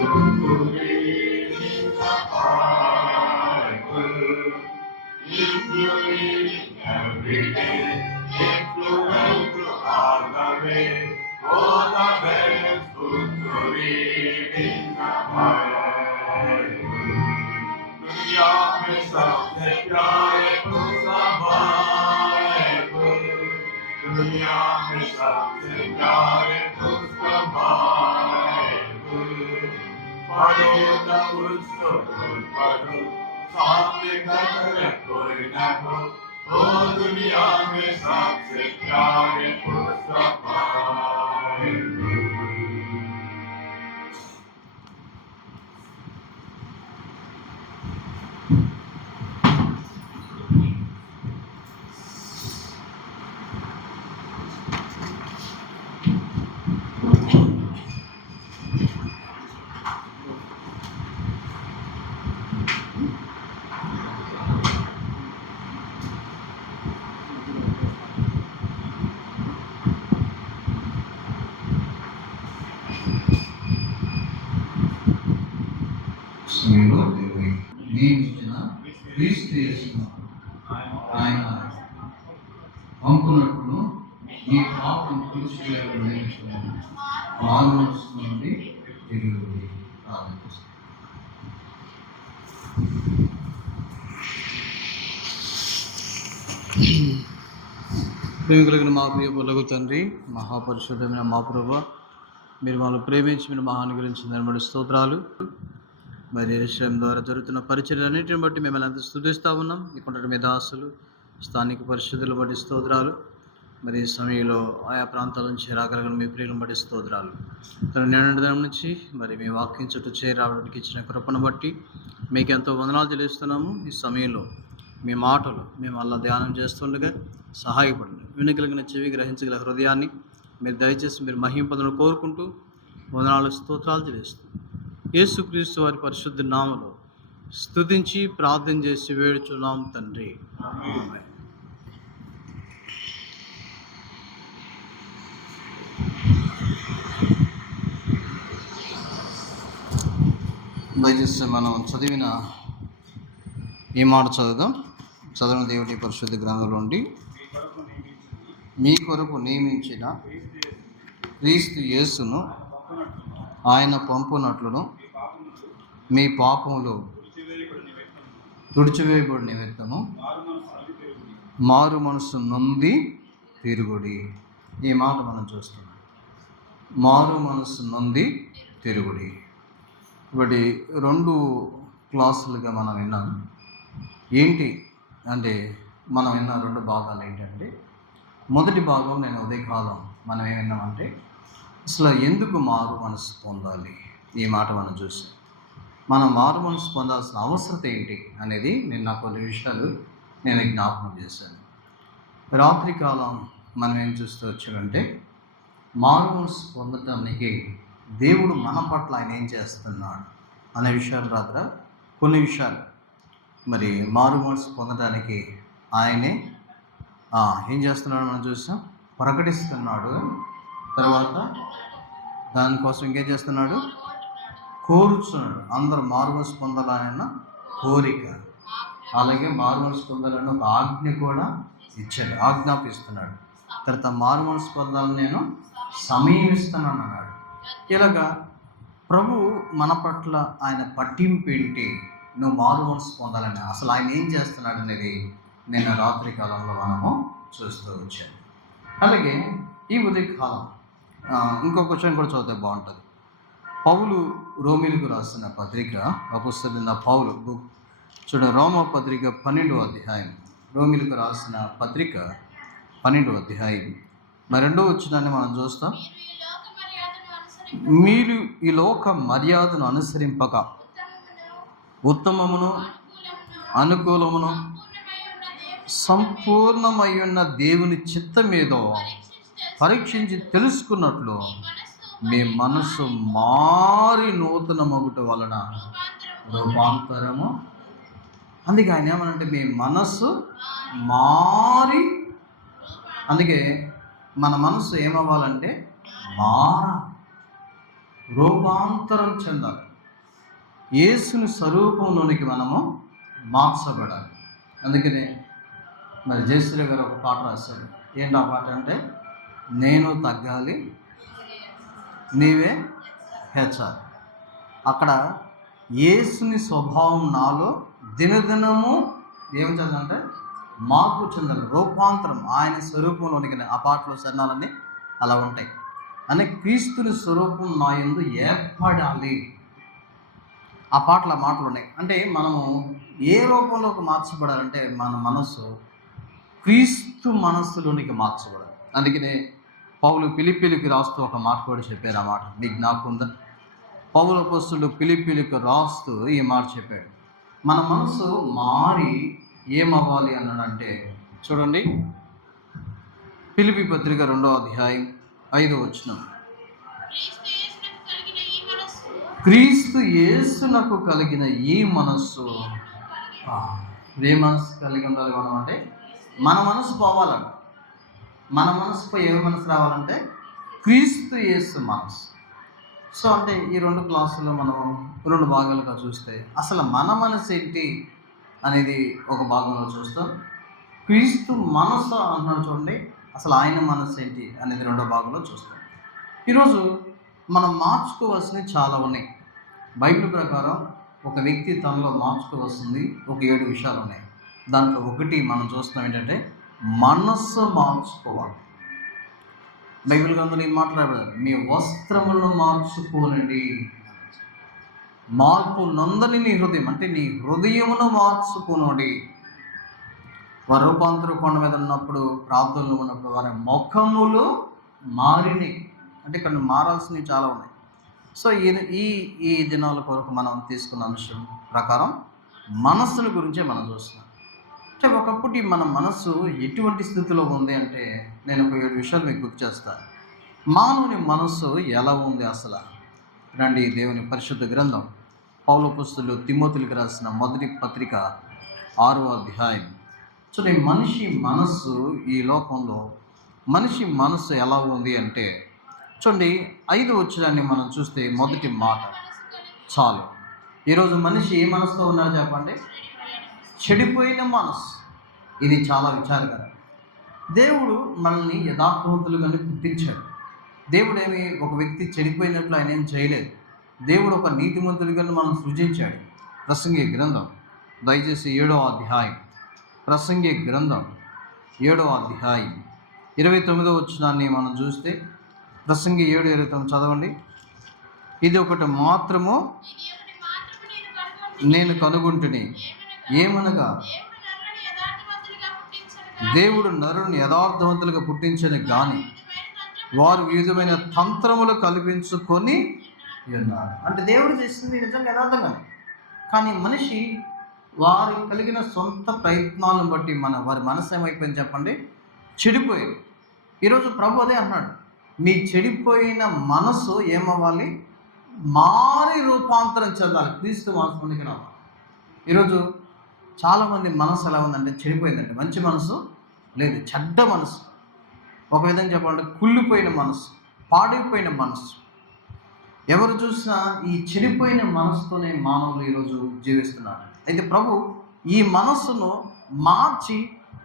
Every day, influence to all the way. Oh, the best book to read in the Bible. दुनिया में सबसे प्यारे पुस्तक Bible. दुनिया में सबसे प्यारे पुस्तक बाइबल. पढ़ो न उसको पढ़ो, साथ कर कोई न हो. ओ दुनिया में सबसे प्यारे पुस्तक बाइबल. నియమించిన క్రీస్తు యేసును ఆయన పంపునప్పుడు ఈ పాపం తుడిచివేయబడి మారు మనసు నుండి తిరిగి ప్రేమ కలిగిన మా ప్రియ పొలగు తండ్రి, మహాపరిశుద్ధమైన మా ప్రభువా, మీరు వాళ్ళు ప్రేమించి మీరు మహానుగ్రహించిన దాన్ని స్తోత్రాలు. మరి విషయం ద్వారా జరుగుతున్న పరిచర్యలన్నింటిని బట్టి మిమ్మల్ని అంత స్తుతిస్తూ ఉన్నాం. ఇక్కడ మీ దాసులు స్థానిక పరిస్థితులు బట్టి స్తోత్రాలు. మరి ఈ సమయంలో ఆయా ప్రాంతాల నుంచి రాగలిగిన మీ ప్రియులను బట్టి స్తోత్రాలు. తన నిన్నటి నుంచి మరి మీ వాక్యం చుట్టూ చేరావడానికి ఇచ్చిన కృపను బట్టి మీకు ఎంతో వందనాలు చెల్లిస్తున్నాము. ఈ సమయంలో మీ మాటలు మేము అలా ధ్యానం చేస్తుండగా సహాయపడండి. వినగలిగిన చెవి, గ్రహించగల హృదయాన్ని మీరు దయచేసి మీరు మహింపదను కోరుకుంటూ వందనాలు స్తోత్రాలు చెల్లిస్తూ యేసుక్రీస్తు వారి పరిశుద్ధ నామములో స్తుతించి ప్రార్థన చేసి వేడుచున్నాం తండ్రి, ఆమేన్. దయచేసి మనం చదివిన ఈ మాట చదువుదాం. చదివిన దేవుడి పరిశుద్ధ గ్రంథంలో నుండి, మీ కొరకు నియమించిన క్రీస్తు యేసును ఆయన పంపునట్లును మీ పాపములు తుడిచివేయబడి నిమిత్తము మారు మనసు నొంది తిరుగుడి. ఈ మాట మనం చూస్తున్నాం, మారు మనసు నొంది తిరుగుడి. ఇప్పుడు 2 క్లాసులుగా మనం విన్నాం. ఏంటి అంటే మనం విన్న 2 భాగాలు ఏంటంటే, మొదటి భాగం నేను ఉదయకాలం మనం ఏం విన్నామంటే అసలు ఎందుకు మారు మనసు పొందాలి, ఈ మాట మనం చూసాం. మనం మారు మనసు పొందాల్సిన అవసరం ఏంటి అనేది నేను కొన్ని విషయాలు నేను జ్ఞాపకం చేశాను. రాత్రికాలం మనం ఏం చూస్తూ వచ్చామంటే, మారు మనసు పొందటానికి దేవుడు మన పట్ల ఆయన ఏం చేస్తున్నాడు అనే విషయాలు రాత్ర కొన్ని విషయాలు మరి మారు మనసు పొందడానికి ఆయనే ఏం చేస్తున్నాడు మనం చూసాం, ప్రకటిస్తున్నాడు. తర్వాత దానికోసం ఇంకేం చేస్తున్నాడు, కోరుచున్నాడు. అందరూ మారు మనసు పొందాలన్న కోరిక, అలాగే మారు మనసు పొందాలన్న ఒక ఆజ్ఞ కూడా ఇచ్చాడు, ఆజ్ఞాపిస్తున్నాడు. తర్వాత మారు మనసు పొందాలని నేను సమయం ఇస్తున్నాను అన్నాడు. ఇలాగా ప్రభు మన పట్ల ఆయన పట్టింపు ఏంటి, నువ్వు మారు మనసు పొందాలని అసలు ఆయన ఏం చేస్తున్నాడు అనేది నేను రాత్రి కాలంలో మనము చూస్తూ వచ్చాను. అలాగే ఈ ఉదయకాలం ఇంకొక క్వశ్చన్ కూడా చదివితే బాగుంటుంది. పౌలు రోమిలకు రాసిన పత్రిక, అపోస్తలుడైన పౌలు బుక్ రోమ పత్రిక 12వ అధ్యాయం, రోమిలకు రాసిన పత్రిక 12వ అధ్యాయం 2వ వచనాన్ని మనం చూస్తాం. మీరు ఈ లోక మర్యాదను అనుసరింపక ఉత్తమమును అనుకూలమును సంపూర్ణమై ఉన్న దేవుని చిత్తమేదో పరీక్షించి తెలుసుకున్నట్లు మీ మనసు మారి నూతన మగుట వలన రూపాంతరము. అందుకే ఆయన ఏమనంటే మీ మనసు మారి, అందుకే మన మనసు ఏమవ్వాలంటే రూపాంతరం చెందాలి. యేసుని స్వరూపంలోనికి మనము మార్చబడాలి. అందుకనే మరి జయశ్రీ గారు ఒక పాట రాశారు. ఏంటి ఆ పాట అంటే, నేను తగ్గాలి నీవే హెచ్చాలి. అక్కడ యేసుని స్వభావం నాలో దినదినము ఏం చదవాలంటే మార్పు చెందాలి, రూపాంతరం ఆయన స్వరూపంలోనికి. ఆ పాటలో చరణాలన్నీ అలా ఉంటాయి. అనే క్రీస్తుని స్వరూపం నా యందు ఏర్పడాలి. ఆ పాటల మాటలు ఉన్నాయి. అంటే మనము ఏ రూపంలోకి మార్చబడాలంటే మన మనస్సు క్రీస్తు మనస్సులోనికి మార్చబడాలి. అందుకనే పౌలు ఫిలిప్పీలకు రాస్తూ ఒక మాట కూడా చెప్పారు. ఆ మాట మీకు జ్ఞాపకం ఉందా? పౌలు అపోస్తలుడు ఫిలిప్పీలకు రాస్తూ ఈ మాట చెప్పాడు. మన మనసు మారి ఏమవ్వాలి అన్నాడంటే, చూడండి, ఫిలిప్పీ పత్రిక 2వ అధ్యాయం 5వ వచనం. క్రీస్తు యేసునకు కలిగిన ఈ మనస్సు. ఏ మనస్సు కలిగి ఉండాలి మనం అంటే, మన మనసు పోవాలంట. మన మనసుపై ఏ మనసు రావాలంటే క్రీస్తు యేసు మనసు. సో అంటే ఈ 2 క్లాసుల్లో మనం 2 భాగాలుగా చూస్తే, అసలు మన మనసు ఏంటి అనేది ఒక భాగంలో చూస్తాం. క్రీస్తు మనసు అంటున్నాడు చూడండి, అసలు ఆయన మనసు ఏంటి అనేది 2వ భాగంలో చూస్తాం. ఈరోజు మనం మార్చుకోవాల్సినవి చాలా ఉన్నాయి. బైబిల్ ప్రకారం ఒక వ్యక్తి తనలో మార్చుకోవాల్సింది ఒక 7 విషయాలు ఉన్నాయి. దాంట్లో ఒకటి మనం చూస్తున్నాం ఏంటంటే, మనస్సు మార్చుకోవాలి. బైబిల్ గ్రంథంలో ఏం మాట్లాడబడదు, మీ వస్త్రములను మార్చుకోనండి. మార్పు నొందని నీ హృదయం, అంటే నీ హృదయమును మార్చుకోనండి. వారు రూపాంతర కొండ మీద ఉన్నప్పుడు, ప్రార్థనలు ఉన్నప్పుడు వారి ముఖములు మారినాయి. అంటే ఇక్కడ మారాల్సినవి చాలా ఉన్నాయి. సో ఈ దినాల కొరకు మనం తీసుకున్న అంశం ప్రకారం మనస్సుల గురించే మనం చూస్తున్నాం. అంటే ఒకప్పుడు మన మనస్సు ఎటువంటి స్థితిలో ఉంది అంటే, నేను ఒక 7 విషయాలు మీకు గుర్తు చేస్తాను. మానవుని మనస్సు ఎలా ఉంది అసలు రండి. దేవుని పరిశుద్ధ గ్రంథం పౌలు అపోస్తలుడు తిమోతికి రాసిన మొదటి పత్రిక 6వ అధ్యాయం. చూడండి, మనిషి మనస్సు, ఈ లోకంలో మనిషి మనస్సు ఎలా ఉంది అంటే, చూడండి 5వ వచనాన్ని మనం చూస్తే మొదటి మాట చాలు. ఈరోజు మనిషి ఏ మనసుతో ఉన్నాడో చెప్పండి, చెడిపోయిన మనసు. ఇది చాలా విచారకరం. దేవుడు మనల్ని యథార్థవంతులుగానే పుట్టించాడు. దేవుడు ఏమి ఒక వ్యక్తి చెడిపోయినట్లు ఆయన ఏం చేయలేదు. దేవుడు ఒక నీతిమంతుడిగానే మనం సృజించాడు. ప్రసంగి గ్రంథం దయచేసి 7వ అధ్యాయం, ప్రసంగి గ్రంథం 7వ అధ్యాయం 29వ వచనాన్ని మనం చూస్తే, ప్రసంగి 7:29 చదవండి. ఇది ఒకటి మాత్రము నేను కనుగొంటుని, ఏమనగా దేవుడు నరుని యథార్థవంతులుగా పుట్టించని గాని వారు వివిధమైన తంత్రములు కల్పించుకొని ఉన్నారు. అంటే దేవుడు చేసింది నిజంగా యథార్థంగానే, కానీ మనిషి వారు కలిగిన సొంత ప్రయత్నాలను బట్టి వారి మనసు ఏమైపోయింది చెప్పండి, చెడిపోయింది. ఈరోజు ప్రభు అదే అన్నాడు, మీ చెడిపోయిన మనసు ఏమవ్వాలి, మారి రూపాంతరం చెందాలి, క్రీస్తు మనసులోనికి రావాలి. ఈరోజు చాలామంది మనసు ఎలా ఉందంటే చెడిపోయిందండి. మంచి మనసు లేదు, చెడ్డ మనసు. ఒక విధంగా చెప్పాలంటే కుళ్ళిపోయిన మనసు, పాడైపోయిన మనసు. ఎవరు చూసినా ఈ చెడిపోయిన మనసుతోనే మానవులు ఈరోజు జీవిస్తున్నారు. అయితే ప్రభు ఈ మనస్సును మార్చి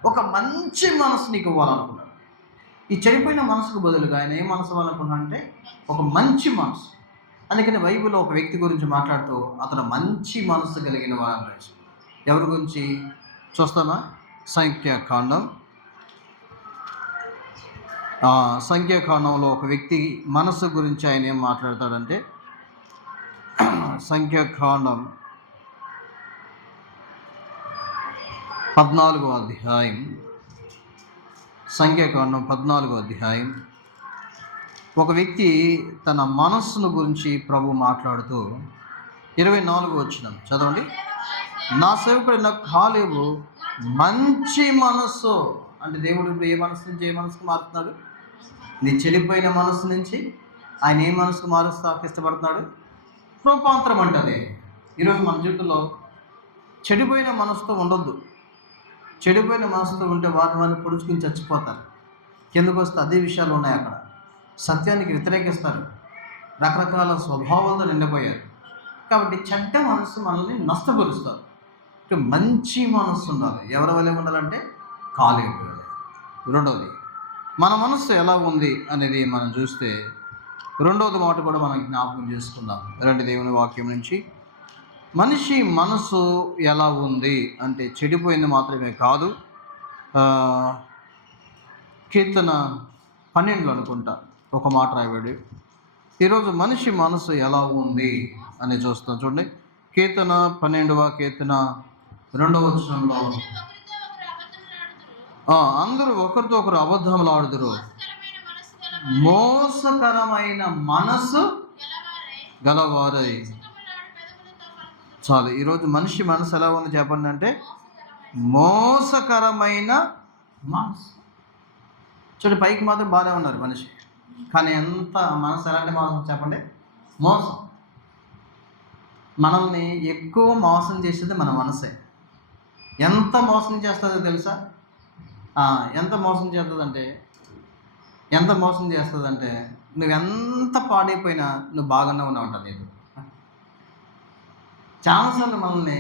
ఒక మంచి మనసు నీకు ఇవ్వాలనుకున్నాడు. ఈ చెడిపోయిన మనసుకు బదులుగా ఆయన ఏ మనసు ఇవ్వాలనుకున్నాడు అంటే ఒక మంచి మనసు. అందుకని బైబిల్లో ఒక వ్యక్తి గురించి మాట్లాడుతూ అతను మంచి మనసు కలిగిన వాడు. ఎవరి గురించి చూస్తామా? సంఖ్యాకాండంలో ఒక వ్యక్తి మనసు గురించి ఆయన ఏం మాట్లాడతాడంటే, సంఖ్యాకాండం 14వ అధ్యాయం, సంఖ్యాకాండం 14వ అధ్యాయం ఒక వ్యక్తి తన మనస్సును గురించి ప్రభు మాట్లాడుతూ 24వ వచనం చదవండి. నా సేవకుడైన కాలేబు మంచి మనస్సు. అంటే దేవుడు ఇప్పుడు ఏ మనసు నుంచి ఏ మనసుకు మారుతున్నాడు? నీ చెడిపోయిన మనసు నుంచి ఆయన ఏ మనసుకు మారుస్తాకు ఇష్టపడుతున్నాడు? రూపాంతరం అంటే ఈరోజు మన జీవితంలో చెడిపోయిన మనసుతో ఉండొద్దు. చెడిపోయిన మనసుతో ఉంటే వారిని పొడుచుకుని చచ్చిపోతారు. కిందకు వస్తే అదే విషయాలు ఉన్నాయి. అక్కడ సత్యానికి వ్యతిరేకిస్తారు, రకరకాల స్వభావాలతో నిండిపోయారు. కాబట్టి చెడ్డ మనసు మనల్ని నష్టపరుస్తారు. ఇటు మంచి మనస్సు ఉండాలి. ఎవరి వల్ల ఉండాలంటే కాలేబు వలె. రెండవది, మన మనస్సు ఎలా ఉంది అనేది మనం చూస్తే రెండవది మాట కూడా మనం జ్ఞాపకం చేసుకుందాం. దేవుని వాక్యం నుంచి, మనిషి మనసు ఎలా ఉంది అంటే చెడిపోయింది మాత్రమే కాదు. కీర్తన 12 అనుకుంటా ఒక మాట రాయబడి, ఈరోజు మనిషి మనసు ఎలా ఉంది అని చూస్తాం. చూడండి, కీర్తన 12వ కీర్తన 2వ వచనంలో, అందరూ ఒకరితో ఒకరు అబద్ధములాడుదురు, మోసకరమైన మనసు గలవారై. చాలు, ఈరోజు మనిషి మనసు ఎలా ఉంది చెప్పండి అంటే మోసకరమైన మనసు. చూడండి, పైకి మాత్రం బాగానే ఉన్నారు మనిషి, కానీ ఎంత మనసు ఎలాంటి మోసం చెప్పండి, మోసం. మనల్ని ఎక్కువ మోసం చేసేది మన మనసే. ఎంత మోసం చేస్తుందో తెలుసా? ఎంత మోసం చేస్తుందంటే నువ్వెంత పాడైపోయినా నువ్వు బాగానే ఉన్నావు అంట. లేదు, చాలాసార్లు మనల్ని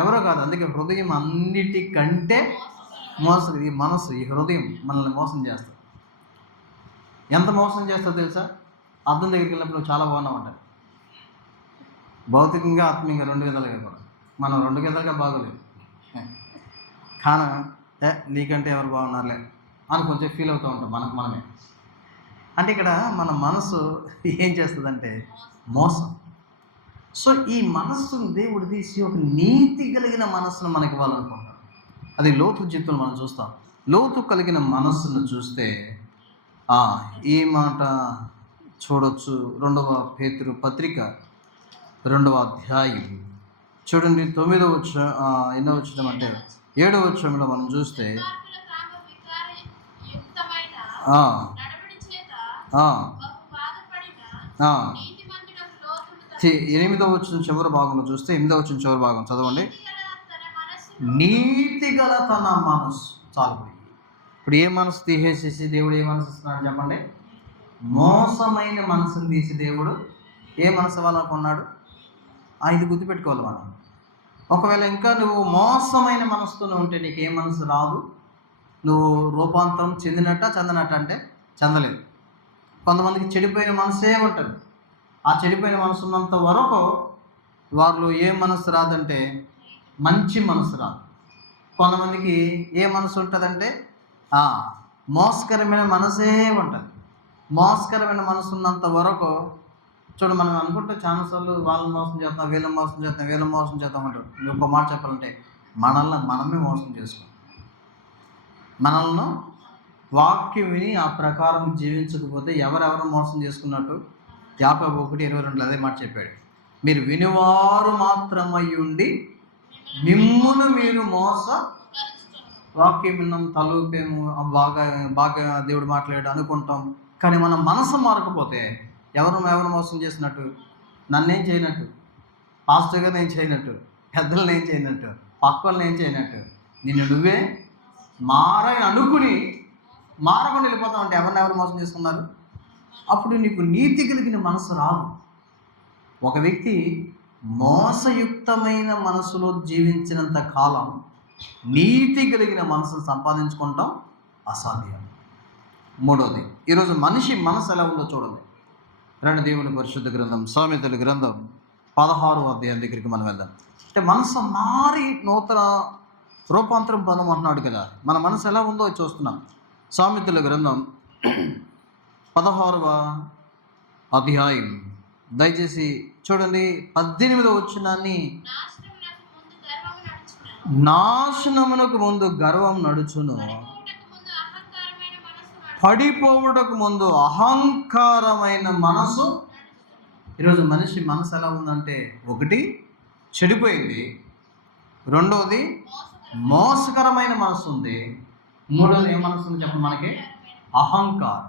ఎవరో కాదు, అందుకే హృదయం అన్నిటికంటే మోసం. ఈ మనసు, ఈ హృదయం మనల్ని మోసం చేస్తుంది. ఎంత మోసం చేస్తుందో తెలుసా? అద్దం దగ్గరికి వెళ్ళినప్పుడు నువ్వు చాలా బాగున్నావు అంట. భౌతికంగా ఆత్మీయంగా 2 విధాలుగా కూడా మనం 2 విధాలుగా బాగోలేదు. కానీ నీకంటే ఎవరు బాగున్నారులే అని కొంచెం ఫీల్ అవుతూ ఉంటాం మనమే. అంటే ఇక్కడ మన మనసు ఏం చేస్తుందంటే మోసం. సో ఈ మనస్సును దేవుడు తీసి ఒక నీతి కలిగిన మనస్సును మనకి ఇవ్వాలనుకుంటాం. అది లోతు జీవితంలో మనం చూస్తాం. లోతు కలిగిన మనస్సును చూస్తే ఈ మాట చూడొచ్చు. 2వ పేతురు పత్రిక 2వ అధ్యాయం చూడండి, 9వ వచనం అంటే 7వ వచనంలో మనం చూస్తే 8వ వచనం చివరి భాగంలో చూస్తే 8వ వచనం చివరి భాగం చదవండి. నీతి గల తన మనస్సు. చాలు, ఇప్పుడు ఏ మనసు తీసేసేసి దేవుడు ఏ మనసు ఇస్తున్నాడు చెప్పండి? మోసమైన మనసును తీసి దేవుడు ఏ మనసు ఇవ్వాలనుకున్నాడు? ఇది గుర్తుపెట్టుకోవాలి మనం. ఒకవేళ ఇంకా నువ్వు మోసమైన మనసుతో ఉంటే నీకు ఏ మనసు రాదు. నువ్వు రూపాంతరం చెందనట్ట అంటే చెందలేదు. కొంతమందికి చెడిపోయిన మనసే ఉంటుంది. ఆ చెడిపోయిన మనసు ఉన్నంత వరకు వాళ్ళు ఏ మనసు రాదంటే మంచి మనసు రాదు. కొంతమందికి ఏ మనసు ఉంటుందంటే మోసకరమైన మనసే ఉంటుంది. మోసకరమైన మనసు ఉన్నంత వరకు చూడు, మనం అనుకుంటే చాలాసార్లు వాళ్ళని మోసం చేస్తాం, వీళ్ళని మోసం చేస్తాం అంటారు. ఇంకొక మాట చెప్పాలంటే మనమే మోసం చేసుకుంటాం. మనల్ని వాక్యం విని ఆ ప్రకారం జీవించకపోతే ఎవరెవరు మోసం చేసుకున్నట్టు? యాకోబు 1:22 అదే మాట చెప్పాడు. మీరు వినివారు మాత్రమై ఉండి మిమ్మును మీరు వాక్యం విన్నాం, తలూపేము, బాగా దేవుడు మాట్లాడాడు అనుకుంటాం. కానీ మన మనసు మారకపోతే ఎవరు మోసం చేసినట్టు? నన్నేం చేయనట్టు, పాస్టర్ గారు నేను చేయనట్టు, పెద్దలు నేను చేయనట్టు, పక్కలు నేను చేయనట్టు, నిన్ను నువ్వే మారని అనుకుని మారకుండా వెళ్ళిపోతాం. అంటే ఎవరు మోసం చేసుకున్నారు? అప్పుడు నీకు నీతి కలిగిన మనసు రాదు. ఒక వ్యక్తి మోసయుక్తమైన మనసులో జీవించినంత కాలం నీతి కలిగిన మనసును సంపాదించుకుంటాం అసాధ్యం. మూడోది, ఈరోజు మనిషి మనసు ఎలా ఉందో చూడండి. దేవుని పరిశుద్ధ గ్రంథం సామెతల గ్రంథం 16వ అధ్యాయం దగ్గరికి మనం వెళ్దాం. అంటే మనసు మారి నూతన రూపాంతరం పొందం అంటున్నాడు కదా. మన మనసు ఎలా ఉందో చూస్తున్నాం. సామెతల గ్రంథం 16వ అధ్యాయం దయచేసి చూడండి. 18వ వచనాన్ని, నాశనమునకు ముందు గర్వం నడుచును, పడిపోవుటకు ముందు అహంకారమైన మనసు. ఈరోజు మనిషి మనసు ఎలా ఉందంటే, ఒకటి చెడిపోయింది, రెండవది మోసకరమైన మనసు ఉంది, మూడవది ఏ మనసు ఉంది చెప్పండి మనకి? అహంకారం.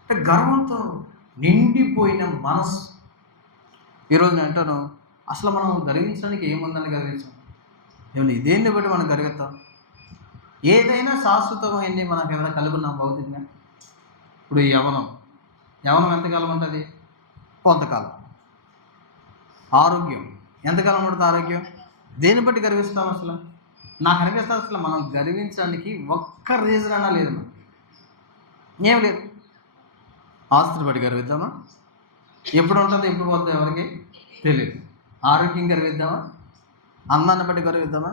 అంటే గర్వంతో నిండిపోయిన మనసు. ఈరోజు నేను అంటాను, అసలు మనం గర్వించడానికి ఏముందని గర్వించాం? ఏమన్నా ఇదేంటి బట్టి మనం గర్విస్తాం? ఏదైనా శాశ్వతమైంది మనకు ఎవరైనా కలుగున్నాం భౌతికంగా. ఇప్పుడు యవనం ఎంతకాలం ఉంటుంది? కొంతకాలం. ఆరోగ్యం. ఎంతకాలం ఉంటుంది ఆరోగ్యం? దేన్ని బట్టి గర్విస్తాం అసలు? నాకు అనిపిస్తుంది అసలు మనం గర్వించడానికి ఒక్క రీజన్ అన్నా లేదు. ఏం లేదు. ఆస్తులు బట్టి గర్విద్దామా? ఎప్పుడు ఉంటుందో ఎప్పుడు పోతుందో ఎవరికి తెలియదు. ఆరోగ్యం గర్విద్దామా? అందాన్ని బట్టి గర్విద్దామా?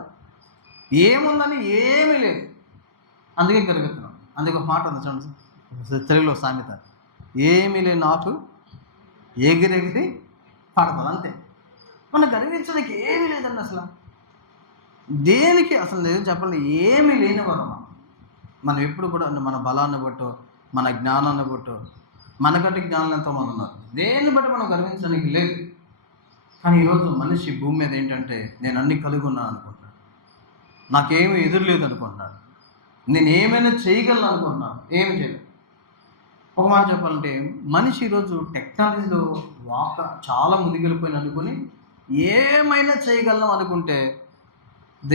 ఏముందని ఏమీ లేదు, అందుకే గర్విస్తున్నాం. అందుకే ఒక మాట ఉంది చూడండి, తెలుగులో సామెత, ఏమీ లేని నాకు ఎగిరెగిరి పడతాను, అంతే. మనం గర్వించడానికి ఏమీ లేదండి అసలు. దేనికి అసలు నిజం చెప్పాలి, ఏమీ లేని వారు మనం ఎప్పుడు కూడా మన బలాన్ని బట్టో, మన జ్ఞానాన్ని బట్టో, మనకంటే జ్ఞానం ఎంతోమంది ఉన్నారు, దేన్ని బట్టి మనం గర్వించడానికి లేదు. కానీ ఈరోజు మనిషి భూమి మీద ఏంటంటే, నేను అన్ని కలిగి ఉన్నాను అనుకుంటాను, నాకేమీ ఎదురు లేదు అనుకుంటున్నాను, నేను ఏమైనా చేయగలను అనుకుంటున్నాను, ఏమి చేయలేదు. ఒక మాట చెప్పాలంటే, మనిషి ఈరోజు టెక్నాలజీలో చాలా ముందుకెళ్ళిపోయిన అనుకుని ఏమైనా చేయగలం అనుకుంటే,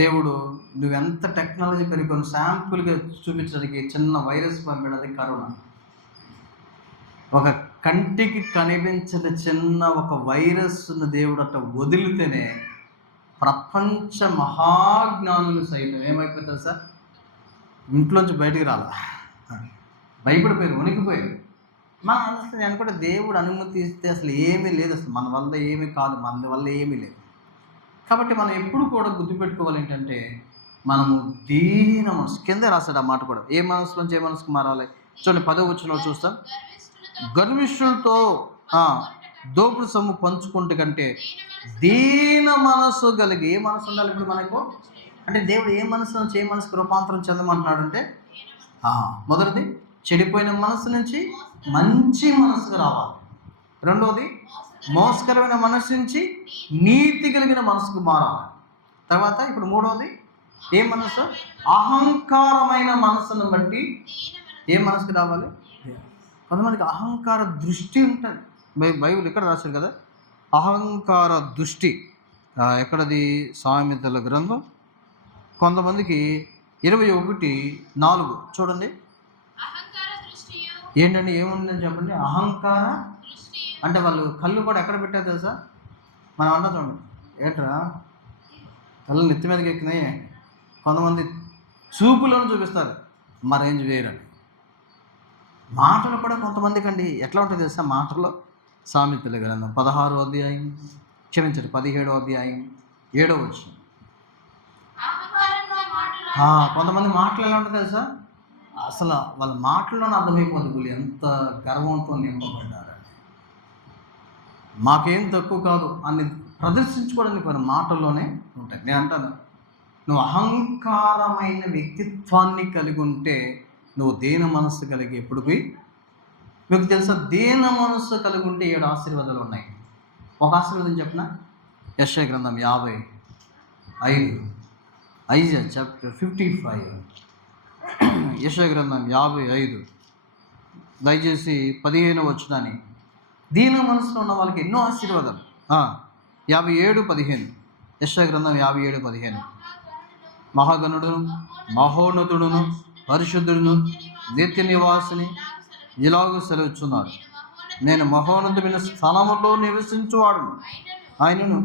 దేవుడు నువ్వెంత టెక్నాలజీ పెరుగుకొని శాంపుల్గా చూపించడానికి చిన్న వైరస్ పంపేది కరోనా. ఒక కంటికి కనిపించిన చిన్న ఒక వైరస్ను దేవుడు అట్లా వదిలితేనే ప్రపంచ మహాజ్ఞానులు సైతం ఏమైపోతారు సార్, ఇంట్లోంచి బయటికి రాలా, భయపడిపోయారు, వణికిపోయారు. మనం అసలు నేను కూడా దేవుడు అనుమతి ఇస్తే అసలు ఏమీ లేదు, అసలు మన వల్ల ఏమీ కాదు, మన వల్ల ఏమీ లేదు. కాబట్టి మనం ఎప్పుడు కూడా గుర్తుపెట్టుకోవాలి ఏంటంటే, మనము దీన మనసు, కింద రాశాడు ఆ మాట కూడా, ఏ మనసు నుంచి ఏ మనసుకు మారాలి. చూడండి 10వ వచనంలో చూస్తాం, గర్విష్ఠులతో దోపుడు సొమ్ము పంచుకుంటే కంటే దీన మనసు కలిగి. ఏ మనసు ఉండాలి ఇప్పుడు మనకు అంటే, దేవుడు ఏ మనసు నుంచి ఏ మనసుకు రూపాంతరం చెందమంటున్నాడు అంటే, మొదటిది చెడిపోయిన మనసు నుంచి మంచి మనసుకు రావాలి. రెండవది మోసకరమైన మనసు నుంచి నీతి కలిగిన మనసుకు మారాలి. తర్వాత ఇప్పుడు మూడవది ఏ మనసు, అహంకారమైన మనసును బట్టి ఏ మనసుకు రావాలి. కొంతమందికి అహంకార దృష్టి ఉంటుంది. బైబిల్ ఇక్కడ రాశారు కదా, అహంకార దృష్టి. ఎక్కడది? సామెతల గ్రంథం. కొంతమందికి 21:4 చూడండి. ఏంటండి, ఏముందని చెప్పండి. అహంకార అంటే వాళ్ళు కళ్ళు కూడా ఎక్కడ పెట్టారు తెలుసా? మనం అంటాం చూడండి, ఏంట్రా కళ్ళు నెత్తి మీదకి ఎక్కినాయి. కొంతమంది చూపులను చూపిస్తారు, మరేంజ్ వేయరని. మాటలు కూడా కొంతమందికి అండి ఎట్లా ఉంటుంది తెలుసా? మాటల్లో సామెతల గ్రంథం 16వ అధ్యాయం, క్షమించండి 17వ అధ్యాయం 7వ వచనం. కొంతమంది మాటలు ఎలా ఉంటుంది తెలుసా? అసలు వాళ్ళ మాటల్లోనే అర్థమైపోతుంది వీళ్ళు ఎంత గర్వంతో నింపబడ్డారు, మాకేం తక్కువ కాదు అని ప్రదర్శించుకోవడానికి కొన్ని మాటల్లోనే ఉంటాయి. నేను అంటాను, నువ్వు అహంకారమైన వ్యక్తిత్వాన్ని కలిగి ఉంటే నువ్వు దీన మనస్సు కలిగి ఎప్పుడుకి. మీకు తెలుసా, దీన మనస్సు కలిగి ఉంటే 7 ఆశీర్వాదాలు ఉన్నాయి. ఒక ఆశీర్వాదం చెప్పిన, యెషయా గ్రంథం 55, ఐజా చాప్టర్ 55, యెషయా గ్రంథం 55 దయచేసి 15వ వచనాన్ని. దీన మనసులో ఉన్న వాళ్ళకి ఎన్నో ఆశీర్వాదాలు. 57:15 యెషయా గ్రంథం 57:15. మహాగణుడును మహోన్నతుడును పరిశుద్ధుడును నిత్య నివాసిని ఇలాగూ సెలవుచున్నారు, నేను మహోన్నతమైన స్థలములో నివసించువాడును, ఆయనను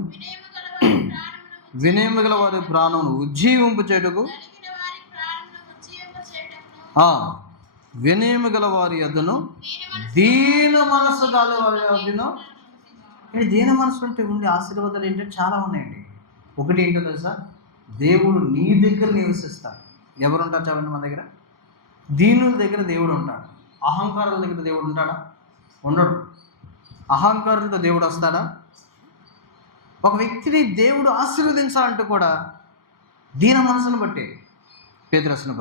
వినయము గల వారి ప్రాణమును ఉజ్జీవింపు చేయుటకు, వినయము గల వారి యొద్దను దీన మనసు గల వారి యొద్దను. దీన మనసు అంటే ఉండే ఆశీర్వాదాలు ఏంటంటే చాలా ఉన్నాయండి. ఒకటి ఏంటో తెలుసా, దేవుడు నీ దగ్గర నివసిస్తాడు. ఎవరుంటారు చెప్పండి మన దగ్గర? దీనుల దగ్గర దేవుడు ఉంటాడు. అహంకారుల దగ్గర దేవుడు ఉంటాడా? ఉండడు. అహంకారులతో దేవుడు వస్తాడా? ఒక వ్యక్తిని దేవుడు ఆశీర్వదించాలంటే కూడా దీన మనసును బట్టి. పేతురు రాసిన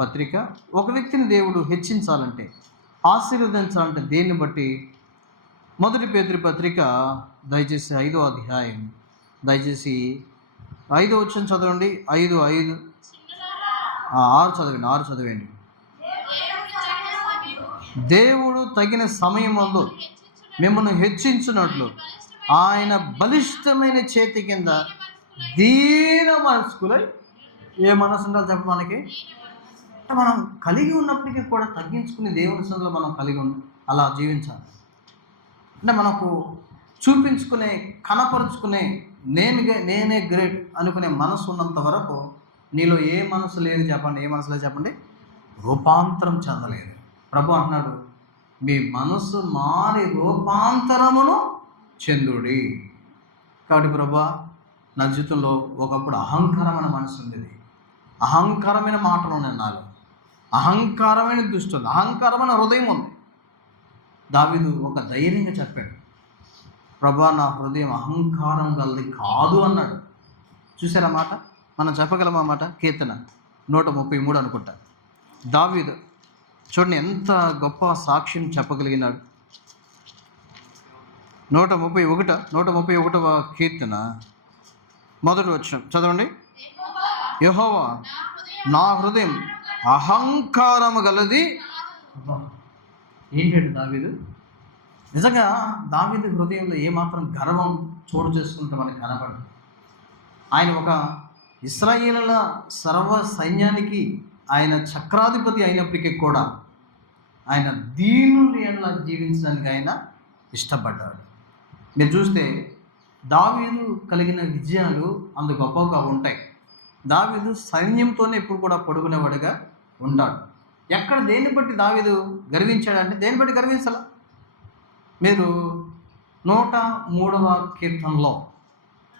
పత్రిక, ఒక వ్యక్తిని దేవుడు హెచ్చించాలంటే, ఆశీర్వదించాలంటే దేన్ని బట్టి? మొదటి పేతురు పత్రిక దయచేసి 5వ అధ్యాయం, దయచేసి 5వ వచనం చదవండి. 5:6 చదవండి. దేవుడు తగిన సమయమందు మిమ్మల్ని హెచ్చించినట్లు ఆయన బలిష్టమైన చేతి కింద దీన మనస్కులై. ఏ మనసు ఉండాలి చెప్ప మనకి? అంటే మనం కలిగి ఉన్నప్పటికీ కూడా తగ్గించుకుని దేవుని సన్నిధిలో మనం కలిగి అలా జీవించాలి. అంటే మనకు చూపించుకునే, కనపరుచుకునే, నేనే గ్రేట్ అనుకునే మనసు ఉన్నంత వరకు నీలో ఏ మనసు లేదు చెప్పండి. ఏ మనసు లేదు చెప్పండి? రూపాంతరం చెందలేదు. ప్రభు అంటున్నాడు, మీ మనసు మారి రూపాంతరమును చెందుడి. కాబట్టి ప్రభు, నా జీవితంలో ఒకప్పుడు అహంకారమైన మనసు ఉండేది. అహంకారమైన మాటలు ఉన్నాయి నాలో, అహంకారమైన దృష్టి ఉంది, అహంకారమైన హృదయం ఉంది. దావీదు ఒక ధైర్యంగా చెప్పాడు, ప్రభా నా హృదయం అహంకారం గలది కాదు అన్నాడు. చూసారా మాట? మనం చెప్పగలమా మాట? కీర్తన 133 అనుకుంటా. దావీదు చూడండి ఎంత గొప్ప సాక్ష్యం చెప్పగలిగినాడు. 131వ కీర్తన మొదటి వచనం చదవండి. యెహోవా నా హృదయం అహంకారము గలది. ఏంటంటే దావీదు నిజంగా దావీదు హృదయంలో ఏమాత్రం గర్వం చోటు చేసుకుంటే మనకు కనబడదు. ఆయన ఒక ఇశ్రాయేలుల సర్వ సైన్యానికి ఆయన చక్రాధిపతి అయినప్పటికీ కూడా ఆయన దీనుని ఎలా జీవించడానికి ఆయన ఇష్టపడ్డాడు. మీరు చూస్తే దావీదు కలిగిన విజయాలు అంత గొప్పగా ఉంటాయి. దావీదు సైన్యంతోనే ఇప్పుడు కూడా పడుకునేవాడుగా ఉంటాడు. ఎక్కడ దేన్ని బట్టి దావీదు గర్వించాడంటే దేన్ని బట్టి గర్వించాల? మీరు 103వ కీర్తనలో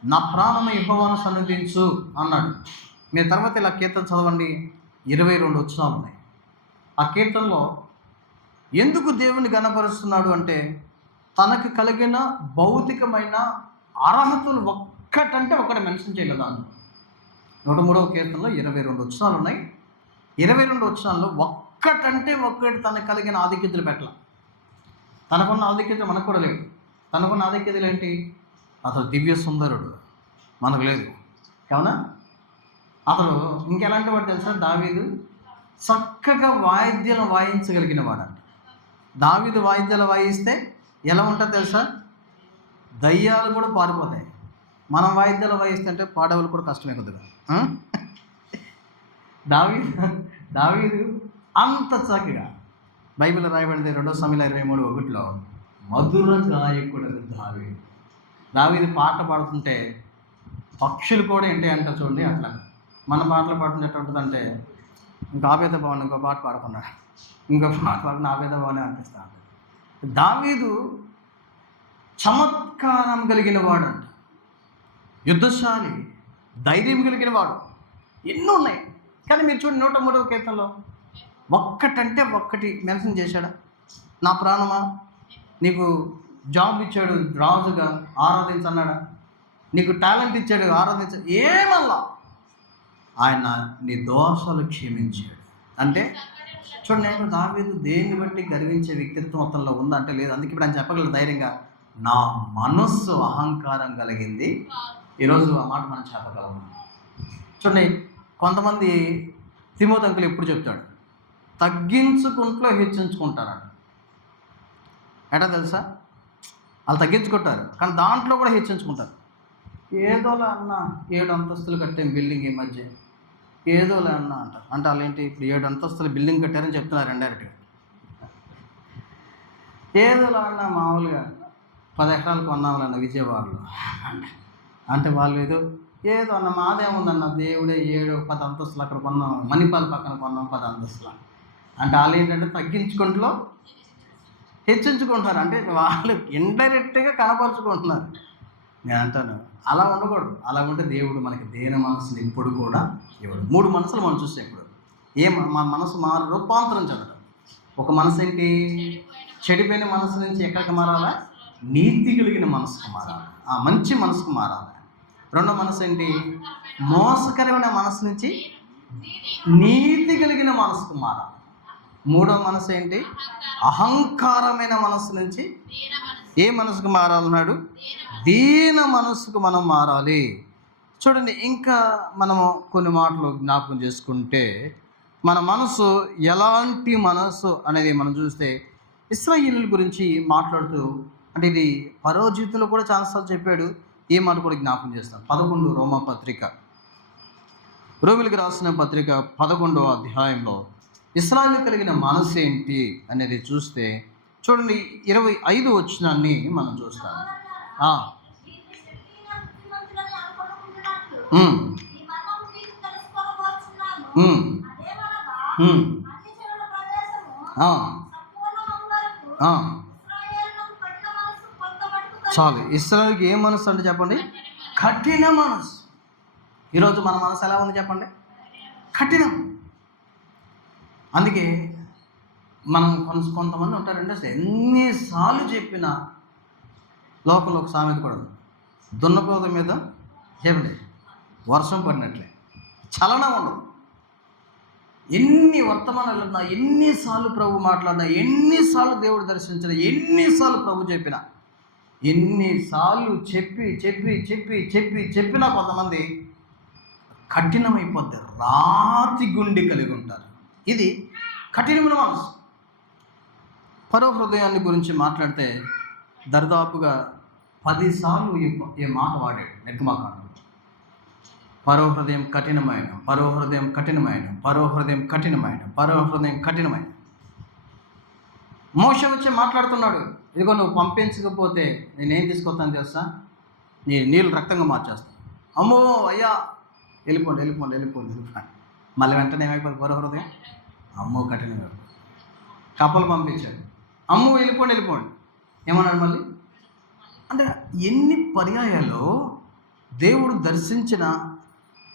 నా ప్రాణము యెహోవాను సన్నిధించు అన్నాడు. మీరు తర్వాత ఇలా కీర్తన చదవండి, 22 వచనాలు ఉన్నాయి. ఆ కీర్తనలో ఎందుకు దేవుని గణపరుస్తున్నాడు అంటే తనకు కలిగిన భౌతికమైన అర్హతలు ఒక్కటంటే ఒకటి మెన్షన్ చేయలేదు. దాంట్లో 103వ కీర్తనలో 22 వచనాలు ఉన్నాయి. 22 వచనాల్లో ఒక్కటంటే ఒక్కటి తనకు కలిగిన ఆధిక్యతలు పెట్టాల. తనకున్న ఆధిక్యతలు మనకు కూడా లేవు. తనకున్న ఆధిక్యతలు ఏంటి? అతడు దివ్య సుందరుడు, మనకు లేదు. కావున అతడు ఇంకెలాంటి వాడు తెలుసా? దావీదు చక్కగా వాయిద్యాలు వాయించగలిగిన వాడంట. దావీదు వాయిద్యాలు వాయిస్తే ఎలా ఉంటుంది తెలుసా? దయ్యాలు కూడా పారిపోతాయి. మనం వాయిద్యాలు వాయిస్తుంటే పాడేవాళ్ళు కూడా కష్టమే కొద్దిగా. దావీదు అంత చక్కగా బైబిల్ రాయబడింది 2 సమూయేలు 23:1 మధుర గాయకుడు దావీదు పాట పాడుతుంటే పక్షులు కూడా ఏంటి అంటారు చూడండి. అట్లా మన పాటలు పాడుతుంటే ఎట్లా ఉంటుందంటే ఇంకా ఆపేద భవన్ ఇంకో పాట పాడుకున్నాడు, ఇంకో పాట పాడుకుని ఆపేద భవనే అనిపిస్తా ఉంటాడు. దావీదు చమత్కారం కలిగిన వాడు అంట, యుద్ధశాలి, ధైర్యం కలిగిన వాడు, ఎన్నో ఉన్నాయి. కానీ మీరు చూడండి 103వ కీర్తనలో ఒక్కటంటే ఒక్కటి మెన్షన్ చేశాడా? నా ప్రాణమా నీకు జాబ్ ఇచ్చాడు రాజుగా ఆరాధించన్నాడా? నీకు టాలెంట్ ఇచ్చాడు ఆరాధించాడు, ఏమల్లా ఆయన నీ దోషాలు క్షమించాడు. అంటే చూడండి, నేను దావీదు దేన్ని బట్టి గర్వించే వ్యక్తిత్వం అతనిలో ఉందంటే లేదు. అందుకే ఇప్పుడు ఆయన చెప్పగలరు ధైర్యంగా, నా మనస్సు అహంకారం కలిగింది. ఈరోజు ఆ మాట మనం చెప్పగలము. చూడండి, కొంతమంది తిమోతి అంకుల్ ఎప్పుడు చెప్తాడు, తగ్గించుకుంటూ హెచ్చించుకుంటారట. ఎటా తెలుసా? వాళ్ళు తగ్గించుకుంటారు కానీ దాంట్లో కూడా హెచ్చించుకుంటారు. ఏదోలా అన్న 7 అంతస్తులు కట్టే బిల్డింగ్ ఈ మధ్య ఏదోలా అన్న అంటారు. అంటే వాళ్ళు ఏంటి, ఇప్పుడు 7 అంతస్తుల బిల్డింగ్ కట్టారని చెప్తున్నారు ఇండైరెక్ట్గా. ఏదోలా అన్న మామూలుగా 10 ఎకరాలు కొన్నామన్న విజయవాడలో అంటే వాళ్ళు ఏదో అన్న మాదేముందన్న దేవుడే 7-10 అంతస్తులు అక్కడ కొన్నాం, మణిపాల్ పక్కన కొన్నాం 10 అంతస్తులు అంటే వాళ్ళు ఏంటంటే తగ్గించుకుంటూ హెచ్చించుకుంటున్నారు. అంటే వాళ్ళు ఇండైరెక్ట్గా కనపరుచుకుంటున్నారు. నేను అంటాను అలా ఉండకూడదు. అలా ఉంటే దేవుడు మనకి దేని మనసుని ఎప్పుడు కూడా ఇవ్వడు. 3 మనసులు మనం చూస్తే ఇప్పుడు మన మనసు రూపాంతరం చెందడం. ఒక మనసు ఏంటి? చెడిపోయిన మనసు నుంచి ఎక్కడికి మారాలా? నీతి కలిగిన మనసుకు మారాలి, ఆ మంచి మనసుకు మారాలి. రెండో మనసు ఏంటి? మోసకరమైన మనసు నుంచి నీతి కలిగిన మనసుకు మారాలి. మూడో మనసు ఏంటి? అహంకారమైన మనసు నుంచి ఏ మనసుకు మారాలన్నాడు? దీన మనసుకు మనం మారాలి. చూడండి, ఇంకా మనము కొన్ని మాటలు జ్ఞాపకం చేసుకుంటే మన మనసు ఎలాంటి మనసు అనేది మనం చూస్తే ఇశ్రాయేలీయుల గురించి మాట్లాడుతూ, అంటే ఇది ఫరో జీవితంలో కూడా చాలాసార్లు చెప్పాడు. ఏ మాట కూడా జ్ఞాపకం చేస్తాం. 11 రోమీయులకు రాసిన పత్రిక 11వ అధ్యాయంలో ఇశ్రాయేలు కలిగిన మనసు ఏంటి అనేది చూస్తే చూడండి, 25 వచనాన్ని మనం చూస్తాం. ఆ. ఉమ్. ఉమ్. ఉమ్. ఆ. ఆ. చాలు. ఇశ్రాయేలుకి ఏ మనసు అంటే చెప్పండి? కఠిన మనసు. ఈరోజు మన మనసు ఎలా ఉంది చెప్పండి? కఠినం. అందుకే మనం కొంతమంది ఉంటారంటే అసలు ఎన్నిసార్లు చెప్పినా, లోకంలో ఒక సామెత కూడా ఉంది, దున్నపోత మీద చెప్పండి వర్షం పడినట్లే, చలనం ఉండదు. ఎన్ని వర్తమానాలు ఉన్నా, ఎన్నిసార్లు ప్రభు మాట్లాడినా, ఎన్నిసార్లు దేవుడు దర్శించినా, ఎన్నిసార్లు ప్రభు చెప్పినా, ఎన్నిసార్లు చెప్పినా కొంతమంది కఠినమైపోద్ది, రాతి గుండె కలిగి ఉంటారు. ఇది కఠినమైన మనసు. పరో హృదయాన్ని గురించి మాట్లాడితే దరిదాపుగా 10 సార్లు ఈ మాట వాడాడు నిర్గమాకాండంలో. పరో హృదయం కఠినమైన, పరో హృదయం కఠినమైన, పరో హృదయం కఠినమైన, పరో హృదయం కఠినమైన. మోషే వచ్చి మాట్లాడుతున్నాడు, ఇదిగో నువ్వు పంపించకపోతే నేనేం తీసుకొస్తాను తెలుసా? నీ నీళ్ళు రక్తంగా మార్చేస్తాను. అమ్మో అయ్యా, వెళ్ళిపోండి. మళ్ళీ వెంటనే ఏమైపోతుంది పరో హృదయం? అమ్మో కఠినంగా. కప్పలు పంపించాడు, అమ్మో వెళ్ళిపోండి. ఏమన్నాడు మళ్ళీ? అంటే ఎన్ని పర్యాయాలు దేవుడు దర్శించిన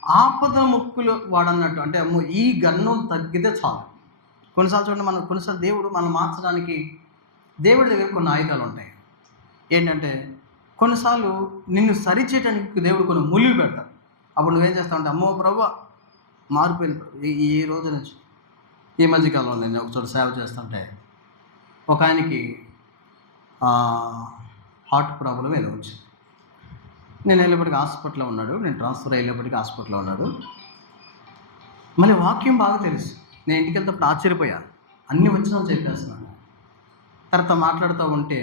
ఆపద ముక్కులు వాడన్నట్టు. అంటే అమ్మో ఈ గన్నం తగ్గితే చాలు. కొన్నిసార్లు చూడండి, కొన్నిసార్లు దేవుడు మనం మార్చడానికి దేవుడి దగ్గర కొన్ని ఆయుధాలు ఉంటాయి. ఏంటంటే కొన్నిసార్లు నిన్ను సరిచేయడానికి దేవుడు కొన్ని ముళ్ళు పెడతాడు. అప్పుడు నువ్వేం చేస్తావు అంటే, అమ్మో ప్రభువా మారిపోయింది. ఈ రోజు నుంచి ఈ మధ్యకాలంలో నేను ఒకచోట సేవ చేస్తుంటే ఒక ఆయనకి హార్ట్ ప్రాబ్లం ఏదో వచ్చింది. నేను వెళ్ళేప్పటికీ హాస్పిటల్లో ఉన్నాడు, నేను ట్రాన్స్ఫర్ అయ్యేప్పటికీ హాస్పిటల్లో ఉన్నాడు. మళ్ళీ వాక్యం బాగా తెలుసు. నేను ఇంటికి వెళ్తే ఆశ్చర్యపోయాను, అన్ని వచ్చినా చెప్పేస్తున్నాను. తర్వాత మాట్లాడుతూ ఉంటే,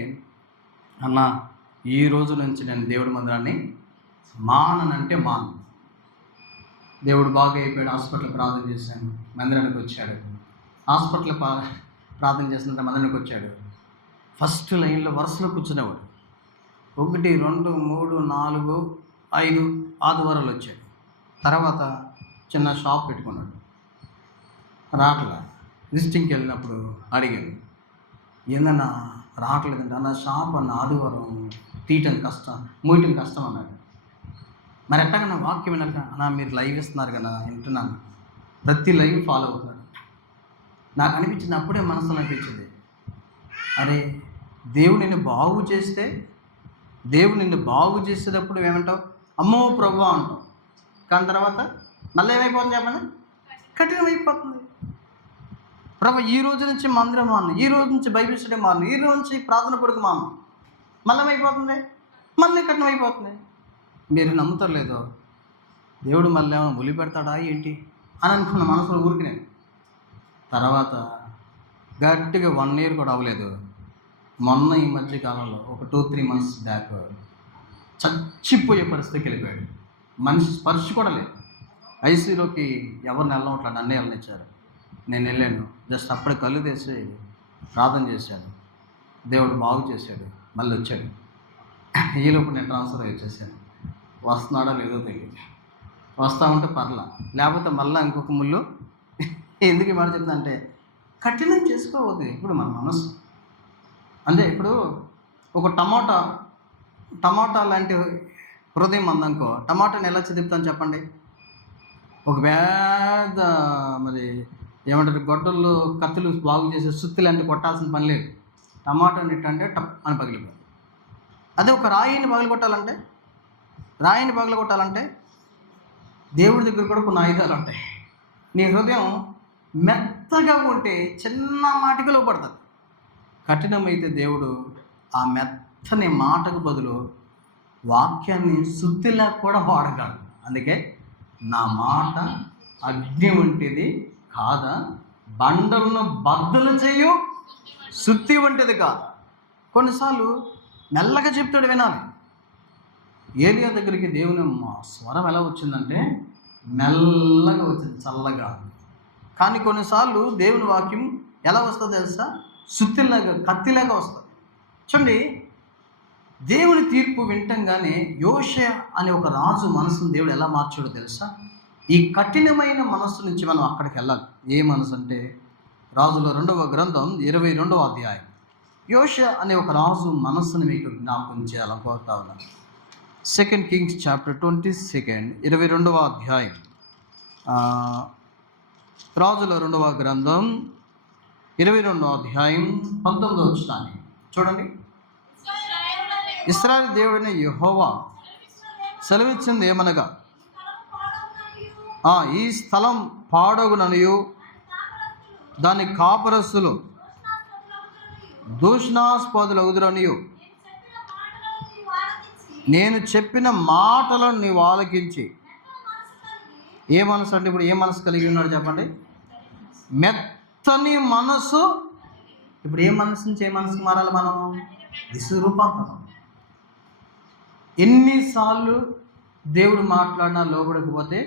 అన్న ఈ రోజు నుంచి నేను దేవుడి మందిరాన్ని మాననంటే మాను. దేవుడు బాగా అయిపోయాడు, హాస్పిటల్ ప్రార్థన చేశాను, మందిరానికి వచ్చాడు. హాస్పిటల్ ప్రార్థన చేసినంత మందిరానికి వచ్చాడు. ఫస్ట్ లైన్లో వరుసలో కూర్చునేవాడు. 1, 2, 3, 4, 5 ఆదివారాలు వచ్చాడు. తర్వాత చిన్న షాప్ పెట్టుకున్నాడు. రావట్లే. విజిటింగ్కి వెళ్ళినప్పుడు అడిగాను, ఏందన్నా రావట్లేదంటే, అన్న షాప్ అన్న ఆదివారం మూయటం కష్టం అన్నాడు. మరి ఎట్టగన్నా వాక్యం వినాలి కదా అన్న, మీరు లైవ్ ఇస్తున్నారు కదా, వింటున్నాను, ప్రతి లైవ్ ఫాలో అవుతున్నాడు. నాకు అనిపించింది, అప్పుడే మనసులో అనిపించింది, అరే దేవుడు నిన్ను బాగు చేసేటప్పుడు ఏమంటావు? అమ్మో ప్రభువా అంటావు. కానీ తర్వాత మళ్ళీ ఏమైపోతుంది చెప్పండి? కఠినమైపోతుంది. ప్రభు ఈ రోజు నుంచి మందిరం మాను, ఈ రోజు నుంచి బైబిల్ స్టడీ మాను, ఈ రోజు నుంచి ప్రార్థన కొడుకు మాను, మళ్ళీ ఏమైపోతుంది? మళ్ళీ కఠినమైపోతుంది. మీరు నమ్ముతారు లేదో, దేవుడు మళ్ళీ ఏమైనా ఒలి పెడతాడా ఏంటి అని అనుకున్న మనసులో ఊరికి నేను. తర్వాత గట్టిగా 1 year కూడా అవ్వలేదు, మొన్న ఈ మధ్య కాలంలో ఒక 2-3 months బ్యాక్ చచ్చిపోయే పరిస్థితికి వెళ్ళిపోయాడు. మనిషి స్పర్శ కూడా లేదు. ఐసీయూలోకి ఎవరిని వెళ్ళనట్లా, నన్నే వెళ్ళనిచ్చారు. నేను వెళ్ళాను, జస్ట్ అప్పుడే కళ్ళు తెసి ప్రార్థన చేశాను, దేవుడు బాగు చేశాడు, మళ్ళీ వచ్చాడు. ఈలోపు నేను ట్రాన్స్ఫర్ అయ్యి వచ్చేసాను. వస్తున్నాడో లేదో తెలియదు. వస్తూ ఉంటే పర్లా, లేకపోతే మళ్ళీ ఇంకొక ముళ్ళు. ఎందుకు ఈ మాట చెప్తా అంటే, కఠినం చేసుకోవద్దు ఇప్పుడు మన మనసు. అంటే ఇప్పుడు ఒక టమాటా లాంటి హృదయం అందనుకో, టమాటాని ఎలా చదివిస్తాను చెప్పండి? ఒక పెద్ద మరి ఏమంటారు, గొడ్డళ్ళు కత్తులు బాగు చేసే సుత్తులు అంటే కొట్టాల్సిన పని లేదు. టమాటాని అంటే టప్ అని పగిలిపోతుంది. అదే ఒక రాయిని పగలగొట్టాలంటే దేవుడి దగ్గర కూడా కొన్ని ఆయుధాలు ఉంటాయి. నీ హృదయం మెత్తగా ఉంటే చిన్న మాటకి లోపడుతుంది. కఠినమైతే దేవుడు ఆ మెత్తని మాటకు బదులు వాక్యాన్ని సుత్తిలా కూడా వాడగలడు. అందుకే నా మాట అగ్ని వంటిది కాదా, బండలను బద్దలు చేయు సుత్తి వంటిది కాదా. కొన్నిసార్లు మెల్లగా చెప్తాడు, వినాలి. ఏలియా దగ్గరికి దేవుని స్వరం ఎలా వచ్చిందంటే మెల్లగా వచ్చింది, చల్లగా. కానీ కొన్నిసార్లు దేవుని వాక్యం ఎలా వస్తుందో తెలుసా? సుత్తిలాగా, కత్తిలాగా వస్తుంది. చూడండి, దేవుని తీర్పు వింటంగానే యోషయ అనే ఒక రాజు మనసును దేవుడు ఎలా మార్చాడో తెలుసా? ఈ కఠినమైన మనస్సు నుంచి మనం అక్కడికి వెళ్ళాలి. ఏ మనసు అంటే రాజుల 2వ గ్రంథం 22వ అధ్యాయం. యోషయ అనే ఒక రాజు మనస్సును మీకు జ్ఞాపకం చేయాలనుకుంటా ఉన్నాను. 2 Kings చాప్టర్ 22 22వ అధ్యాయం. రాజుల 2వ గ్రంథం 22వ అధ్యాయం 19వ వచనాన్ని చూడండి. ఇశ్రాయేలు దేవుడైన యెహోవా సెలవిచ్చింది ఏమనగా, ఈ స్థలం పాడగుననియు దాని కాపరస్తులు దూషణాస్పదులగుదురనియు నేను చెప్పిన మాటలను నీవు ఆలకించి. ఏ మనసు అంటే ఇప్పుడు ఏ మనసు కలిగి ఉన్నాడు చెప్పండి? మెత్తని మనసు. ఇప్పుడు ఏ మనసు నుంచి ఏ మనసుకు మారాలి మనము? విశ్వరూపాంతరం. ఎన్నిసార్లు దేవుడు మాట్లాడినా లోబడకపోతే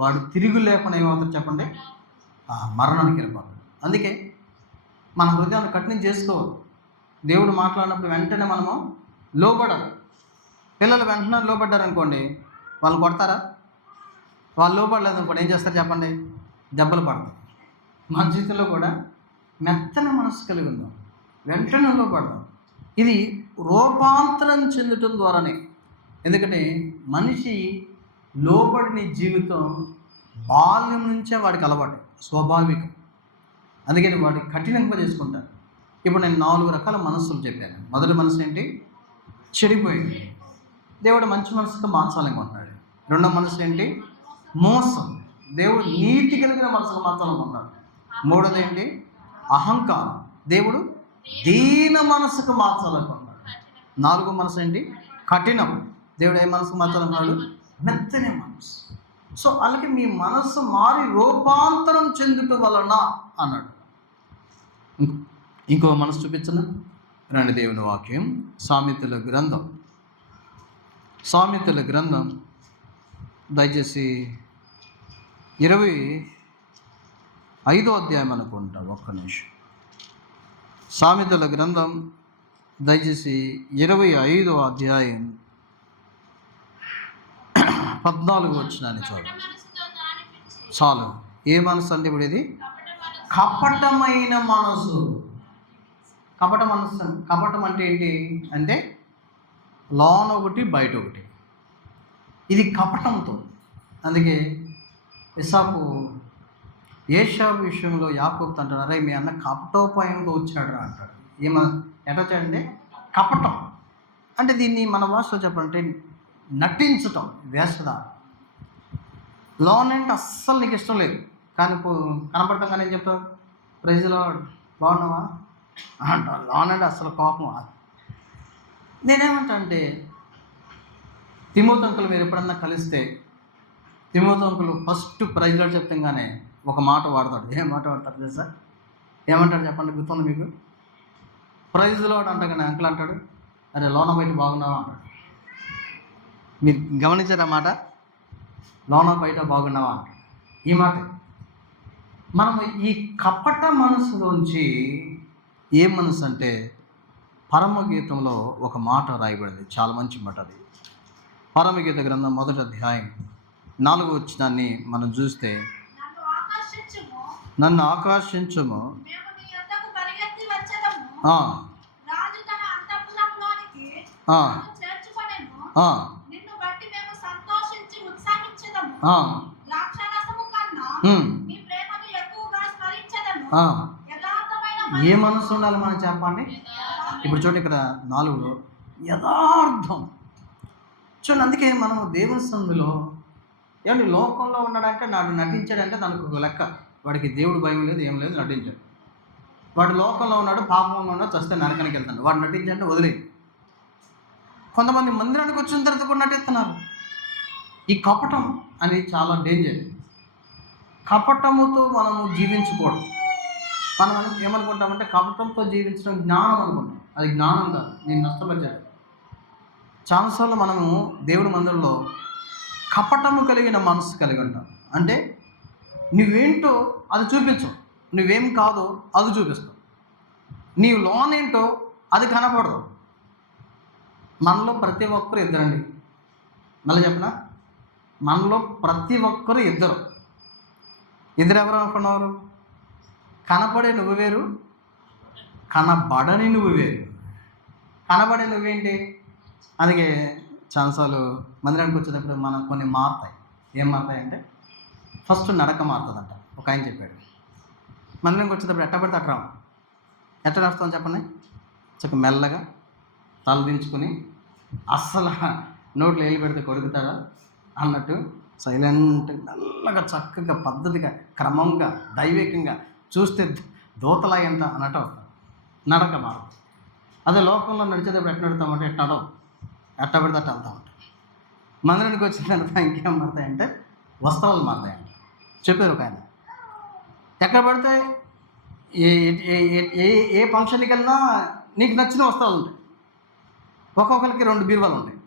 వాడు తిరిగి లేకుండా ఏమవుతారు చెప్పండి? మరణానికి వెళ్ళిపోతాడు. అందుకే మన హృదయాన్ని కఠినం చేసుకోవాలి. దేవుడు మాట్లాడినప్పుడు వెంటనే మనము లోబడాలి. పిల్లలు వెంటనే లోబడ్డారనుకోండి, వాళ్ళు కొడతారా? వాళ్ళు లోబడలేదు అనుకోండి, ఏం చేస్తారు చెప్పండి? దెబ్బలు పడతారు. మన జీవితంలో కూడా మెత్తని మనసు కలిగి ఉందాం, వెంటనే లోబడదాం. ఇది రూపాంతరం చెందటం ద్వారానే. ఎందుకంటే మనిషి లోబడిన జీవితం బాల్యం నుంచే వాడికి అలవాటు, స్వాభావికం. అందుకని వాడికి కఠినంగా చేసుకుంటారు. ఇప్పుడు నేను 4 రకాల మనస్సులు చెప్పాను. మొదటి మనసు ఏంటి? చెడిపోయింది. దేవుడు మంచి మనసుగా మార్చాలనుకుంటున్నాడు. రెండో మనసు ఏంటి? మోసం. దేవుడు నీతి కలిగిన మనసుగా మార్చాలనుకుంటున్నాడు. మూడోది ఏంటి? అహంకారం. దేవుడు దీన మనసుకు మార్చాలనుకుంటున్నాడు. 4వ మనసు ఏంటి? కఠినం. దేవుడు ఏ మనసుకు మార్చాలనుకున్నాడు? మెత్తని మనసు. సో అలాగే మీ మనసు మారి రూపాంతరం చెందుట వలన అన్నాడు. ఇంకో మనసు చూపించను రండి. దేవుని వాక్యం సామెతల గ్రంథం దయచేసి 25వ అధ్యాయం అనుకుంటా. ఒక్క నిమిషం. సామెతల గ్రంథం దయచేసి 25వ అధ్యాయం 14వ వచనాన్ని చూడండి. చాలు. ఏ మనసు అంటే ఇప్పుడు ఇది? కపటమైన మనసు. కపటం అంటే ఏంటి అంటే లోన ఒకటి బయట ఒకటి. ఇది కపటంతో. అందుకే ఏషావు విషయంలో యాకోబు అంటాడు, అరే మీ అన్న కపటోపాయంతో వచ్చాడు రా అంటాడు. ఎట్లా వచ్చాడంటే కపటం అంటే దీన్ని మన భాషలో చెప్పాలంటే నటించటం, వేషధారం. లోన్ అంటే అస్సలు నీకు ఇష్టం లేదు, కానీ కనపడతాం కానీ ఏం చెప్తావు? ప్రైజ్లో బాగున్నావా అంటారు. లోన్ అంటే అస్సలు కోపం. నేనేమంటా అంటే తిమోతి అంకుల్ మీరు ఎప్పుడన్నా కలిస్తే తిమోతి అంకుల్ ఫస్ట్ ప్రైజ్లో చెప్తాగానే ఒక మాట వాడతాడు. ఏం మాట వాడతాడు తెలుసా? ఏమంటాడు చెప్పండి? గుర్తుంది మీకు? ప్రైజ్లో అంటగానే అంకుల్ అంటాడు, అరే లోన బయట బాగున్నావా అంటాడు. మీరు గమనించారా మాట? లోన బయట బాగున్నావా అంటాడు. ఈ మాట మనం ఈ కపట మనసులోంచి ఏ మనసు అంటే పరమగీతంలో ఒక మాట రాయబడింది, చాలా మంచి మాట. అది పరమగీత గ్రంథం 1వ అధ్యాయం 4వ వచనాన్ని మనం చూస్తే, నన్ను ఆకర్షించుము ఏ మనసు ఉండాలి మనం చెప్పండి? ఇప్పుడు చూడండి, ఇక్కడ 4లో యథార్థం చూడండి. అందుకే మనం దేవుని సన్నిధిలో ఏమండి లోకంలో ఉన్నాడంటే నాడు నటించాడంటే దానికి ఒక లెక్క. వాడికి దేవుడు భయం లేదు, ఏం లేదు, నటించాడు. వాడు లోకంలో ఉన్నాడు, పాపంలో ఉన్నాడు, చస్తే నరకానికి వెళ్తాడు. వాడు నటించాడంటే వదిలేదు. కొంతమంది మందిరానికి వచ్చిన తర్వాత కూడా నటిస్తున్నారు. ఈ కపటం అనేది చాలా డేంజర్. కపటముతో మనము జీవించకూడదు. మనం ఏమనుకుంటామంటే కపటంతో జీవించడం జ్ఞానం అనుకుంటాం. అది జ్ఞానం కాదు, నేను నష్టపరిచాడు. చాలాసార్లు మనము దేవుడి మందిరంలో కపటము కలిగిన మనసు కలిగి ఉంటాం. అంటే నువ్వేంటో అది చూపించవు, నువ్వేం కాదో అది చూపిస్తావు, నీవు లోనేంటో అది కనపడదు. మనలో ప్రతి ఒక్కరు ఇద్దరండి. మళ్ళీ చెప్పనా, మనలో ప్రతి ఒక్కరు ఇద్దరు. ఇద్దరు ఎవరు అనుకున్నారు? కనపడే నువ్వు వేరు, కనబడని నువ్వు వేరు. కనబడే నువ్వేంటి? అందుకే చాలాసార్లు మందిరానికి వచ్చేటప్పుడు మనం కొన్ని మారుతాయి. ఏం మారుతాయి అంటే, ఫస్ట్ నడక మారుతుందంట. ఒక ఆయన చెప్పాడు, మందిరానికి వచ్చేటప్పుడు ఎట్ట పడితే అట్లా ఎట్లా రాస్తామని చెప్పండి. చక్క మెల్లగా తల దించుకొని, అస్సలు నోట్లో వేలు పెడితే కొరుకుతాడా అన్నట్టు సైలెంట్గా మెల్లగా చక్కగా పద్ధతిగా క్రమంగా దైవికంగా చూస్తే దూతలా ఎంత అన్నట్టు అవుతాం. నడక మారు. అదే లోకంలో నడిచేటప్పుడు ఎట్లా నడుతామంటే ఎట్ట పడితే అట్ట వెళ్తా ఉంటాం. మందిరానికి వచ్చిన తర్వాత ఇంకేం మారుతాయంటే వస్త్రాలు మారుతాయంట. చెప్పారు ఒక ఆయన, ఎక్కడ పడితే ఏ ఫంక్షన్కి వెళ్ళినా నీకు నచ్చిన వస్త్రాలు ఉంటాయి. ఒక్కొక్కరికి 2 బీరువాలు ఉంటాయి.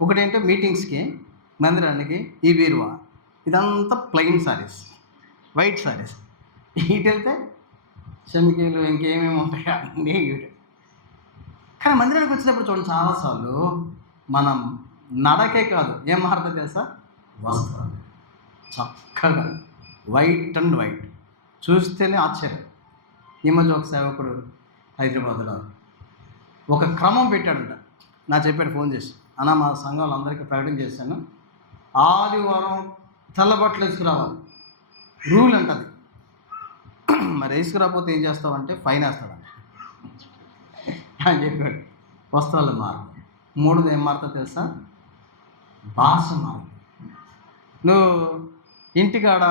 ఒకటి ఏంటంటే మీటింగ్స్కి, మందిరానికి ఈ బీరువా, ఇదంతా ప్లెయిన్ శారీస్, వైట్ శారీస్. ఇటు వెళ్తే చెమికీలు ఇంకేమేమి ఉంటాయి అన్నీ ఇటు. కానీ మందిరానికి వచ్చేటప్పుడు చూడండి, చాలాసార్లు మనం నడకే కాదు, ఏం మారుతుంది తెలుసా? వస్త్రాలు చక్కగా వైట్ అండ్ వైట్, చూస్తేనే ఆశ్చర్యం. ఈ మధ్య ఒక సేవకుడు హైదరాబాద్లో ఒక క్రమం పెట్టాడంట. చెప్పాడు ఫోన్ చేసి, అన్న మా సంఘంలో అందరికీ ప్రకటన చేశాను, ఆదివారం తెల్ల బట్టలు వేసుకురావాలి, రూల్ అంటది. మరి వేసుకురాకపోతే ఏం చేస్తావంటే ఫైన్ వేస్తాడంట అని చెప్పాడు. వస్త్రాలు మారు. 3 ఏం మారుతుందో తెలుసా? భాష మారు. నువ్వు ఇంటికాడ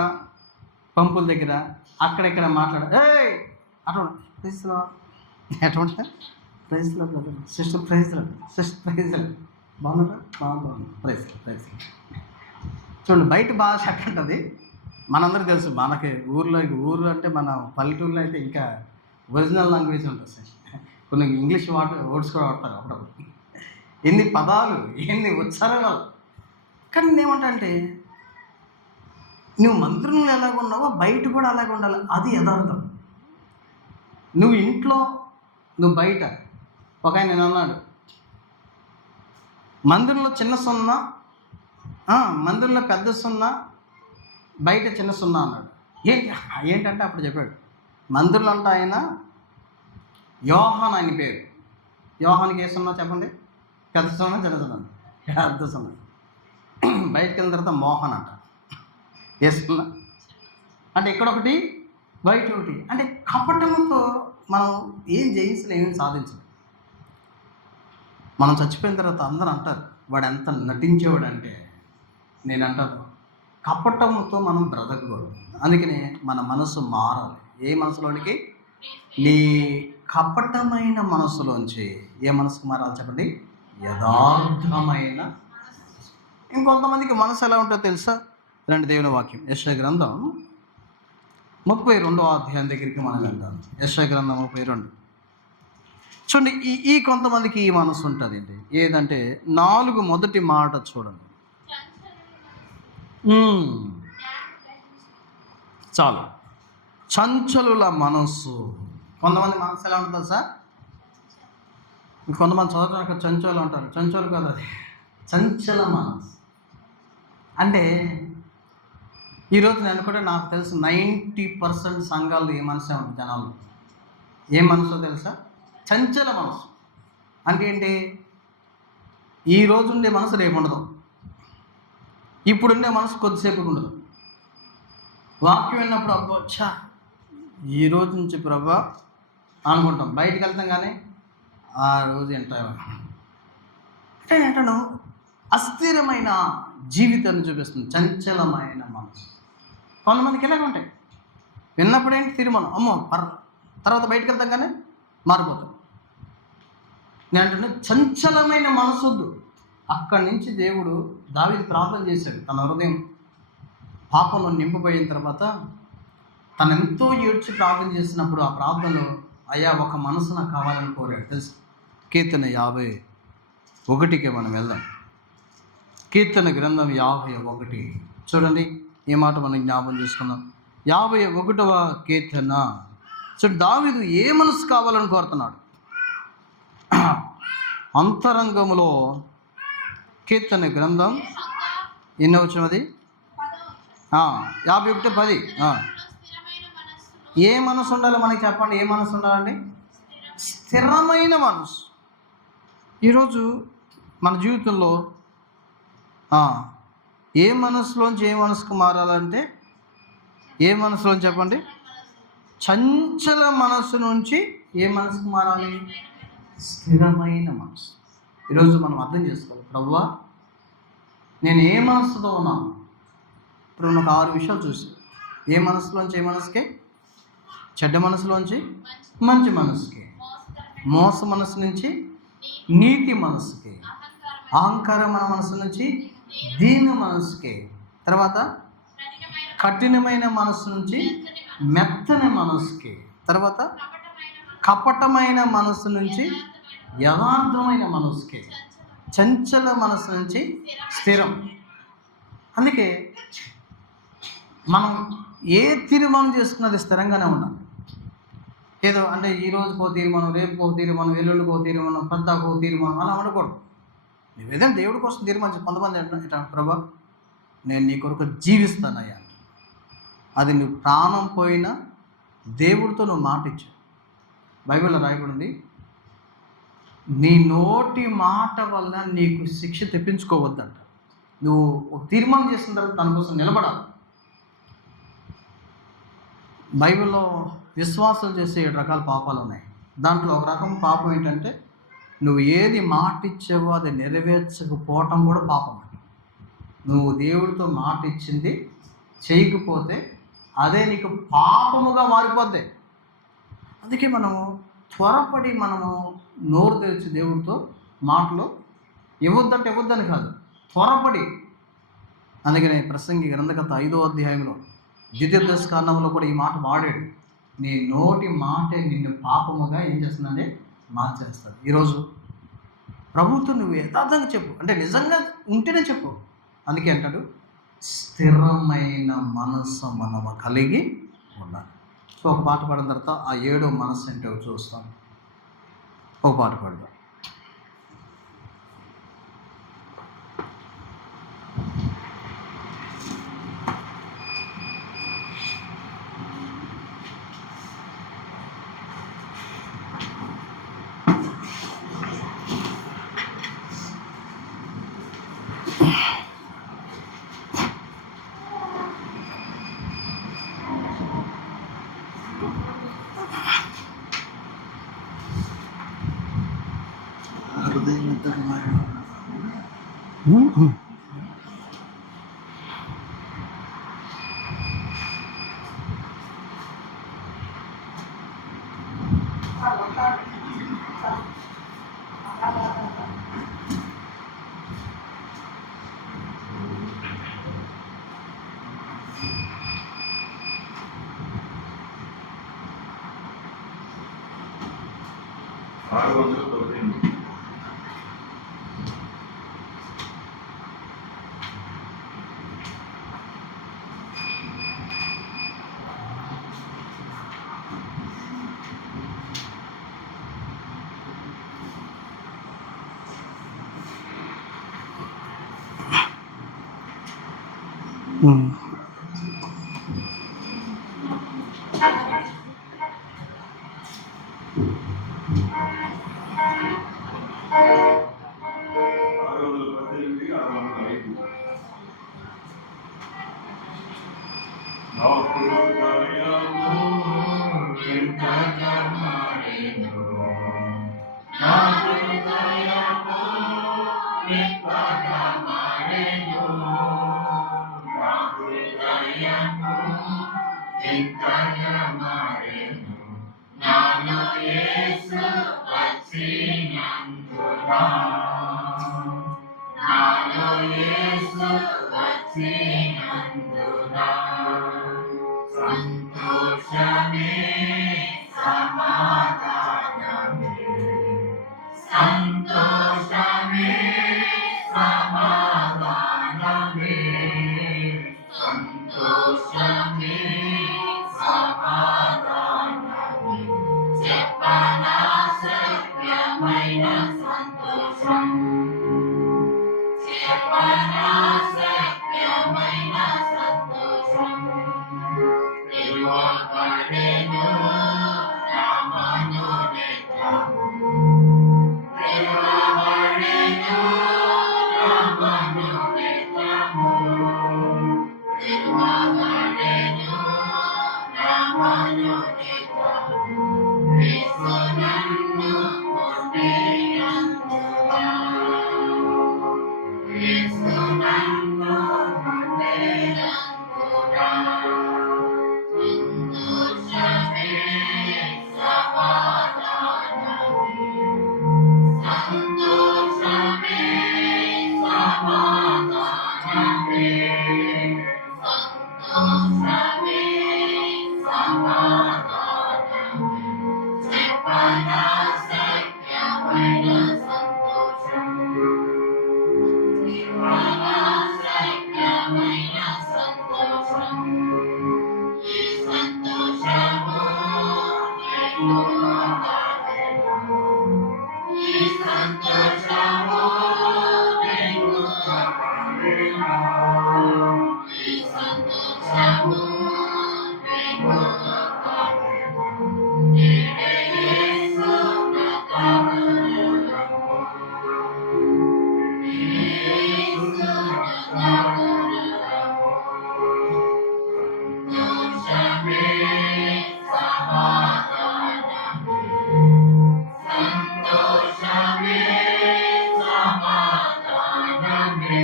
పంపుల దగ్గర అక్కడెక్కడ అట్లా ప్రైజ్లో ఎటువంటి ప్రైజ్లో సిస్టర్ ప్రైజ్లో బాగున్నారా? బాగుంది ప్రైజ్. చూడండి, బయట భాష అట్టుంటుంది. మనందరికీ తెలుసు. మనకి ఊర్లో అంటే మన పల్లెటూరులో అయితే ఇంకా ఒరిజినల్ లాంగ్వేజ్ ఉంటుంది. కొన్ని ఇంగ్లీష్ వర్డ్స్ కూడా వాడతారు అప్పుడప్పుడు. ఎన్ని పదాలు, ఎన్ని ఉచ్చారణలు. కానీ నేనేమంటా అంటే, నువ్వు మందిరంలో ఎలాగ ఉన్నావో బయట కూడా అలాగే ఉండాలి. అది యథార్థం. నువ్వు ఇంట్లో, నువ్వు బయట. ఒక ఆయన నేను అన్నాడు, మందిరంలో చిన్న సున్నా, మందిరంలో పెద్ద సున్నా, బయట చిన్న సున్నా అన్నాడు. ఏంటంటే అప్పుడు చెప్పాడు, మందిరంలో అంటే ఆయన యోహాన్ అని పేరు. యోహాన్కి ఏ సున్నా చెప్పండి? పెద్ద సున్నా, చిన్న సున్నా? పెద్ద సున్నా. బయటకు వెళ్ళిన తర్వాత మోహన్ అంట. ఏ సున్నా అంటే ఇక్కడొకటి బయట ఒకటి. అంటే కపటంతో మనం ఏం జయించలేం, ఏం సాధించలేం. మనం చచ్చిపోయిన తర్వాత అందరూ అంటారు, వాడు ఎంత నటించేవాడు అంటే. నేను అంటాను, కపటంతో మనం బ్రతకూడదు. అందుకనే మన మనసు మారాలి. ఏ మనసులోనికి? నీ కపటమైన మనసులోంచి ఏ మనసుకు మారాలి చెప్పండి? యథార్థమైన. ఇంకొంతమందికి మనసు ఎలా ఉంటుందో తెలుసా? ఇలాంటి దేవుని వాక్యం యెషయా గ్రంథం 32వ అధ్యాయం దగ్గరికి మనం వెళ్దాం. యెషయా గ్రంథం 32. చూడండి, ఈ కొంతమందికి ఈ మనసు ఉంటుంది. ఏదంటే 4 మొదటి మాట చూడండి. చాలు. చంచలుల మనస్సు. కొంతమంది మనసు ఎలా ఉంటుంది సార్? కొంతమంది చదవడానికి చంచలు అంటారు. చంచలు కాదు, అది చంచల మనసు. అంటే ఈరోజు నేను కూడా, నాకు తెలుసు 90% సంఘాలు ఏ మనసే ఉంటుంది. జనాలు ఏ మనసో తెలుసా? చంచల మనసు. అంటే ఏంటి? ఈరోజు ఉండే మనసు రేపు ఉండదు, ఇప్పుడుండే మనసు కొద్దిసేపు ఉండదు. వాక్యం విన్నప్పుడు అబ్బా ఈ రోజు నుంచి ప్రభా అనుకుంటాం, బయటికి వెళ్తాం కానీ ఆ రోజు ఏంటాను అంటే ఏంటాను అస్థిరమైన జీవితాన్ని చూపిస్తుంది చంచలమైన మనసు. కొంతమందికి ఇలాగ ఉంటాయి. విన్నప్పుడు ఏంటి తీర్మానం, అమ్మో తర్వాత బయటకు వెళ్తాం కానీ మారిపోతాం. నేను అంటున్నా చంచలమైన మనసు వద్దు. అక్కడి నుంచి దేవుడు దావీదు ప్రార్థన చేశాడు. తన హృదయం పాపంలో నింపబోయిన తర్వాత తను ఎంతో ఏడ్చి ప్రార్థన చేసినప్పుడు ఆ ప్రార్థనలో అయ్యా ఒక మనసు నాకు కావాలని కోరాడు. తెలుసు, కీర్తన 51కి మనం వెళ్దాం. కీర్తన గ్రంథం 51. చూడండి, ఈ మాట మనం జ్ఞాపం చేసుకుందాం. 51వ కీర్తన. చూడండి, దావీదు ఏ మనసు కావాలని కోరుతున్నాడు? అంతరంగములో. కీర్తన గ్రంథం ఎన్నో వచ్చిన అది 51:10. ఏ మనసు ఉండాలి మనకి చెప్పండి? ఏ మనసు ఉండాలండి? స్థిరమైన మనసు. ఈరోజు మన జీవితంలో ఏ మనసులోంచి ఏ మనసుకు మారాలంటే ఏ మనసులోంచి చెప్పండి? చంచల మనసు నుంచి ఏ మనసుకు మారాలి? స్థిరమైన మనసు. ఈరోజు మనం అర్థం చేసుకోవాలి, ప్రభువా నేను ఏ మనసుతో ఉన్నాను? ఇప్పుడు నాకు 6 విషయాలు చూసి, ఏ మనసులోంచి ఏ మనసుకే? చెడ్డ మనసులోంచి మంచి మనసుకి, మోస మనసు నుంచి నీతి మనసుకి, అహంకారమైన మనసు నుంచి దీన మనసుకి, తర్వాత కఠినమైన మనసు నుంచి మెత్తని మనసుకి, తర్వాత కపటమైన మనసు నుంచి యథార్థమైన మనసుకి, చంచల మనసు నుంచి స్థిరం. అందుకే మనం ఏ తీర్మానం చేసుకున్నది స్థిరంగానే ఉండాలి. ఏదో అంటే ఈరోజుకో తీర్మానం, రేపుకో తీర్మానం, ఎల్లుండికో తీర్మానం, పెద్దకో తీర్మానం అలా ఉండకూడదు. నువ్వు ఏదైనా దేవుడి కోసం తీర్మానం. కొంతమంది అంటారు, ప్రభా నేను నీ కొరకు జీవిస్తానయ్యా. అది నువ్వు ప్రాణం పోయినా దేవుడితో నువ్వు మాట ఇచ్చావు. బైబిల్లో రాయబడింది, నీ నోటి మాట వల్ల నీకు శిక్ష తెప్పించుకోవద్దంట. నువ్వు ఒక తీర్మానం చేసిన తర్వాత దాని కోసం నిలబడాలి. బైబిల్లో విశ్వాసం చేసే 7 రకాల పాపాలు ఉన్నాయి. దాంట్లో ఒక రకం పాపం ఏంటంటే, నువ్వు ఏది మాట ఇచ్చావో అది నెరవేర్చకపోవటం కూడా పాపం. నువ్వు దేవుడితో మాట ఇచ్చింది చేయకపోతే అదే నీకు పాపముగా మారిపోద్ది. అందుకే మనము త్వరపడి నోరు తెరిచి దేవుడితో మాటలు ఇవ్వద్దంటే ఇవ్వద్దని కాదు, త్వరపడి. అందుకనే ప్రసంగి గ్రంథకథ 5వ అధ్యాయంలో 2వ కారణంలో కూడా ఈ మాట వాడాడు. నీ నోటి మాటే నిన్ను పాపముగా ఏం చేస్తుందంటే మార్చేస్తుంది. ఈరోజు ప్రభుత్వం నువ్వు యథార్థంగా చెప్పు, అంటే నిజంగా ఉంటేనే చెప్పు. అందుకే అంటాడు, స్థిరమైన మనస్సు మనము కలిగి ఉండాలి. సో ఒక పాట పాడిన తర్వాత ఆ 7వ మనస్సు ఏంటో చూస్తాం. ఒక పాట పాడదాం. సత్యమైన సంతోషం సత్యమైన సంతోషం తెలువబడెను నా మనోనేత్రము తెలువబడెను నా మనోనేత్రము తెలువబడెను నా మనోనేత్రము యేసు నన్ను ముట్టినందున యేసు నన్ను ముట్టినందున సంతోషమే సమాధానమే సంతోషమే సమాధానమే సంతోషమే సమాధానమే చెప్పనా సత్యమైన సంతోషం చెప్పనా సత్యమైన సంతోషం ఈ సంతోషము నీకు కావాలేనా ఈ సంతోషము నీకు కావాలేనా ఈ సంతోషము నీకు కావాలేనా నీవే యేసు నా కావలము నీవే యేసు నా కావలము సంతోషమే సమాధానమే సంతోషమే సమాధానమే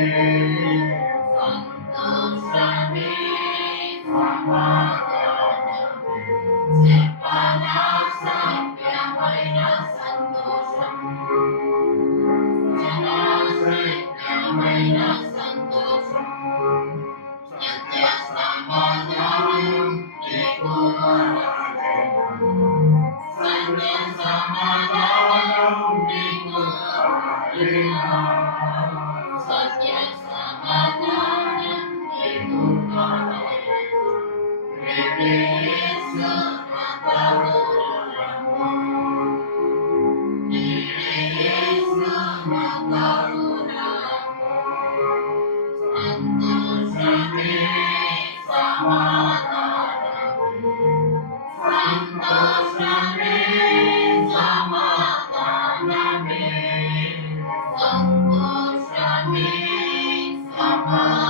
సంతోషమే సమాధానమే చెప్పనా సత్యమైన సంతోషం చెప్పనా సత్యమైన సంతోషం సత్య సమాధానం నీకు కావాలేనా సత్య సమాధానం నీకు కావాలేనా సత్య సమాధానం నీకు కావాలేనా నీవే యేసు నా కావలము నీవే యేసు నా కావలము సంతోషమే సమాధానమే సంతోషమే సమాధానమే సంతోషమే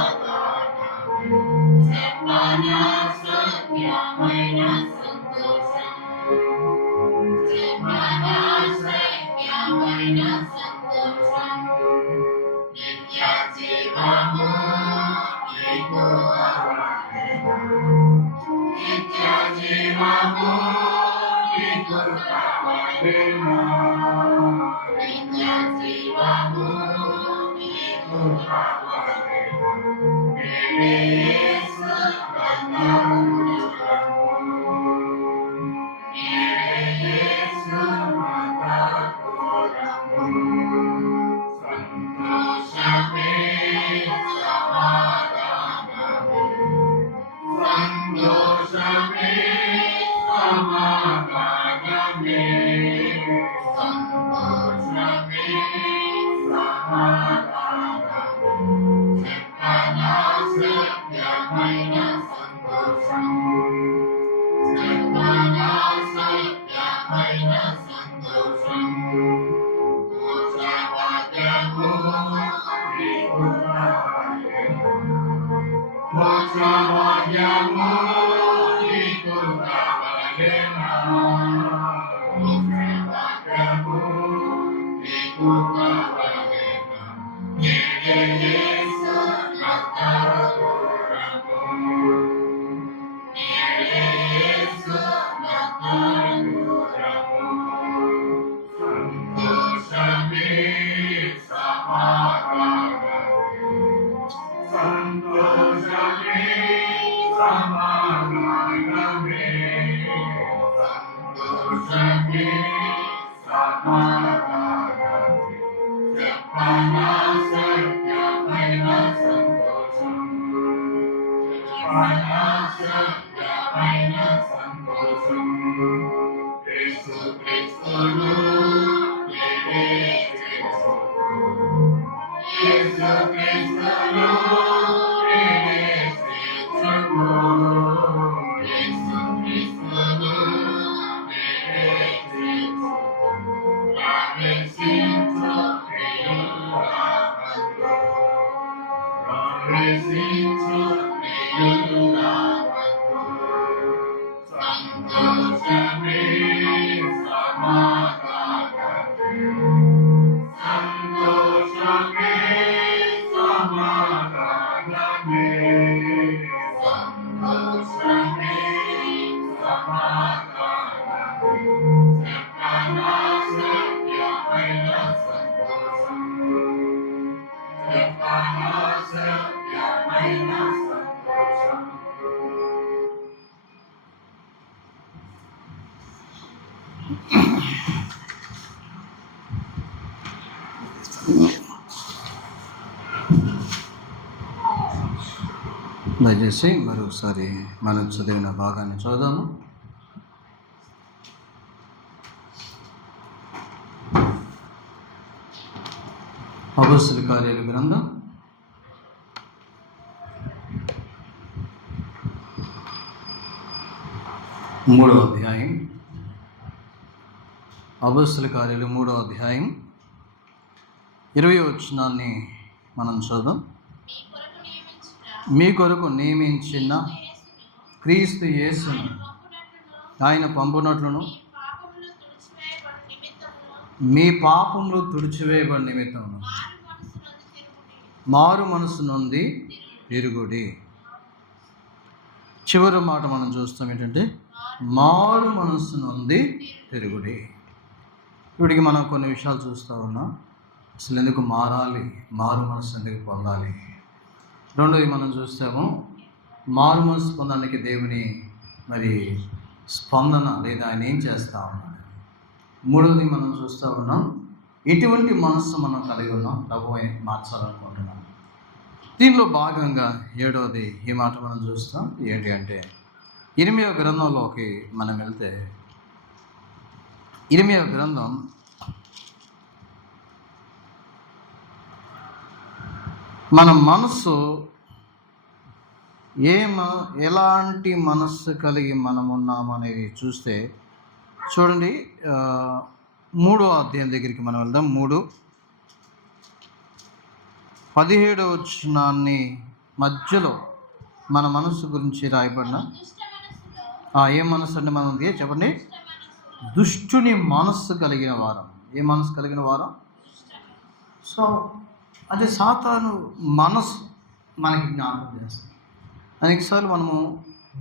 సమాధానమే చెప్పనా సత్యమైన సంతోషం చెప్పనా సత్యమైన సంతోషం నిత్య జీవము నీకు కావాలేనా నిత్య జీవము నీకు కావాలేనా నిత్య జీవము నీకు కావాలేనా నీవే యేసు నా కావలము నీవే యేసు నా కావలము సంతోషమే సమాధానమే సంతోషమే సమాధానమే సంతోషమే సమాధానమే చెప్పనా సత్యమైన సంతోషం చెప్పనా సత్యమైన సంతోషం మోక్షభాగ్యము నీకు కావాలేనా మోక్షభాగ్యము నీకు కావాలేనా మోక్షభాగ్యము నీకు కావాలేనా నీవే యేసు నా కావలము నీవే యేసు నా కావలము సంతోషమే సమాధానమే సంతోషమే సమాధానమే సంతోషమే సమాధానమే చెప్పనా సత్యమైన సంతోషం దయచేసి మరొకసారి మనం చదివిన భాగాన్ని చదువుదాము. అపొస్తలుల కార్యాల గ్రంథం 3వ అధ్యాయం. అపొస్తలుల కార్యాలు 3వ అధ్యాయం 20వ వచనాన్ని మనం చదువుదాం. మీ కొరకు నియమించిన క్రీస్తు యేసును ఆయన పంపునట్లును మీ పాపములు తుడిచివేయబడి నిమిత్తమును మారు మనసు నుండి తిరుగుడి. చివరి మాట మనం చూస్తాం ఏంటంటే మారు మనసు నుండి తిరుగుడి. ఇప్పటికి మనం కొన్ని విషయాలు చూస్తూ ఉన్నాం. అసలు ఎందుకు మారాలి, మారు మనసు ఎందుకు పొందాలి. రెండోది మనం చూస్తాము మారు మనసు పొందడానికి దేవుని మరి స్పందన లేదా ఆయన ఏం చేస్తూ ఉన్నాడు. మూడవది మనం చూస్తూ ఉన్నాం ఎటువంటి మనస్సు మనం కలిగి ఉన్నాం, ప్రభు మార్చాలనుకుంటున్నాం. దీనిలో భాగంగా 7వది ఈ మాట మనం చూస్తాం. ఏంటి అంటే ఇర్మియా గ్రంథంలోకి మనం వెళ్తే ఇర్మియా గ్రంథం మన మనస్సు ఎలాంటి మనస్సు కలిగి మనం ఉన్నామనేది చూస్తే చూడండి. 3వ అధ్యాయం దగ్గరికి మనం వెళ్దాం. 3:17 వచనాన్ని మధ్యలో మన మనస్సు గురించి రాయబడిన ఏ మనస్సు అంటే మనం చెప్పండి, దుష్టుని మనస్సు కలిగిన వారం. ఏ మనస్సు కలిగిన వారం? సో అదే సాతాను మనస్సు మనకి జ్ఞాపకం చేస్తుంది. అనేకసార్లు మనము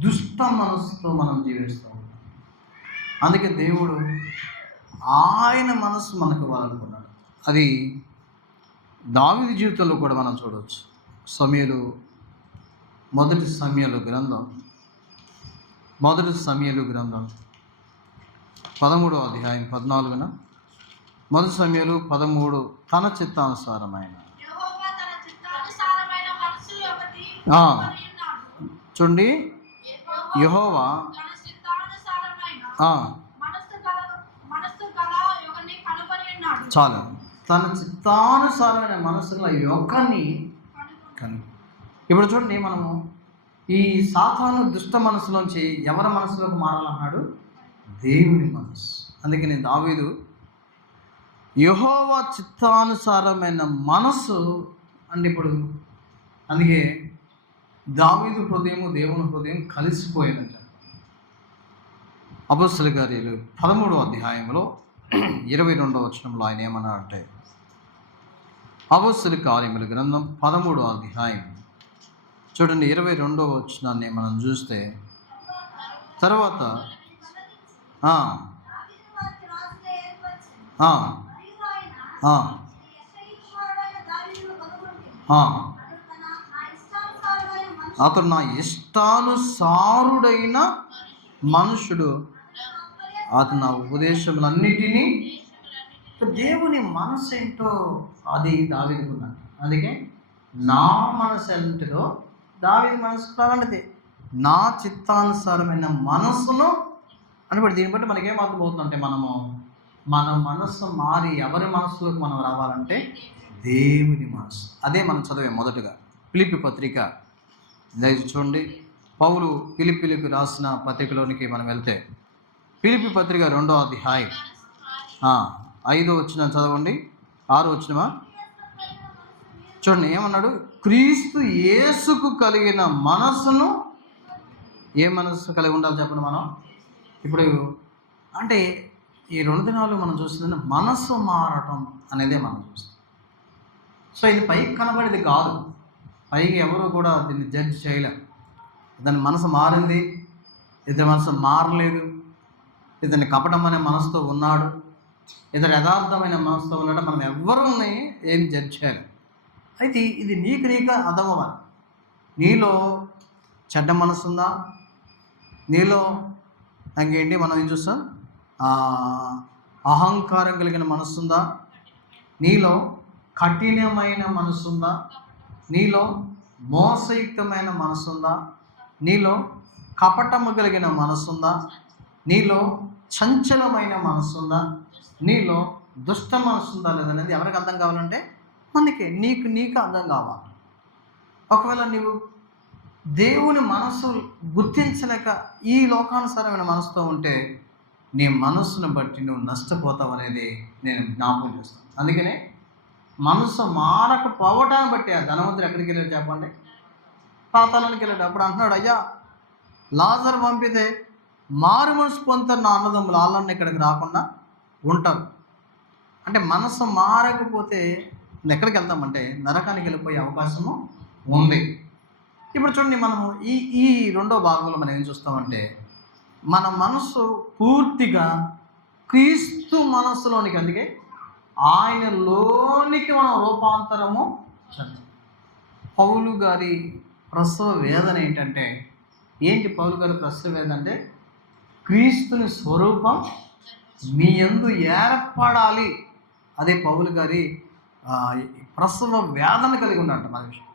దుష్ట మనస్సుతో మనం జీవిస్తాం. అందుకే దేవుడు ఆయన మనస్సు మనకు ఇవ్వాలనుకున్నాడు. అది దావీదు జీవితంలో కూడా మనం చూడవచ్చు. మొదటి సమూయేలు గ్రంథం 13వ అధ్యాయం 14న మొదటి సమూయేలు 13 తన చిత్తానుసారమైన చూడండి యెహోవా చాలు తన చిత్తానుసారమైన మనస్సులో యొక్కని కను. ఇప్పుడు చూడండి మనము ఈ సాతాను దుష్ట మనసులోంచి ఎవరి మనసులోకి మారాలన్నాడు? దేవుని మనసు. అందుకని దావీదు యెహోవా చిత్తానుసారమైన మనస్సు అంటే ఇప్పుడు అందుకే దావీదు హృదయము దేవుని హృదయం కలిసిపోయిందంట. అపొస్తలుల కార్యాలు 13వ అధ్యాయంలో 22వ వచనంలో ఆయన ఏమన్నా అంటే అపొస్తలుల కార్యముల గ్రంథం 13వ అధ్యాయం చూడండి 22వ వచనాన్ని మనం చూస్తే తర్వాత అతడు నా ఇష్టానుసారుడైన మనుషుడు, అతను నా ఉపదేశములన్నిటినీ. దేవుని మనసు ఏంటో అది దావీదుకున్నాడు. అందుకే నా మనసు ఏంటిదో దావీదు మనసు అలాంటిది. నా చిత్తానుసారమైన మనస్సును అని బట్టి దీన్ని బట్టి మనకేం అర్థమవుతుందంటే మన మనస్సు మారి ఎవరి మనసులోకి మనం రావాలంటే దేవుని మనసు. అదే మనం చదివే మొదటగా ఫిలిప్పీ పత్రిక దయచేసి చూడండి. పౌలు ఫిలిప్పీలకు రాసిన పత్రికలోనికి మనం వెళ్తే ఫిలిప్పీ పత్రిక 2వ అధ్యాయం 5వ వచనం చదవండి. 6వ వచనమా చూడండి. ఏమన్నాడు? క్రీస్తు యేసుకు కలిగిన మనస్సును, ఏ మనస్సు కలిగి ఉండాలి చెప్పండి మనం. ఇప్పుడు అంటే ఈ 2 దినాలు మనం చూస్తుంది మనస్సు మారటం అనేదే మనం చూస్తాం. సో ఇది పైకి కనబడేది కాదు, పైకి ఎవరు కూడా దీన్ని జడ్జ్ చేయలేం. ఇతని మనసు మారింది, ఇతని మనసు మారలేదు, ఇతని కపటం అనే మనసుతో ఉన్నాడు, ఇతను యథార్థమైన మనసుతో ఉన్నాడు, మనం ఎవ్వరూ ఏం జడ్జ్ చేయలేం. అయితే ఇది నీకు అర్థమవ్వాలి. నీలో చెడ్డ మనసు ఉందా? నీలో ఇంకేంటి మనం ఏం చూస్తాం? అహంకారం కలిగిన మనసు ఉందా? నీలో కఠినమైన మనసు ఉందా? నీలో మోసయుక్తమైన మనసు ఉందా? నీలో కపటము కలిగిన మనసు ఉందా? నీలో చంచలమైన మనసు ఉందా? నీలో దుష్ట మనసు ఉందా లేదనేది ఎవరికి అర్థం కావాలంటే మనకి, నీకు అర్థం కావాలి. ఒకవేళ నీవు దేవుని మనసు గుర్తించలేక ఈ లోకానుసారమైన మనసుతో ఉంటే నీ మనస్సును బట్టి నువ్వు నష్టపోతావు అనేది నేను జ్ఞాపకం చేస్తాను. అందుకనే మనసు మారకపోవటాన్ని బట్టి ఆ ధనవంతుడు ఎక్కడికి వెళ్ళాడు చెప్పండి? పాతాళానికి వెళ్ళాడు. అప్పుడు అంటున్నాడు, అయ్యా లాజరు పంపితే మారు మనసు పొందుతారు నా అన్నదమ్ములు, వాళ్ళని ఇక్కడికి రాకుండా ఉంటారు. అంటే మనసు మారకపోతే ఎక్కడికి వెళ్తామంటే నరకానికి వెళ్ళిపోయే అవకాశము ఉంది. ఇప్పుడు చూడండి, మనము ఈ 2వ భాగంలో మనం ఏం చూస్తామంటే మన మనసు పూర్తిగా క్రీస్తు మనస్సులోనికి, అందుకే ఆయనలోనికి మనం రూపాంతరము చెందాలి. పౌలు గారి ప్రసవ వేదన ఏంటంటే, ఏంటి పౌలు గారి ప్రసవ వేదన అంటే క్రీస్తుని స్వరూపం మీ యందు ఏర్పడాలి. అదే పౌలు గారి ప్రసవ వేదన కలిగి ఉన్నట్టు మన విషయం.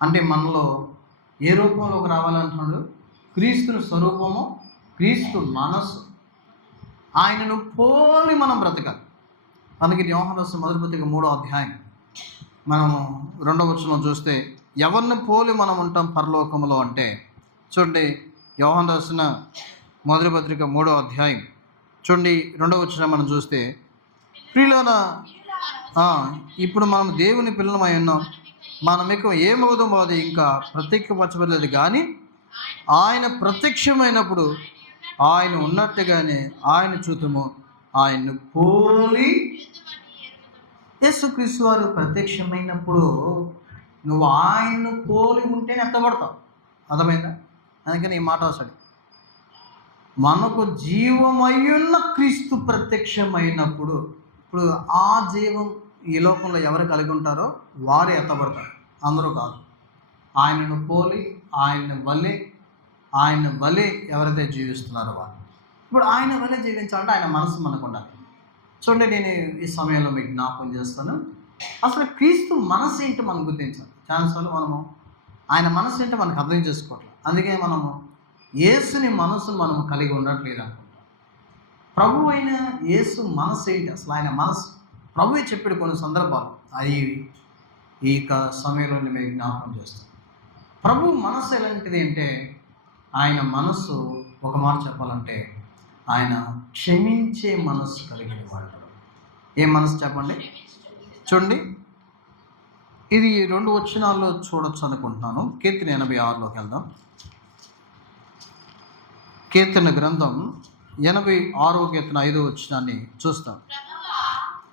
అంటే మనలో ఏ రూపంలోకి రావాలంటున్నాడు? క్రీస్తుని స్వరూపము, క్రీస్తు మనస్సు, ఆయనను పోలి మనం బ్రతకాలి. అందుకే యోహాను రాసిన మొదటి పత్రిక 3వ అధ్యాయం మనము 2వ వచనం చూస్తే ఎవరిని పోలి మనం ఉంటాం పరలోకములో అంటే, చూడండి యోహాను రాసిన మొదటి పత్రిక 3వ అధ్యాయం చూడండి 2వ వచనం మనం చూస్తే, ప్రియులారా ఇప్పుడు మనం దేవుని పిల్లలమై ఉన్నాం, మనం ఇక ఏమవుదామో అది ఇంకా ప్రత్యక్షపరచబడలేదు, కానీ ఆయన ప్రత్యక్షమైనప్పుడు ఆయన ఉన్నట్టుగానే ఆయన చూతుము, ఆయన్ను పోలి. యేసుక్రీస్తు వారు ప్రత్యక్షమైనప్పుడు నువ్వు ఆయన్ను పోలి ఉంటేనే ఎత్తబడతావు. అర్థమైందా? అందుకని ఈ మాట అసలు మనకు జీవమయ్యున్న క్రీస్తు ప్రత్యక్షమైనప్పుడు, ఇప్పుడు ఆ జీవం ఈ లోకంలో ఎవరు కలిగి ఉంటారో వారే ఎత్తబడతారు, అందరూ కాదు. ఆయనను పోలి ఆయన వలె ఎవరైతే జీవిస్తున్నారో వారు. ఇప్పుడు ఆయన వలె జీవించాలంటే ఆయన మనసు మనకు ఉండాలి. చూడండి, నేను ఈ సమయంలో మీకు జ్ఞాపకం చేస్తాను, అసలు క్రీస్తు మనసు ఏంటో మనం గుర్తించాలి. చాలాసార్లు మనము ఆయన మనసు ఏంటో మనకు అర్థం చేసుకోవట్లేదు. అందుకే మనము యేసుని మనసును మనము కలిగి ఉండట్లేదు అనుకుంటాం. ప్రభు అయిన యేసు మనసు ఏంటి? అసలు ఆయన మనసు ప్రభువే చెప్పాడు కొన్ని సందర్భాలు. అది ఈ సమయంలో మీకు జ్ఞాపకం చేస్తాను. ప్రభు మనసు ఎలాంటిది అంటే, ఆయన మనసు ఒక మాట చెప్పాలంటే ఆయన క్షమించే మనసు కలిగిన వాడు. ఏ మనసు చెప్పండి? చూడండి, ఇది 2 వచనాల్లో చూడొచ్చు అనుకుంటున్నాను. కీర్తన 86లోకి వెళ్దాం. కీర్తన గ్రంథం 86వ కీర్తన 5వ వచనాన్ని చూస్తాం.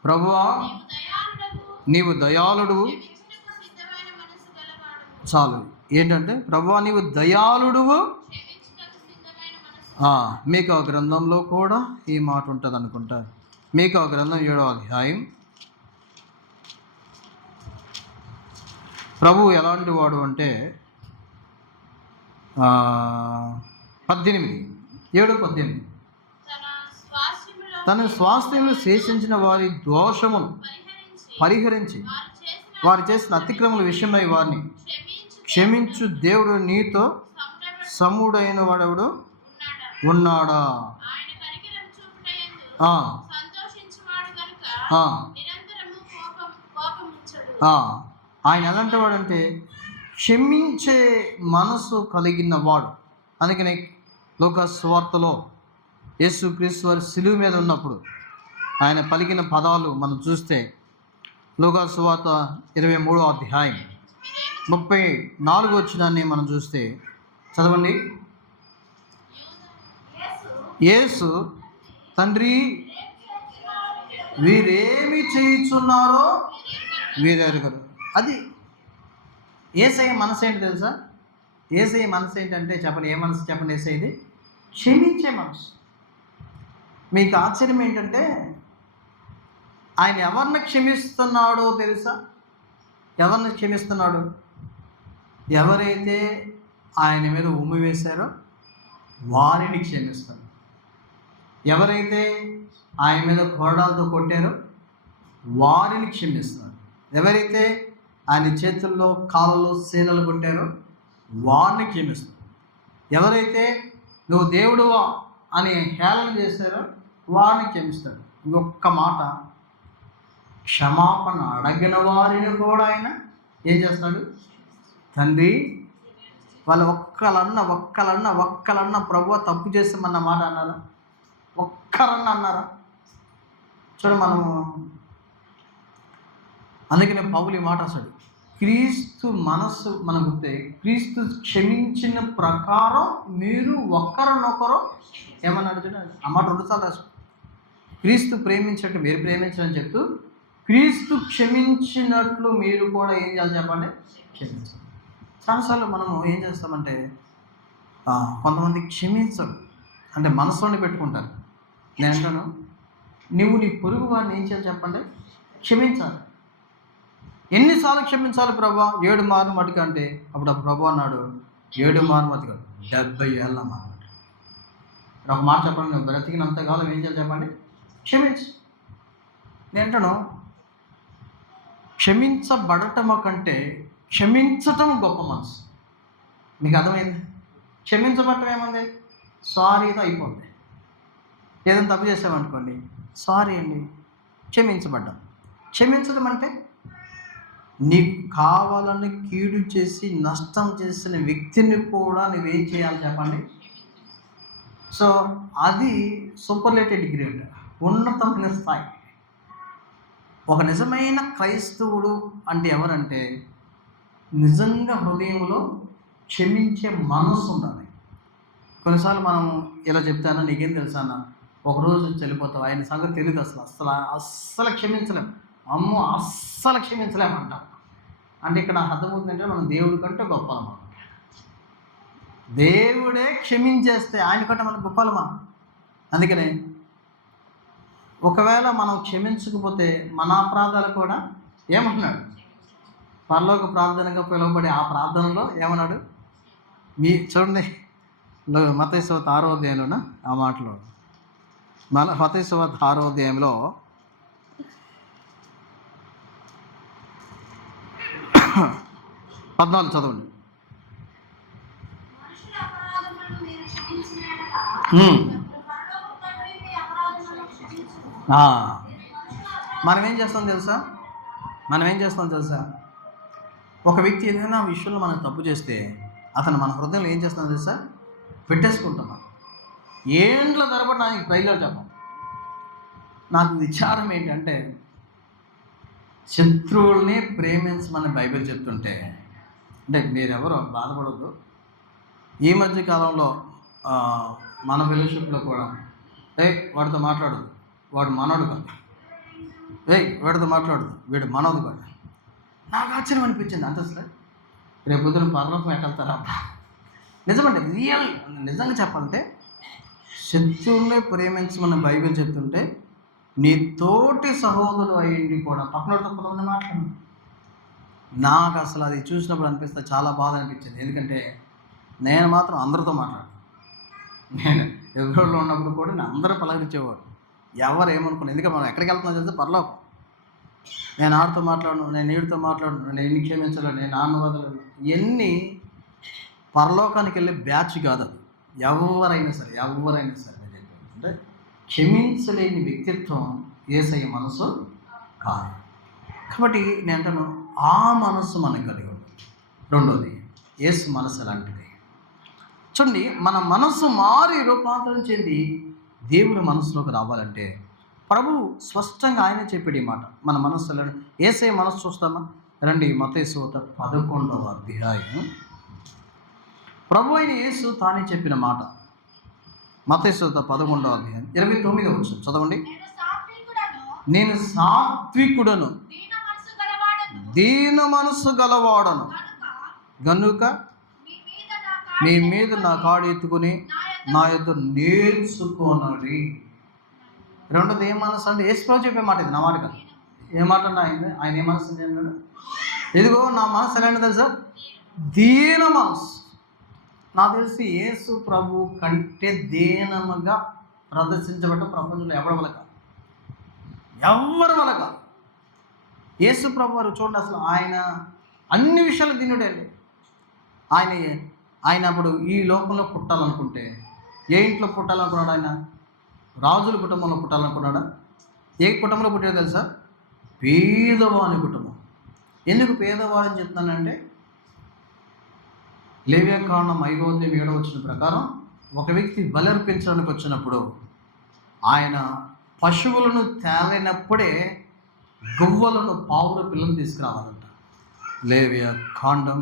ప్రభువా నీవు దయాళుడువు. చాలు. ఏంటంటే ప్రభువా నీవు దయాళుడువు. మీకు ఆ గ్రంథంలో కూడా ఈ మాట ఉంటుంది అనుకుంటా. మీకు ఆ గ్రంథం 7వ అధ్యాయం. ప్రభువు ఎలాంటి వాడు అంటే 7:18 తన స్వాస్థ్యంలో శేషించిన వారి దోషమును పరిహరించి వారు చేసిన అతిక్రమల విషయమై వారిని క్షమించు దేవుడు నీతో సముడైన వాడెవడు ఉన్నాడా? ఆయన ఎలాంటి వాడంటే క్షమించే మనసు కలిగిన వాడు. అందుకని లూకాసు సువార్తలో యేసుక్రీస్తు వారి శిలువ మీద ఉన్నప్పుడు ఆయన పలికిన పదాలు మనం చూస్తే లూకాసు సువార్త 23వ అధ్యాయం 34 వచనాన్ని మనం చూస్తే చదవండి. యేసు, తండ్రి వీరేమి చేయుచున్నారో వీరెరుగరు. అది యేసయ్య మనసు ఏంటి తెలుసా? యేసయ్య మనసు ఏంటంటే చెప్పండి, ఏ మనసు చెప్పండి? యేసయ్యది క్షమించే మనసు. మీకు ఆశ్చర్యం ఏంటంటే ఆయన ఎవరిని క్షమిస్తున్నాడో తెలుసా? ఎవరిని క్షమిస్తున్నాడు? ఎవరైతే ఆయన మీద ఉమ్మి వేశారో వారిని క్షమిస్తాడు. ఎవరైతే ఆయన మీద కొరడాలతో కొట్టారో వారిని క్షమిస్తున్నాడు. ఎవరైతే ఆయన చేతుల్లో కాళ్ళలో సీనలు కొట్టారో వారిని క్షమిస్తాడు. ఎవరైతే నువ్వు దేవుడువా అని హేళన చేశారో వారిని క్షమిస్తాడు. ఇంకొక్క మాట, క్షమాపణ అడగిన వారిని కూడా ఆయన ఏం చేస్తాడు? తండ్రి, వాళ్ళు ఒక్కలన్నా ప్రభువా తప్పు చేస్తామన్న మాట అన్నారా? ఒక్కరన్నా అన్నారా? చూడ మనము అందుకనే పౌలు ఈ మాట అసలు క్రీస్తు మనస్సు మనకు గుర్తే, క్రీస్తు క్షమించిన ప్రకారం మీరు ఒకరినొకరు ఏమన్నాడు చూడండి. ఆ మాట 2 సార్లు రాసు. క్రీస్తు ప్రేమించినట్టు మీరు ప్రేమించని చెప్తూ క్రీస్తు క్షమించినట్లు మీరు కూడా ఏం చేయాలి చెప్పండి? క్షమించాలి. చాలాసార్లు మనము ఏం చేస్తామంటే కొంతమంది క్షమించరు, అంటే మనసులోనే పెట్టుకుంటారు. నేను అంటాను, నువ్వు నీ పొరుగు వారిని ఏం చేయాలి చెప్పండి? క్షమించాలి. ఎన్నిసార్లు క్షమించాలి ప్రభా? 7 మార్లు మటుకు అంటే అప్పుడు ప్రభు అన్నాడు 7 మార్లు మటుకు 70 ఏళ్ళ మాట. ఒక మాట చెప్పండి, నువ్వు బ్రతికినంత కాలం ఏం చేయాలి చెప్పండి? క్షమించు. నేను అంటాను, క్షమించబడటం కంటే క్షమించటం గొప్ప మనసు. మీకు అర్థమైంది? క్షమించబడటం ఏముంది? సారీతో అయిపోద్ది. ఏదైనా తప్పు చేసామనుకోండి, సారీ అండి, క్షమించబడ్డాం. క్షమించడం అంటే నీకు కావాలని కీడు చేసి నష్టం చేసిన వ్యక్తిని కూడా నువ్వేం చేయాలి చెప్పండి? సో అది సూపర్లేటెడ్ డిగ్రీ అంటే ఉన్నతమైన స్థాయి. ఒక నిజమైన క్రైస్తవుడు అంటే ఎవరంటే నిజంగా హృదయంలో క్షమించే మనసు ఉండాలి. కొన్నిసార్లు మనం ఇలా చెప్తాను, నీకేం తెలుసా అన్న, ఒకరోజు చనిపోతావు, ఆయన సంగతి తెలియదు, అస్సలు క్షమించలేం, అమ్మో అస్సలు క్షమించలేమంటాం. అంటే ఇక్కడ అర్థమవుతుందంటే మనం దేవుడి కంటే గొప్పలమా? దేవుడే క్షమించేస్తే ఆయన కంటే మనం గొప్పలమా? అందుకనే ఒకవేళ మనం క్షమించకపోతే మన అపరాధాలు కూడా ఏమన్నాడు? పరలోక ప్రార్థనగా పిలువబడే ఆ ప్రార్థనలో ఏమన్నాడు? చూడండి, మత్తయి సువార్త 6వ అధ్యాయంలోన ఆ మాటలో, మత్తయి సువార్త 6వ అధ్యాయంలో 14 చదవండి. మనం ఏం చేస్తాం తెలుసా? ఒక వ్యక్తి ఏదైనా విషయంలో మనం తప్పు చేస్తే అతను మన హృదయంలో ఏం చేస్తాం తెలుసా? పెట్టేసుకుంటాం. ఏండ్ల తరబడి నాకు ప్రైజ్లో చెప్పాం. నాకు విచారం ఏంటంటే శత్రువుల్ని ప్రేమించమని బైబిల్ చెప్తుంటే, అంటే మీరెవరో బాధపడద్దు. ఈ మధ్య కాలంలో మన ఫెలోషిప్లో కూడా వాడితో మాట్లాడదు, వాడు మనోడు కాదు, వాడితో మాట్లాడదు, వీడు మనోడు కాదు. నాకు ఆశ్చర్యం అనిపించింది. అంత అసలు రేపు పొద్దున పరలోకం ఎక్కడతారా? నిజమంటే నిజంగా చెప్పాలంటే శత్రువుల్ని ప్రేమించమని బైబిల్ చెప్తుంటే నీ తోటి సహోదరుడు అయ్యింది కూడా పక్కనోడితో కొంతమంది మాట్లాడు. నాకు అసలు అది చూసినప్పుడు అనిపిస్తే చాలా బాధ అనిపించింది. ఎందుకంటే నేను మాత్రం అందరితో మాట్లాడు. నేను ఎవరిలో ఉన్నప్పుడు కూడా నేను అందరూ పలకరించేవాడు. ఎవరు ఏమనుకున్నాను, ఎందుకంటే మనం ఎక్కడికి వెళ్తున్నా తెలిస్తే పరలోకం. నేను ఆడితో మాట్లాడను, నేను వీడితో మాట్లాడను, నేను ఎన్ని క్షమించలేను, నేను నాన్న వదలను, ఇవన్నీ పరలోకానికి వెళ్ళే బ్యాచ్ కాదు. అది ఎవరైనా సరే అంటే క్షమించలేని వ్యక్తిత్వం యేసయ్య మనసు కాదు. కాబట్టి నేను అంటాను, ఆ మనస్సు మనకు కలిగి ఉంటుంది. రెండోది, యేసు మనస్సు ఎలాంటిది చూడండి. మన మనస్సు మారి రూపాంతరం చెంది దేవుని మనసులోకి రావాలంటే ప్రభు స్పష్టంగా ఆయనే చెప్పాడు ఈ మాట. మన మనస్సు యేసే మనస్సు చూస్తామా రండి. మత్తయి సువార్త 11వ అధ్యాయం ప్రభు అయిన యేసు తానే చెప్పిన మాట. మత్తయి సువార్త 11వ అధ్యాయం 29వ వచనం చదవండి. నేను సాత్వికుడను, దీన మనస్సు గలవాడను గనుక మీ మీద నా కాడు ఎత్తుకుని నా యొద్ద నేర్చుకోనడి. రెండోది ఏ మనసు అంటే యేసు ప్రభు చెప్పే మాట. ఇది నా మాట కాదు. ఏ మాట అంటే ఆయన ఏ మనసు అన్నాడు? ఇదిగో నా మనసు ఎలా తెలుసా? దీన మనసు. నాకు తెలిసి యేసు ప్రభు కంటే దీనముగా ప్రదర్శించబడ్డ ప్రపంచంలో ఎవరి వల్ల కాదు, ఎవరి వల్ల కాదు. యేసు ప్రభు వారు చూడండి, అసలు ఆయన అన్ని విషయాలు దీనుడే అండి. ఆయన అప్పుడు ఈ లోకంలో పుట్టాలనుకుంటే ఏ ఇంట్లో పుట్టాలనుకున్నాడు? ఆయన రాజుల కుటుంబంలో పుట్టాలనుకున్నాడా? ఏ కుటుంబంలో పుట్టాడో తెలుసా? పేదవాని కుటుంబం. ఎందుకు పేదవాడు అని చెప్తున్నానంటే లేవ్యకాండం 5వ అధ్యాయం 7వ వచనం ప్రకారం ఒక వ్యక్తి బలర్పించడానికి వచ్చినప్పుడు ఆయన పశువులను తేలినప్పుడే గువ్వలను పావుల పిల్లలు తీసుకురావాలంట. లేవ్యకాండం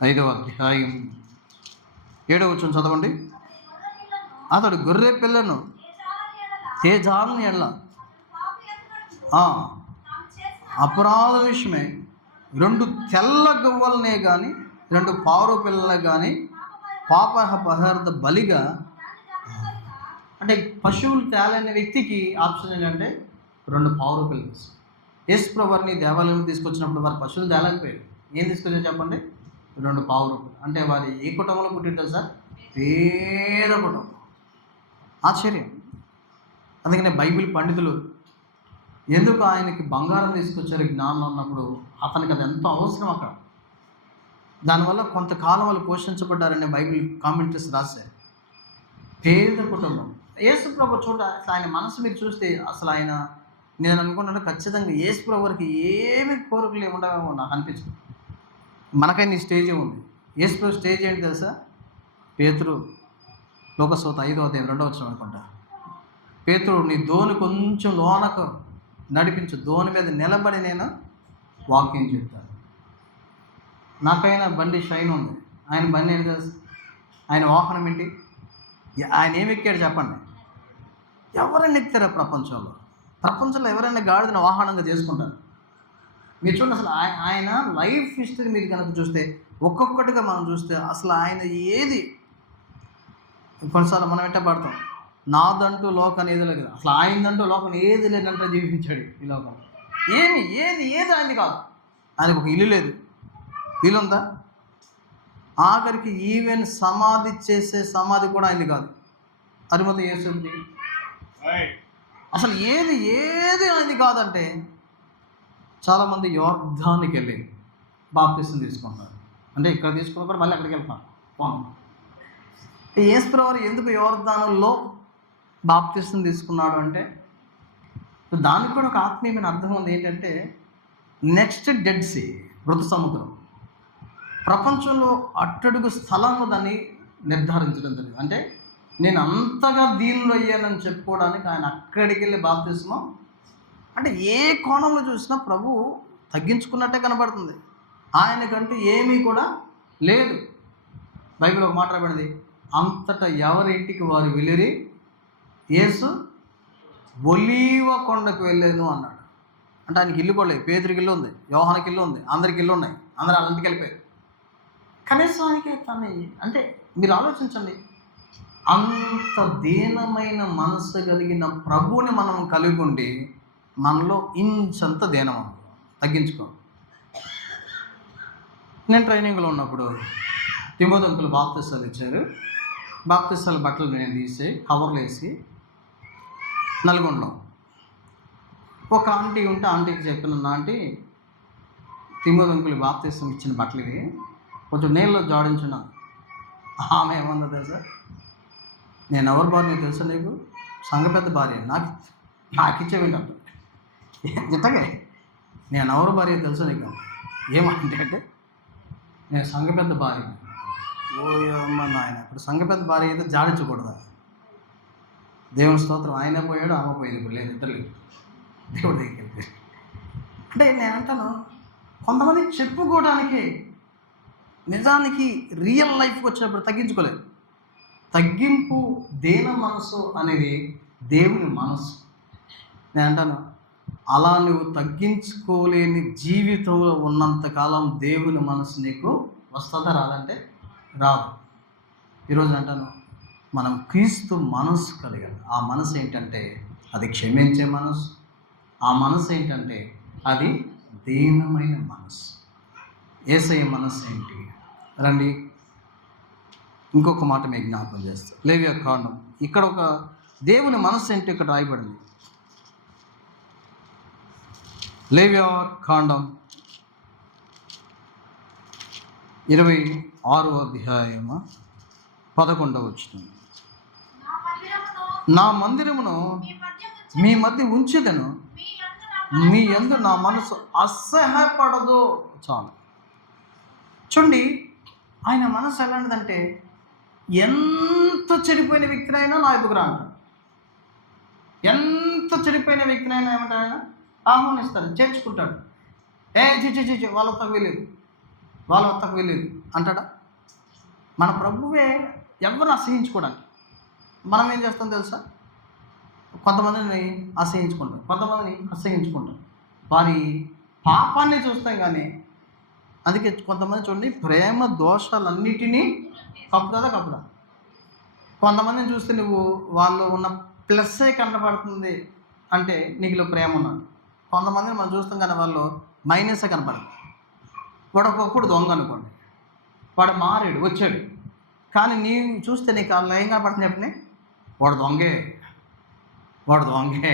5వ అధ్యాయం 7వ వచనం చదవండి. అతడు గొర్రె పిల్లను తేజాలని ఎడల అపరాధ విషయమే 2 తెల్ల గువ్వలనే కానీ 2 పావుర పిల్లలే కానీ పాపపహార్థ బలిగా, అంటే పశువులు తేలైన వ్యక్తికి ఆప్షన్ ఏంటంటే 2 పావుర పిల్లలు. యేసు ప్రభువుని దేవాలయం తీసుకొచ్చినప్పుడు వారు పశువులు తేలేకపోయారు. ఏం తీసుకొచ్చారు చెప్పండి? 2 పావుర పిల్లలు. అంటే వారి ఏ కుటుంబంలో పుట్టింటారు సార్? పేద కుటుంబం. ఆశ్చర్యం. అందుకనే బైబిల్ పండితులు ఎందుకు ఆయనకి బంగారం తీసుకొచ్చారు జ్ఞానం ఉన్నప్పుడు అతనికి అది ఎంతో అవసరం అక్కడ. దానివల్ల కొంతకాలం వాళ్ళు పోషించబడ్డారని బైబిల్ కామెంటరీస్ రాశారు. పేద కుటుంబం. యేసు ప్రభు ఆయన మనసు మీరు చూస్తే అసలు ఆయన, నేను అనుకుంటున్నాను ఖచ్చితంగా యేసు ప్రభు వారికి ఏమి కోరికలు ఏముండవేమో నాకు అనిపించింది. మనకైనా ఈ స్టేజ్ ఉంది. యేసు ప్రభు స్టేజ్ ఏంటి తెలుసా? పేతురు లోకసువార్త 5వ అధ్యాయం 2వ వచనం అనుకుంటా. పేతురు నీ దోణి కొంచెం లోనకు నడిపించు, దోణి మీద నిలబడి నేను వాక్యం చెప్తాను. నాకైనా బండి షైన్ ఉంది. ఆయన బండి ఏంటి తెలుసు? ఆయన వాహనం ఏంటి? ఆయన ఏమి ఎక్కాడు చెప్పండి? ఎవరైనా ఎక్కుతారా ప్రపంచంలో ఎవరైనా గాడిదని వాహనంగా చేసుకుంటారు? మీరు చూడండి, అసలు ఆయన లైఫ్ హిస్టరీ మీరు కనుక చూస్తే ఒక్కొక్కటిగా మనం చూస్తే అసలు ఆయన ఏది, కొన్నిసార్లు మనం ఎట్ట పడతాం, నాదంటూ లోకం ఏది లేదు, అసలు ఆయనదంటూ లోకం ఏది లేదంటే జీవించాడు ఈ లోకం. ఏది ఆయనది కాదు. ఆయనకు ఒక ఇల్లు లేదు, ఇల్లు ఉందా? ఆఖరికి ఈవెన్ సమాధి చేసే సమాధి కూడా ఆయనది కాదు. అరిమత యేసుది. అసలు ఏది ఆయనది కాదంటే చాలామంది యోర్ధానికి వెళ్ళి బాప్తిసం తీసుకుంటారు. అంటే ఇక్కడ తీసుకున్న కూడా మళ్ళీ అక్కడికి వెళ్తారు. యేసు ప్రభువు ఎందుకు యోర్ధానుల్లో బాప్తిసం తీసుకున్నాడు అంటే దానికి కూడా ఒక ఆత్మీయమైన అర్థం ఉంది. ఏంటంటే నెక్స్ట్ డెడ్ సీ, మృత సముద్రం, ప్రపంచంలో అట్టడుగు స్థలంలో దాన్ని నిర్ధారించడం జరిగింది. అంటే నేను అంతగా దీనిలో అయ్యానని చెప్పుకోవడానికి ఆయన అక్కడికి వెళ్ళి బాప్తిస్మం. అంటే ఏ కోణంలో చూసినా ప్రభు తగ్గించుకున్నట్టే కనబడుతుంది. ఆయనకంటూ ఏమీ కూడా లేదు. బైబిల్ ఒక మాట రాబడింది, అంతటా ఎవరింటికి వారు వెళ్ళిరి, యేసు ఒలీవ కొండకు వెళ్ళాను అన్నాడు. అంటే ఆయనకి ఇల్లు కూడా లేదు. పేతురికి ఇల్లు ఉంది, యోహానికి ఇల్లు ఉంది, అందరికి ఇల్లు ఉన్నాయి, అందరూ వాళ్ళ ఇంటికి వెళ్ళిపోయారు. కనీసం ఆయనకి తను, అంటే మీరు ఆలోచించండి, అంత దీనమైన మనసు కలిగిన ప్రభువుని మనం కలిగి ఉండి మనలో ఇంచంత దీనం తగ్గించుకో. నేను ట్రైనింగ్లో ఉన్నప్పుడు తిమోతి అంకులు బాప్తిసాలు ఇచ్చారు. బాప్తిసాల బట్టలు నేను తీసి కవర్లు వేసి నల్గొండలో ఒక ఆంటీ ఉంటే ఆంటీకి చెప్పిన, ఆంటీ తిమోతి అంకులు బాప్తిసం ఇచ్చిన బట్టలు ఇవి కొంచెం నీళ్ళలో జోడించిన. ఆమె ఏమన్నా తెలుసా, నేను ఎవరి భార్య తెలుసా నీకు? సంఘ పెద్ద భార్య, నాకు ఇచ్చేవింట. ఇంతగా నేను ఎవరు భార్య తెలుసా నీకు? ఏమంటే అంటే నేను సంఘ పెద్ద భార్య. ఓయమ్మ నాయన, ఇప్పుడు సంఘ పెద్ద భార్య అయితే జాడించకూడదా? దేవుని స్తోత్రం, ఆయన పోయాడు, ఆమె పోయింది, ఇప్పుడు లేదు, ఇద్దరు లేదు, దేవుడి దగ్గరికి వెళ్తే. అంటే నేను అంటాను, కొంతమంది చెప్పుకోవడానికి, నిజానికి రియల్ లైఫ్కి వచ్చినప్పుడు తగ్గించుకోలేదు. తగ్గింపు దేన మనసు అనేది దేవుని మనసు. నేను అంటాను, అలా నువ్వు తగ్గించుకోలేని జీవితంలో ఉన్నంతకాలం దేవుని మనసు నీకు వస్తుందా రాదంటే రాదు. ఈరోజు అంటాను, మనం క్రీస్తు మనసు కలిగాలి. ఆ మనసు ఏంటంటే అది క్షమించే మనసు. ఆ మనసు ఏంటంటే అది దీనమైన మనసు. యేసయ్య మనసు ఏంటి? రండి, ఇంకొక మాట మీకు జ్ఞాపకం చేస్తా. లేవియా కాండం, ఇక్కడ ఒక దేవుని మనసు ఏంటి ఇక్కడ రాయబడింది. లేవియా కాండం 26వ అధ్యాయము 11వ వచనం. నా మందిరమును మీ మధ్య ఉంచెదను, మీ యందు నా మనసు అసహ్యపడదు. చాలు. చూడండి, ఆయన మనసు ఎలాంటిదంటే ఎంత చెడిపోయిన వ్యక్తినైనా నా ఎదుగురా అంటాడు. ఎంత చెడిపోయిన వ్యక్తినైనా ఏమంటాడు ఆయన? ఆహ్వానిస్తాడు, చేర్చుకుంటాడు. చిచి వాళ్ళ వద్దకు వెళ్ళేది, వాళ్ళ వద్దకు వెళ్ళేది అంటాడా? మన ప్రభువే ఎవరిని అసహించుకోవడానికి. మనం ఏం చేస్తాం తెలుసా? కొంతమందిని అసహించుకుంటాం, కొంతమందిని అసహించుకుంటాం, వారి పాపాన్ని చూస్తాం. కానీ అందుకే కొంతమంది చూడండి, ప్రేమ దోషాలన్నిటినీ కప్పుదా. కొంతమందిని చూస్తే నువ్వు వాళ్ళు ఉన్న ప్లస్సే కనపడుతుంది అంటే నీకులో ప్రేమ ఉన్నాడు. కొంతమందిని మనం చూస్తాం కానీ వాళ్ళు మైనసే కనపడదు. వాడు ఒకప్పుడు దొంగ అనుకోండి, వాడు మారాడు, వచ్చాడు, కానీ నీవు చూస్తే నీకు వాళ్ళు ఏం కనపడుతుంది చెప్పండి? వాడు దొంగే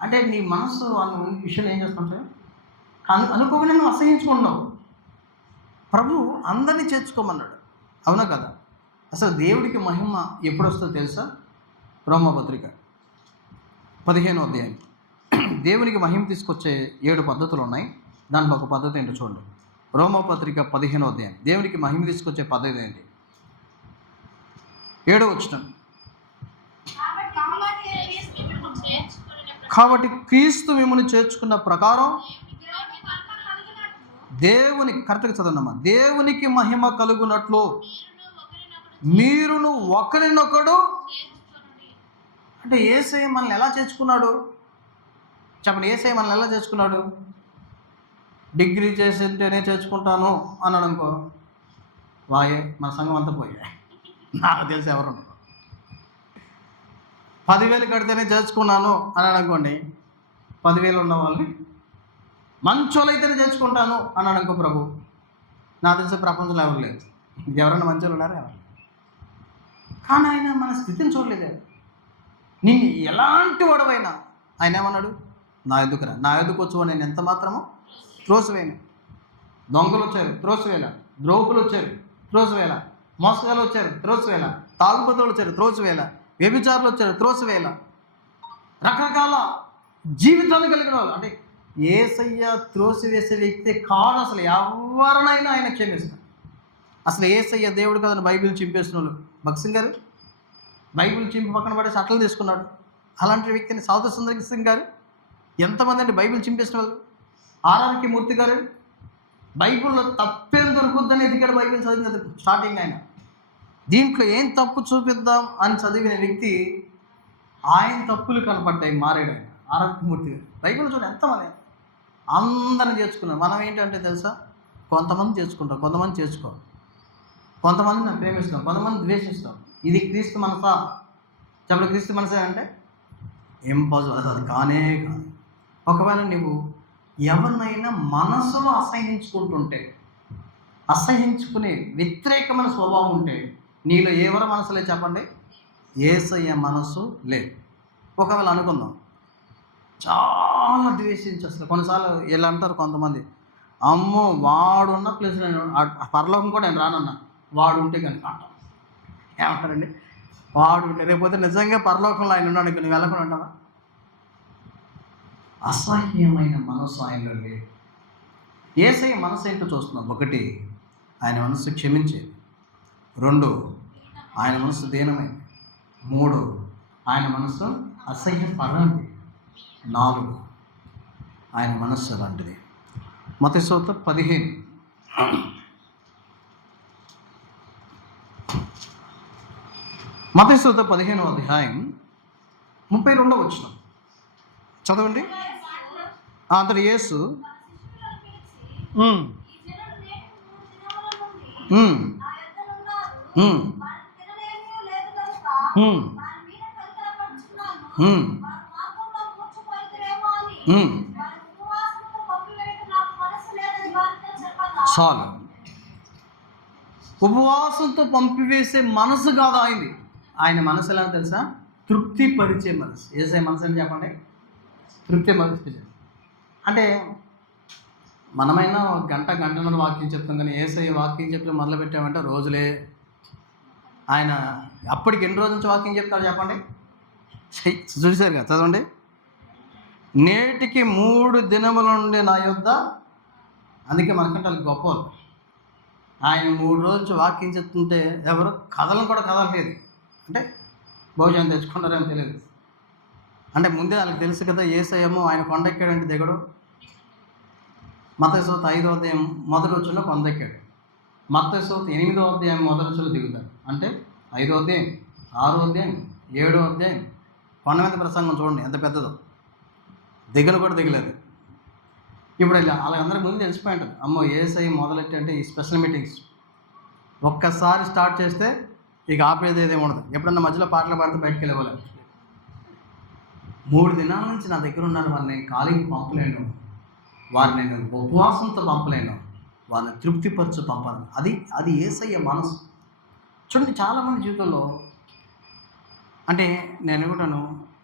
అంటే నీ మనసు వాళ్ళ విషయం ఏం చేస్తుంటే అనుకోకుండా నువ్వు అసహించుకున్నావు. ప్రభు అందరినీ చేర్చుకోమన్నాడు, అవునా కదా? అసలు దేవుడికి మహిమ ఎప్పుడు వస్తుందో తెలుసా? రోమాపత్రిక 15వ అధ్యాయం. దేవునికి మహిమ తీసుకొచ్చే 7 పద్ధతులు ఉన్నాయి. దాంట్లో ఒక పద్ధతి ఏంటో చూడండి. రోమాపత్రిక 15వ అధ్యాయం. దేవునికి మహిమ తీసుకొచ్చే పద్ధతి ఏంటి? 7వ వచనం. కాబట్టి క్రీస్తు మిమ్మల్ని చేర్చుకున్న ప్రకారం దేవునికి కరెక్ట్గా చదవమ్మా, దేవునికి మహిమ కలుగునట్లు మీరును ఒకరినొకడు. అంటే యేసయ్య మనల్ని ఎలా చేర్చుకున్నాడు చెప్పండి? యేసయ్య మనల్ని ఎలా చేర్చుకున్నాడు? డిగ్రీ చేసింటేనే చేర్చుకుంటాను అన్నాడు అనుకో, వాయే మన సంఘం అంతా పోయాయి. నాకు తెలిసి ఎవరు 10,000 కడితేనే చేర్చుకున్నాను అన్నాడు అనుకోండి, 10,000 ఉన్న వాళ్ళని మంచోళ్ళైతేనే చేర్చుకుంటాను అన్నాడు అనుకో ప్రభు. నాకు తెలిసే ప్రపంచంలో ఎవరు లేదు. ఎవరైనా మంచోళ్ళు ఉన్నారా? ఎవరు? కానీ ఆయన మన స్థితిని చూడలేదే. నేను ఎలాంటి వాడవైనా ఆయన ఏమన్నాడు? నా ఎదుకురా, నా ఎదుకు వచ్చు నేను ఎంత మాత్రమో త్రోసివేయను. దొంగలు వచ్చారు, త్రోసివేల. ద్రోహులు వచ్చారు, త్రోసివేల. మోసగాలు వచ్చారు, త్రోసివేల. తాగుబోతులు వచ్చారు, త్రోసివేల. వ్యభిచారులు వచ్చారు, త్రోసివేల. రకరకాల జీవితాలు కలిగిన వాళ్ళు. అంటే యేసయ్య త్రోసివేసే వ్యక్తి కాదు. అసలు ఎవరినైనా ఆయన క్షమిస్తాడు. అసలు యేసయ్య దేవుడు కదని బైబిల్ చింపేసిన వాళ్ళు. భక్సింగ్ గారు బైబిల్ చింపి పక్కన పడేసి అట్లా తీసుకున్నాడు. అలాంటి వ్యక్తిని సౌత సుందర్ సింగ్ గారు, ఎంతమంది అండి బైబిల్ చింపేసిన వాళ్ళు. ఆర్ఆర్కే మూర్తి గారు బైబిల్లో తప్పేం దొరుకుద్దని ఎదిగాడు. బైబిల్ చదివినది స్టార్టింగ్. ఆయన దీంట్లో ఏం తప్పు చూపిద్దాం అని చదివిన వ్యక్తి, ఆయన తప్పులు కనపడ్డాయి, మారాడు ఆయన. ఆర్ఆర్కే మూర్తి గారు బైబిల్ చూడండి ఎంతమంది అందరిని చేర్చుకున్నారు. మనం ఏంటంటే తెలుసా, కొంతమంది చేర్చుకుంటాం, కొంతమంది చేర్చుకోం. కొంతమంది నేను ప్రేమిస్తాం, కొంతమంది ద్వేషిస్తాం. ఇది క్రీస్తు మనసా? చెప్పండి, క్రీస్తు మనసే అంటే ఇంపాసిబుల్. అది కానే కాదు. ఒకవేళ నువ్వు ఎవరినైనా మనసులో అసహించుకునే వ్యతిరేకమైన స్వభావం ఉంటే నీలో ఎవరి మనసు లేదు చెప్పండి? యేసయ్య మనసు లేదు. ఒకవేళ అనుకుందాం చాలా ద్వేషించి, అసలు కొన్నిసార్లు వీళ్ళు అంటారు కొంతమంది, అమ్మో వాడున్న ప్లేస్ నేను పరలోకం కూడా నేను రానన్నా, వాడు ఉంటే కనుక అంటాం. ఏమంటారండి? వాడు ఉంటే రేపోతే నిజంగా పరలోకంలో ఆయన ఉన్నాడు, నువ్వు వెళ్ళకుండా ఉంటావా? అసహ్యమైన మనసు ఆయనలో లేదు. యేసయ్య మనసు ఏంటో చూస్తున్నాం. 1, ఆయన మనసు క్షమించేది. 2, ఆయన మనసు దీనమైంది. 3, ఆయన మనసు అసహ్యపడనిది. 4, ఆయన మనస్సు అలాంటిది. మత్తయి సువార్త 15. మత్తయి సువార్త 15వ అధ్యాయం 32వ వచనం చదవండి. అంతటి యేసు చాలు. ఉపవాసంతో పంపివేసే మనసు కాదు ఆయనది. ఆయన మనసు ఎలా తెలుసా? తృప్తిపరిచే మనసు. యేసయ్య మనసు అని చెప్పండి, తృప్తి మనసు. అంటే మనమైనా గంటన్నర వాక్యం చెప్తాం, కానీ యేసయ్య వాక్యం చెప్తే మొదలు పెట్టామంటే రోజులే. ఆయన అప్పటికి ఎన్ని రోజుల నుంచి వాక్యం చెప్తాడు చెప్పండి? చూశారు కదా, చదవండి. నేటికి 3 దినముల నుండి నా యొద్ద. అందుకే మనకంటే వాళ్ళకి గొప్పవాళ్ళు. ఆయన 3 రోజుల నుంచి వాక్యం చెప్తుంటే ఎవరు కథలను కూడా కదలలేదు. అంటే భోజనం తెచ్చుకున్నారని తెలియదు. అంటే ముందే వాళ్ళకి తెలుసు కదా, యేసయ్యేమో ఆయన కొండెక్కాడంటే దిగడు. మత్తయి సువార్త 5వ అధ్యాయం మొదటి వచనంలో కొండెక్కాడు. మత్తయి సువార్త 8వ అధ్యాయం మొదటి వచనంలో దిగుతాడు. అంటే 5వ అధ్యాయం, 6వ అధ్యాయం, 7వ అధ్యాయం కొండ మీద ప్రసంగం చూడండి ఎంత పెద్దదో. దిగను కూడా దిగలేదు. ఇప్పుడు వాళ్ళందరికీ ముందు తెలిసిపోయి ఉంటుంది, అమ్మో యేసయ్య మొదలెట్టి అంటే ఈ స్పెషల్ మీటింగ్స్ ఒక్కసారి స్టార్ట్ చేస్తే ఇక ఆపేది ఏదేమి ఉండదు. ఎప్పుడన్నా మధ్యలో పాటలు పాడితే బయటకు వెళ్ళేవాళ్ళు. 3 దినాల నుంచి నా దగ్గర ఉన్నారు, వాళ్ళని ఖాళీకి పంపలేను, వారిని నేను ఉపవాసంతో పంపలేను, వాళ్ళని తృప్తిపరచు పంపాను. అది యేసయ్య మనసు. చూడండి, చాలామంది జీవితంలో అంటే నేను అనుకుంటాను,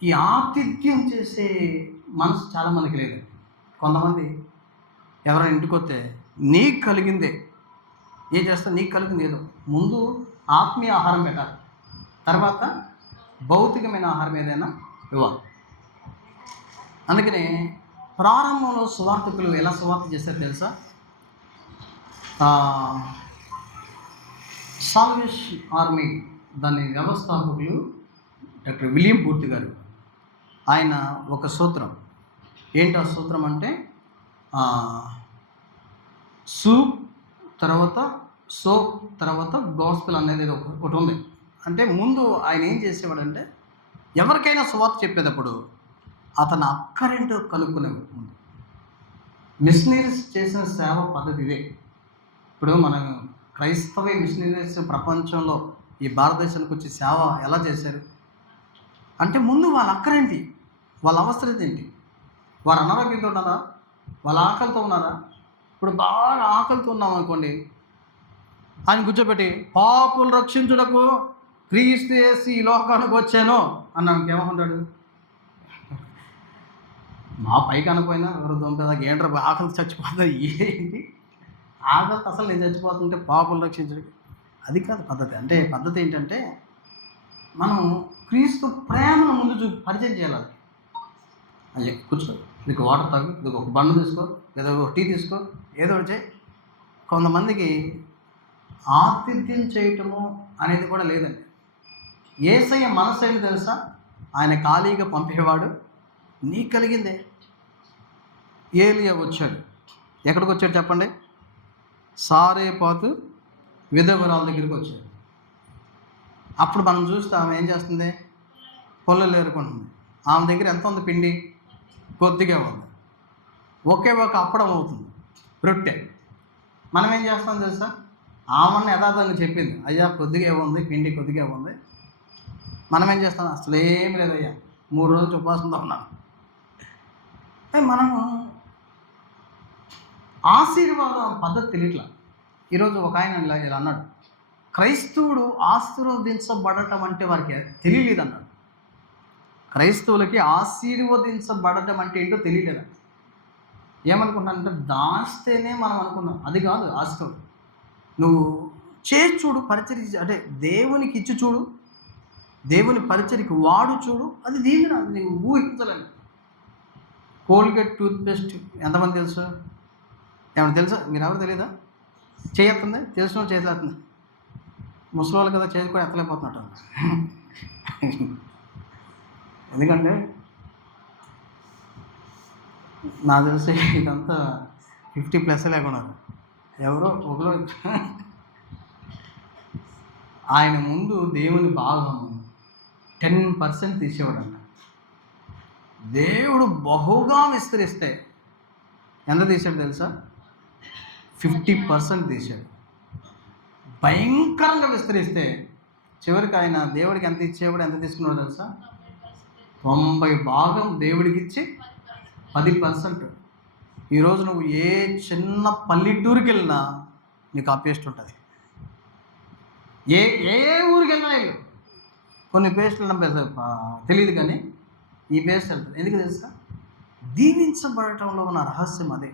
ఈ ఆతిథ్యం చేసే మనసు చాలామందికి లేదు. కొంతమంది ఎవరైనా ఇంటికి వస్తే నీకు కలిగిందే ఏం చేస్తా, నీకు కలిగింది ఏదో ముందు ఆత్మీయ ఆహారం పెట్టాలి, తర్వాత భౌతికమైన ఆహారం ఏదైనా ఇవ్వాలి. అందుకనే ప్రారంభంలో సువార్థకులు ఎలా సువార్త చేశారో తెలుసా? సాల్వేషన్ ఆర్మీ దాని వ్యవస్థాపకులు డాక్టర్ విలియం బూత్ గారు. ఆయన ఒక సూత్రం, ఏంటి ఆ సూత్రం అంటే సూప్ తర్వాత సోప్ తర్వాత గాస్పెల్ అనేది ఒకటి ఉంది. అంటే ముందు ఆయన ఏం చేసేవాడంటే ఎవరికైనా సువార్త చెప్పేటప్పుడు అతను అక్కరేంటో కనుక్కునేవాడు. మిషనరీస్ చేసిన సేవ పద్ధతి ఇదే. ఇప్పుడు మన క్రైస్తవ మిషనరీస్ ప్రపంచంలో ఈ భారతదేశానికి వచ్చి సేవ ఎలా చేశారు అంటే ముందు వాళ్ళ అక్కరేంటి, వాళ్ళ అవసరం ఏంటి, వారు అనారోగ్యంతో ఉన్నారా, వాళ్ళ ఆకలితో ఉన్నారా. ఇప్పుడు బాగా ఆకలితో ఉన్నాం అనుకోండి, ఆయన కూర్చోబెట్టి పాపులు రక్షించుటకు క్రీస్తు యేసు ఈ లోకానికి వచ్చాను అన్నానికి ఏమంటాడు? మా పైకి అనపోయినా ఎవరు దొంపేదాకా ఏంట్రా ఆకలి చచ్చిపోతుంది, ఏంటి ఆకలితో అసలు నేను చచ్చిపోతుంటే పాపులు రక్షించడం అది కాదు పద్ధతి. అంటే పద్ధతి ఏంటంటే మనం క్రీస్తు ప్రేమను ముందు పరిచయం చేయాలి. అయ్యే కూర్చో, నీకు వాటర్ తాగు, నీకు ఒక బండు తీసుకో, లేదా ఒక టీ తీసుకో, ఏదో ఒకటి చేయి. కొంతమందికి ఆతిథ్యం చేయటము అనేది కూడా లేదండి. యేసయ్య మనసు ఏంటి తెలుసా? ఆయన ఖాళీగా పంపేవాడు, నీకు కలిగిందే. ఏలియా వచ్చాడు, ఎక్కడికి వచ్చాడు చెప్పండి? సారేపాతు విధవరాల దగ్గరికి వచ్చాడు. అప్పుడు మనం చూస్తే ఆమె ఏం చేస్తుంది? పొల్లలు ఏరుకుంటుంది. ఆమె దగ్గర ఎంత ఉంది? పిండి కొద్దిగా ఉంది, ఒకే ఒక అప్పడం అవుతుంది, రొట్టె. మనం ఏం చేస్తాం తెలుసా? ఆమెను యథార్థంగా చెప్పింది, అయ్యా కొద్దిగా ఉంది, పిండి కొద్దిగా ఉంది. మనం ఏం చేస్తాం? అసలు ఏం లేదు అయ్యా, 3 రోజులు ఉపవాసంతో ఉన్నాను. మనము ఆశీర్వాదం పద్ధతి తెలియట్లా. ఈరోజు ఒక ఆయన ఇలా అన్నాడు, క్రైస్తవుడు ఆశీర్వదించబడటం అంటే వారికి తెలియలేదు అన్నాడు. క్రైస్తవులకి ఆశీర్వదించబడటం అంటే ఏంటో తెలియలేదా? ఏమనుకున్నానంటే దాస్తేనే మనం అనుకున్నాం, అది కాదు ఆశీర్వాదం. నువ్వు చేసి చూడు, పరిచర్య అంటే దేవునికి ఇచ్చి చూడు, దేవుని పరిచర్యకి వాడు చూడు, అది దీవెన. నువ్వు ఊహించలేను. కోల్గేట్ టూత్పేస్ట్ ఎంతమంది తెలుసు? ఏమన్నా తెలుసా? మీరు ఎవరు తెలియదా? చేయొస్తుంది, తెలిసిన వాళ్ళు చేసేస్తుంది. ముసలి కదా, చేసి కూడా ఎత్తలేకపోతున్నట్టు. ఎందుకంటే నాకు తెలిసి ఇదంతా 50+ లేకున్నారు. ఎవరో ఒకరు ఆయన ముందు దేవుని భాగం 10% తీసేవాడంట. దేవుడు బహుగా విస్తరిస్తే ఎంత తీసాడు తెలుసా? 50% తీశాడు. భయంకరంగా విస్తరిస్తే చివరికి ఆయన దేవుడికి ఎంత ఇచ్చేవాడు, ఎంత తీసుకున్నాడు తెలుసా? 90% దేవుడికి ఇచ్చి 10%. ఈరోజు నువ్వు ఏ చిన్న పల్లెటూరుకి వెళ్ళినా నీకు ఆ పేస్ట్ ఉంటుంది. ఏ ఏ ఊరికి వెళ్ళినా వెళ్ళు, కొన్ని పేస్టులు తెలియదు కానీ ఈ పేస్ట్ వెళ్తుంది. ఎందుకు తెలుసా? దీవించబడటంలో ఉన్న రహస్యం అదే.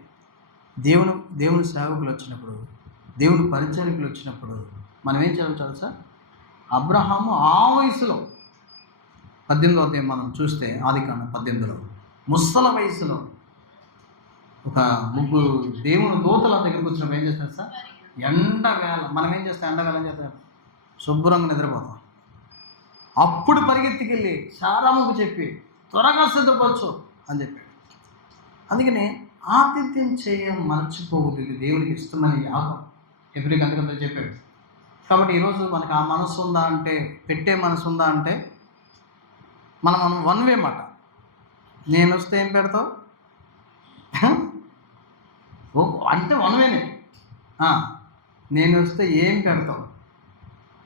దేవుని సేవకులు వచ్చినప్పుడు, దేవుని పరిచారికులు వచ్చినప్పుడు మనం ఏం చేయాలి తెలుసా? అబ్రహాము ఆ వయసులో 18వ అధ్యాయం మనం చూస్తే, ఆదికాండం 18లో ముసల వయసులో ఒక 3 దేవుని దూతల దగ్గరికి వచ్చినప్పుడు ఏం చేస్తారు సార్? ఎండవేళ మనం ఏం చేస్తాం? ఎండవేళ ఏం చేస్తాం? శుభ్రంగా నిద్రపోతాం. అప్పుడు పరిగెత్తికెళ్ళి శారాముకు చెప్పి త్వరగా సిద్ధపరచు అని చెప్పాడు. అందుకని ఆతిథ్యం మర్చిపోవద్దు, ఇది దేవునికి ఇష్టమైన యాగం. ఎవ్రీకి అందుకంటే చెప్పాడు. కాబట్టి ఈరోజు మనకు ఆ మనసు ఉందా అంటే, పెట్టే మనసు ఉందా అంటే, మనం 1 వే మాట. నేను వస్తే ఏం పెడతావు అంటే 1 వేనే. నేను వస్తే ఏం పెడతావు,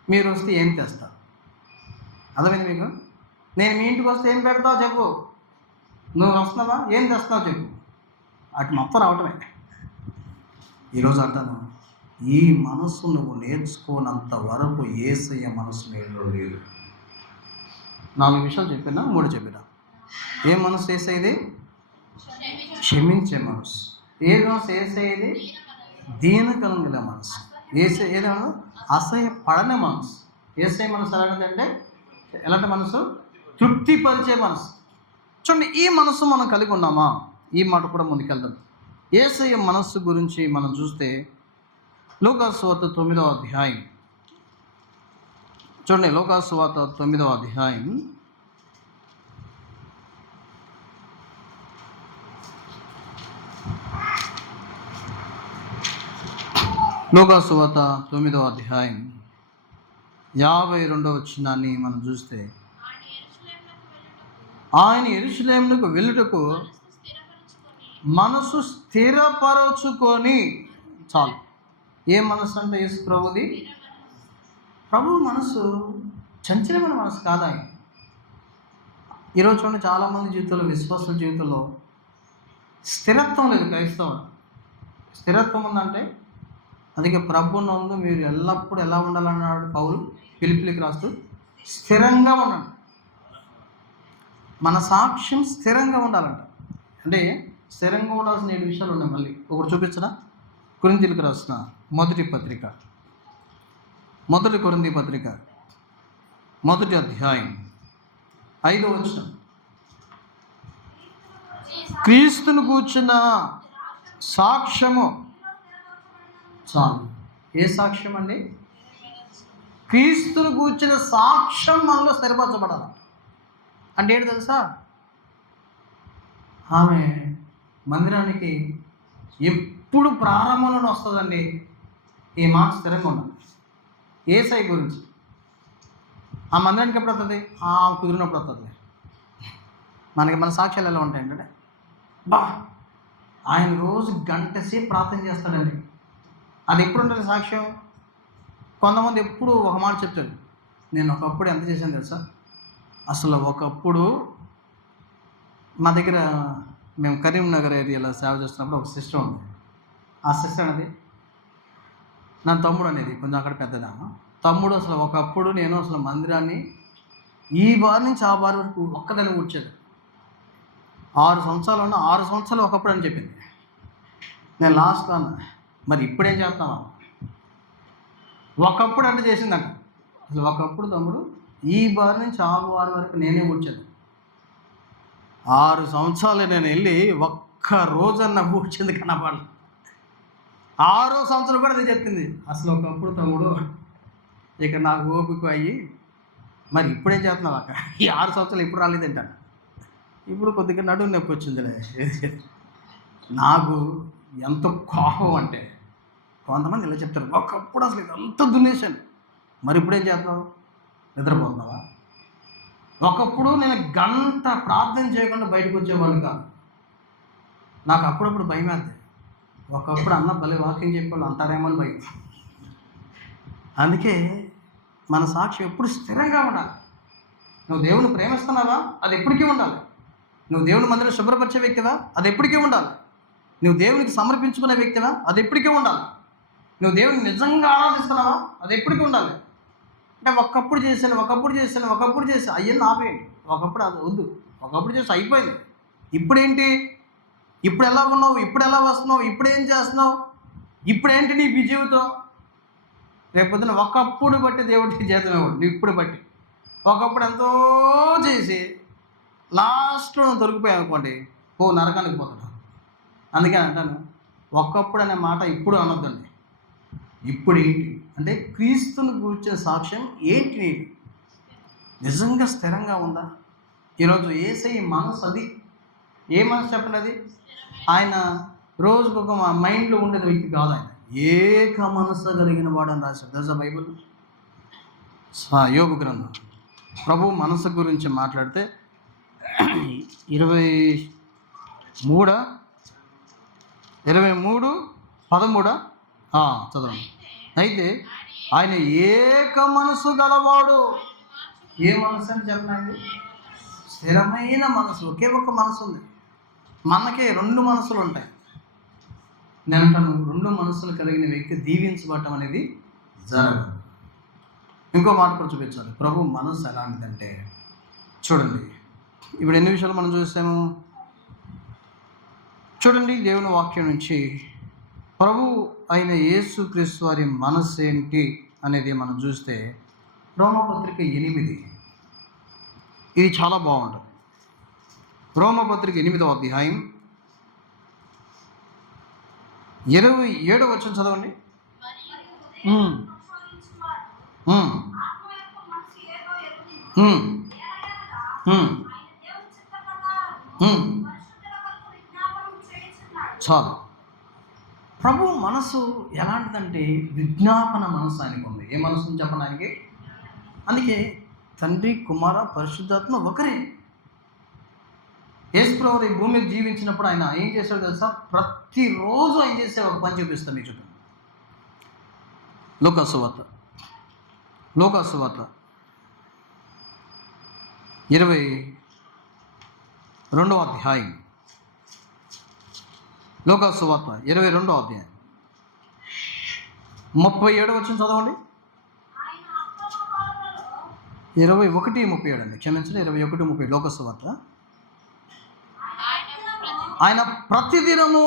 మీరు వస్తే ఏం తెస్తావు. అర్థమైంది మీకు? నేను మీ ఇంటికి వస్తే ఏం పెడతావు చెప్పు, నువ్వు వస్తున్నావా ఏం తెస్తున్నావు చెప్పు. అటు మొత్తం రావటమే. ఈరోజు అంటాను, ఈ మనసు నువ్వు నేర్చుకోనంత వరకు యేసయ్య మనసు నీలో లేదు. 4 విషయాలు చెప్పినా, 3 చెప్పినా. ఏ మనసు యేసయ్యది? క్షమించే మనసు. ఏ మనసు యేసయ్యది? దీనకలం గల మనసు. ఏదేమో అసహ్యపడని మనసు. యేసయ్య మనసు ఎలాంటిదంటే, ఎలాంటి మనసు? తృప్తిపరిచే మనసు. చూడండి, ఈ మనసు మనం కలిగి ఉన్నామా? ఈ మాట కూడా ముందుకెళ్దాం. యేసయ్య మనస్సు గురించి మనం చూస్తే లూకాసు సువార్త 9వ అధ్యాయం చూడండి. లూకాసు సువార్త 9వ అధ్యాయం లూకాసు సువార్త 9వ అధ్యాయం 52వ వచనాన్ని మనం చూస్తే, ఆయన యెరూషలేమునకు వెళ్ళుటకు మనసు స్థిరపరచుకొని. చాలు. ఏ మనసు అంటే యేసు ప్రభుది? ప్రభు మనసు చంచలమైన మనసు కాదా? ఈరోజు చూడండి, చాలామంది జీవితంలో, విశ్వాసుల జీవితంలో స్థిరత్వం లేదు. క్రైస్తవం స్థిరత్వం ఉందంటే, అందుకే ప్రభునందు మీరు ఎల్లప్పుడూ ఎలా ఉండాలన్నాడు పౌలు ఫిలిప్పీలకు రాస్తూ, స్థిరంగా ఉండండి. మన సాక్ష్యం స్థిరంగా ఉండాలంట. అంటే స్థిరంగా ఉండాల్సిన 7 విషయాలు ఉన్నాయి. మళ్ళీ ఒకటి చూపించనా? కొరింథీయులకు రాసిన మొదటి పత్రిక, 1 కొరింథీ పత్రిక 1వ అధ్యాయం 5వ వచనం. క్రీస్తును కూర్చున్న సాక్ష్యము. చాలు. ఏ సాక్ష్యం అండి? క్రీస్తును కూర్చున్న సాక్ష్యం మనలో స్థిరపరచబడాలి. అంటే ఏంటి తెలుసా? ఆమె మందిరానికి ఎప్పుడు ప్రారంభంలోనే వస్తుందండి. ఈ మాట స్థిరంగా ఉండాలి. యేసయ్య గురించి ఆ మందిరానికి ఎప్పుడు వస్తుంది? కుదిరినప్పుడు వస్తుంది. మన సాక్ష్యాలు ఎలా ఉంటాయంటే, ఆయన రోజు 1 గంట సేపు ప్రార్థన చేస్తాడండి. అది ఎప్పుడు ఉంటుంది సాక్ష్యం? కొంతమంది ఎప్పుడు ఒక మాట చెప్తాడు, నేను ఒకప్పుడు ఎంత చేశాను తెలుసా? అసలు ఒకప్పుడు మా దగ్గర మేము కరీంనగర్ ఏరియాలో సేవ చేస్తున్నప్పుడు ఒక సిస్టర్ ఉంది. ఆ సిస్టర్ అనేది నా తమ్ముడు అనేది, కొంచెం అక్కడ పెద్దదామా తమ్ముడు. అసలు ఒకప్పుడు నేను అసలు మందిరాన్ని ఈ బారి నుంచి ఆ బారి వరకు ఒక్కదాన్ని కూర్చోదు. 6 సంవత్సరాలు ఉన్న 6 సంవత్సరాలు ఒకప్పుడు అని చెప్పింది. నేను లాస్ట్లో అన్నా, మరి ఇప్పుడేం చేస్తామా? ఒకప్పుడు అంటే చేసిందంట. అసలు ఒకప్పుడు తమ్ముడు ఈ బారి నుంచి ఆ బారి వరకు నేనే కూర్చోదు. 6 సంవత్సరాలు నేను వెళ్ళి ఒక్క రోజన్న కూర్చుంది కనపడాలి. 6వ సంవత్సరం కూడా అది చెప్పింది. అసలు ఒకప్పుడు తమ్ముడు ఇక నాకు ఓపిక అయ్యి, మరి ఇప్పుడేం చేస్తున్నావు అక్క, ఈ 6 సంవత్సరాలు ఇప్పుడు రాలేదంటాను. ఇప్పుడు కొద్దిగా నడుము నొప్పి వచ్చిందిలే. నాకు ఎంత కోపం అంటే, కొంతమంది ఇలా చెప్తారు, ఒకప్పుడు అసలు ఇదంతా దున్నేశాను, మరి ఇప్పుడేం చేస్తున్నావు, నిద్రపోతున్నావా? ఒకప్పుడు నేను గంట ప్రార్థన చేయకుండా బయటకు వచ్చేవాళ్ళు కాదు. నాకు అప్పుడప్పుడు భయం వేద్ది. ఒకప్పుడు అన్న భలే వాకింగ్ చెప్పేవాళ్ళు అంటారేమో అని భయం. అందుకే మన సాక్షి ఎప్పుడు స్థిరంగా ఉండాలి. నువ్వు దేవుని ప్రేమిస్తున్నావా, అది ఎప్పటికీ ఉండాలి. నువ్వు దేవుని మందిరం శుభ్రపరిచే వ్యక్తివా, అది ఎప్పటికీ ఉండాలి. నువ్వు దేవునికి సమర్పించుకునే వ్యక్తివా, అది ఎప్పటికీ ఉండాలి. నువ్వు దేవుని నిజంగా ఆరాధిస్తున్నావా, అది ఎప్పటికీ ఉండాలి. అంటే ఒకప్పుడు చేశాను అయ్యని ఆపేయండి. ఒకప్పుడు అది వద్దు, ఒకప్పుడు చేసి అయిపోయింది. ఇప్పుడేంటి, ఇప్పుడు ఎలా ఉన్నావు, ఇప్పుడు ఎలా వస్తున్నావు, ఇప్పుడేం చేస్తున్నావు, ఇప్పుడేంటి నీ జీవితం? రేపొద్దున ఒకప్పుడు బట్టి దేవుడికి జీతం ఇవ్వడు, నువ్వు ఇప్పుడు బట్టి. ఒకప్పుడు ఎంతో చేసి లాస్ట్లో దొరికిపోయావు అనుకోండి, నరకానికి పోతాడు. అందుకే అంటాను, ఒకప్పుడు అనే మాట ఇప్పుడు అనొద్దండి. ఇప్పుడు ఏంటి అంటే, క్రీస్తుని కూర్చే సాక్ష్యం ఏంటి, నీకు నిజంగా స్థిరంగా ఉందా? ఈరోజు యేసయ్య మనసు అది ఏ మనసు చెప్పండి, అది ఆయన రోజుకొక మైండ్లో ఉండేది వ్యక్తి కాదు. ఆయన ఏక మనసు కలిగిన వాడని రాశాడు. దశ బైబుల్ యోబు గ్రంథం. ప్రభు మనసు గురించి మాట్లాడితే 23:13 చదవండి. అయితే ఆయన ఏక మనసు గలవాడు. ఏ మనసు అని చెప్పండి? స్థిరమైన మనసు. ఒకే ఒక మనసు ఉంది. మనకే 2 మనసులు ఉంటాయి. నేను అంటాను, 2 మనసులు కలిగిన వ్యక్తి దీవించబడటం అనేది జరగదు. ఇంకో మాట కూడా చూపించాలి. ప్రభు మనసు ఎలాంటిదంటే, చూడండి, ఇప్పుడు ఎన్ని విషయాలు మనం చూసాము చూడండి. దేవుని వాక్యం నుంచి ప్రభు అయిన యేసుక్రీస్తు వారి మనసు ఏంటి అనేది మనం చూస్తే, రోమపత్రిక 8, ఇది చాలా బాగుంటుంది. రోమపత్రిక 8వ అధ్యాయం 27వ వచనం చదవండి. చాలు. ప్రభు మనసు ఎలాంటిదంటే విజ్ఞాపన మనసు ఆయనకు ఉంది. ఏ మనసు చెప్పండి ఆయనకి? అందుకే తండ్రి, కుమార, పరిశుద్ధాత్మ ఒకరే. యేసుప్రభువు ఈ భూమి మీద జీవించినప్పుడు ఆయన ఏం చేశాడో తెలుసా? ప్రతిరోజు ఆయన చేసే ఒక పని చూపిస్తాను మీ చుట్టూ. లోకాసువార్త 22వ అధ్యాయం. లోకాసువార్త 22వ అధ్యాయం 37వ వచనం చదవండి. 21:37 అండి, క్షమించండి, 21:37 లోకాసువార్త. ఆయన ప్రతిదినము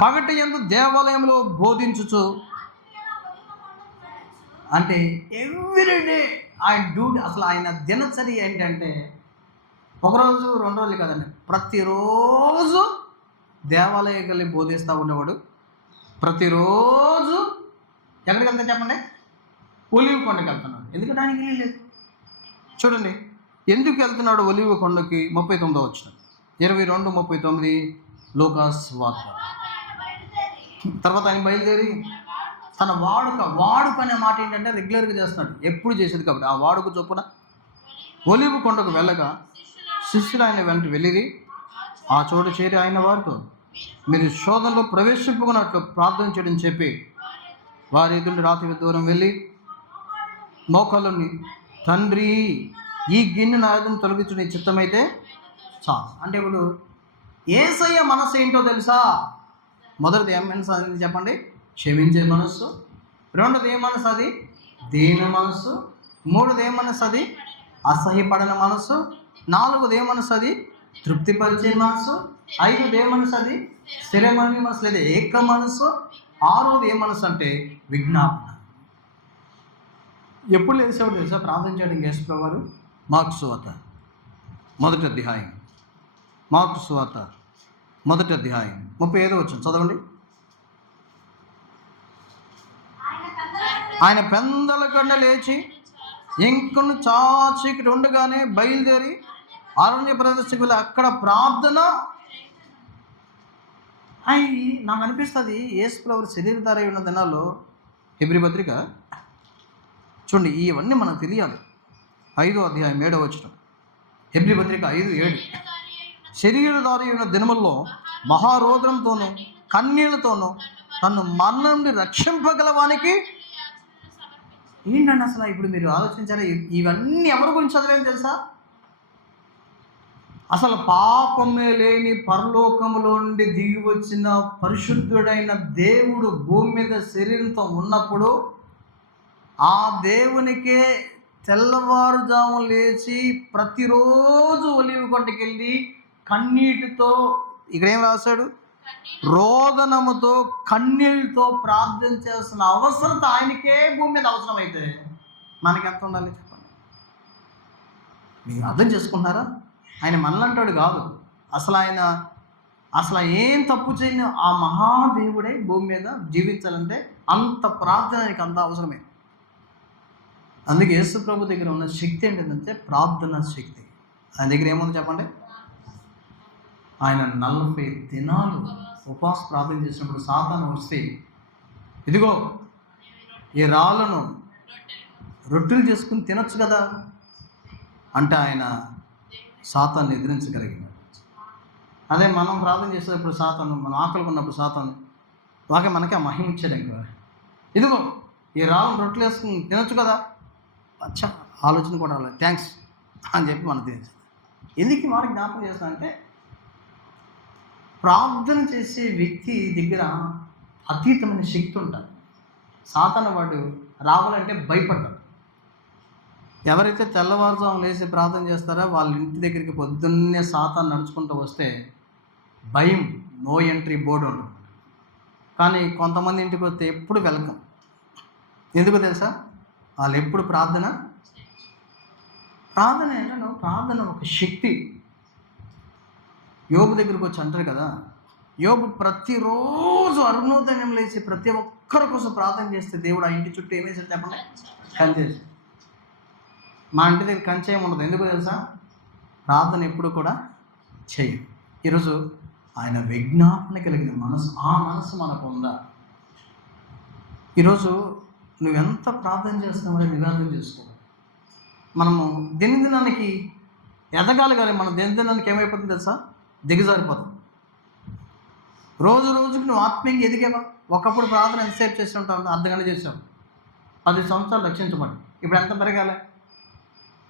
పగటి యందు దేవాలయంలో బోధించుచు, అంటే ఎవ్రీడే ఆయన డ్యూటీ. అసలు ఆయన దినచర్య ఏంటంటే, ఒకరోజు 2 రోజులు కదండి, ప్రతిరోజు దేవాలయం వెళ్ళి బోధిస్తూ ఉండేవాడు. ప్రతిరోజు ఎక్కడికి వెళ్తా చెప్పండి? ఒలివ కొండకి వెళ్తున్నాడు. ఎందుకంటే ఆయనకి ఇల్లు లేదు. చూడండి ఎందుకు వెళ్తున్నాడు ఒలివ కొండకి. 39వ వచనం, 22:39 లోకాసువార్త. తర్వాత ఆయన బయలుదేరి తన వాడుక అనే మాట ఏంటంటే రెగ్యులర్గా చేస్తున్నాడు, ఎప్పుడు చేసేది కాబట్టి. ఆ వాడుక చొప్పున ఒలివ కొండకు వెళ్ళగా శిష్యులు ఆయన వెంట వెళ్ళిరి. ఆ చోటు చేరి ఆయన వారితో, మీరు శోధనలో ప్రవేశింపుకున్నట్లు ప్రార్థన చేయడం చెప్పి, వారి ఎదుటి రాత్రి దూరం వెళ్ళి మోకాళ్ళని, తండ్రి ఈ గిన్నె నా ఎదుట తొలగించు, నీ చిత్తమైతే చాలు. అంటే ఇప్పుడు యేసయ్య మనసు ఏంటో తెలుసా? మొదటిది ఏం మనసు అది చెప్పండి? క్షమించే మనస్సు. 2ది ఏ మనసు? అది దీన మనస్సు. 3ది ఏ మనసు? అది అసహ్యపడిన మనస్సు. 4ది ఏ మనసు? అది తృప్తిపరిచే మనసు. 5ది ఏ మనసు? అది స్థిరమైన మనసు లేదా ఏక మనసు. 6వది ఏ మనసు అంటే విజ్ఞాపన. ఎప్పుడు లేసేవాడు తెలుసా ప్రార్థన చేయడం యేసుప్రభువు వారు? మార్కు సువార్త మొదటి అధ్యాయం, మార్కు సువార్త మొదటి అధ్యాయం 35 వచనం చదవండి. ఆయన పెందల కన్నా లేచి ఇంకను చీకటి ఉండగానే బయలుదేరి అరణ్య ప్రదర్శనకు వెళ్ళి అక్కడ ప్రార్థన. నాకు అనిపిస్తుంది యేసు ప్రభువు శరీరధారై ఉన్న దినాల్లో హెబ్రీ పత్రిక చూడండి, ఇవన్నీ మనకు తెలియాలి. 5వ అధ్యాయం 7వ వచనం, హెబ్రీ పత్రిక 5:7. శరీరధారి అయిన దినముల్లో మహారోదనంతోనూ కన్నీళ్లతోనూ తను మరణం నుండి రక్షింపగలవానికి. ఏంటండి అసలు ఇప్పుడు మీరు ఆలోచించారా? ఇవన్నీ ఎవరి గురించి చదివేం తెలుసా? అసలు పాపమే లేని పరలోకములో నుండి దిగి వచ్చిన పరిశుద్ధుడైన దేవుడు భూమి మీద శరీరంతో ఉన్నప్పుడు ఆ దేవునికే తెల్లవారుజాము లేచి ప్రతిరోజు ఒలీవ కొండకెళ్ళి కన్నీటితో, ఇక్కడేం రాశాడు, రోదనముతో కన్నీళ్ళతో ప్రార్థన చేస్తున్న అవసరత ఆయనకే భూమి మీద అవసరం అయితే మనకి ఎంత ఉండాలి చెప్పండి? మీరు అర్థం చేసుకుంటున్నారా? ఆయన మనలంటాడు కాదు. అసలు ఏం తప్పు చేయని ఆ మహాదేవుడే భూమి మీద జీవించాలంటే అంత ప్రార్థన ఆయనకి అంత అవసరమే. అందుకే యేసు ప్రభు దగ్గర ఉన్న శక్తి ఏంటంటే ప్రార్థన శక్తి. ఆయన దగ్గర ఏముంది చెప్పండి? ఆయన 40 దినాలు ఉపవాస ప్రార్థన చేసినప్పుడు సాతాను వస్తే, ఇదిగో ఈ రాళ్ళను రొట్టెలు చేసుకుని తినొచ్చు కదా అంటే ఆయన సాతాన్ని ఎదిరించగలిగినాడు. అదే మనం ప్రార్థన చేసేటప్పుడు సాతాను, మనం ఆకలిగా ఉన్నప్పుడు సాతాను వాకే మనకి ఆ మహిమ ఇచ్చాడు. ఇంకా ఇదిగో ఈ రాళ్ళను రొట్టెలు వేసుకుని తినొచ్చు కదా, అచ్చా ఆలోచన కూడా రాలేదు, థ్యాంక్స్ అని చెప్పి మనం తినేస్తాం. ఎందుకు వారికి జ్ఞాపకం చేస్తానంటే ప్రార్థన చేసే వ్యక్తి దగ్గర అతీతమైన శక్తి ఉంటుంది. సాతాను వాడు రావాలంటే భయపడతాడు. ఎవరైతే తెల్లవారుజాము లేచి ప్రార్థన చేస్తారో వాళ్ళ ఇంటి దగ్గరికి పొద్దున్నే సాతాను నడుచుకుంటూ వస్తే భయం, నో ఎంట్రీ బోర్డు ఉంటుంది. కానీ కొంతమంది ఇంటికి వస్తే ఎప్పుడు వెల్కమ్. ఎందుకు తెలుసా? వాళ్ళు ఎప్పుడు ప్రార్థన ఏంటో, ప్రార్థన ఒక శక్తి. యోబు దగ్గరికి వచ్చి అంటారు కదా, యోబు ప్రతిరోజు అరుణోదయం లేచి ప్రతి ఒక్కరి కోసం ప్రార్థన చేస్తే దేవుడు ఆ ఇంటి చుట్టూ ఏమేసాడు చెప్పండి? కంచేసి. మా ఇంటి దగ్గర కంచే ఉండదు. ఎందుకు తెలుసా? ప్రార్థన ఎప్పుడు కూడా చేయం. ఈరోజు ఆయన విజ్ఞాపన కలిగిన మనసు, ఆ మనసు మనకు ఉందా? ఈరోజు నువ్వెంత ప్రార్థన చేస్తున్నావని నివేదన చేసుకో. మనము దినదినానికి ఎదగాలి, కానీ మనం దినదినానికి ఏమైపోతుంది తెలుసా? దిగజారిపోతాం. రోజు రోజుకి నువ్వు ఆత్మీయంగా ఎదిగేవా? ఒకప్పుడు ప్రార్థన ఎంతసేపు చేసి ఉంటావు? అర్ధగంట చేసావు. 10 సంవత్సరాలు రక్షించబడి ఇప్పుడు ఎంత పెరగాలి?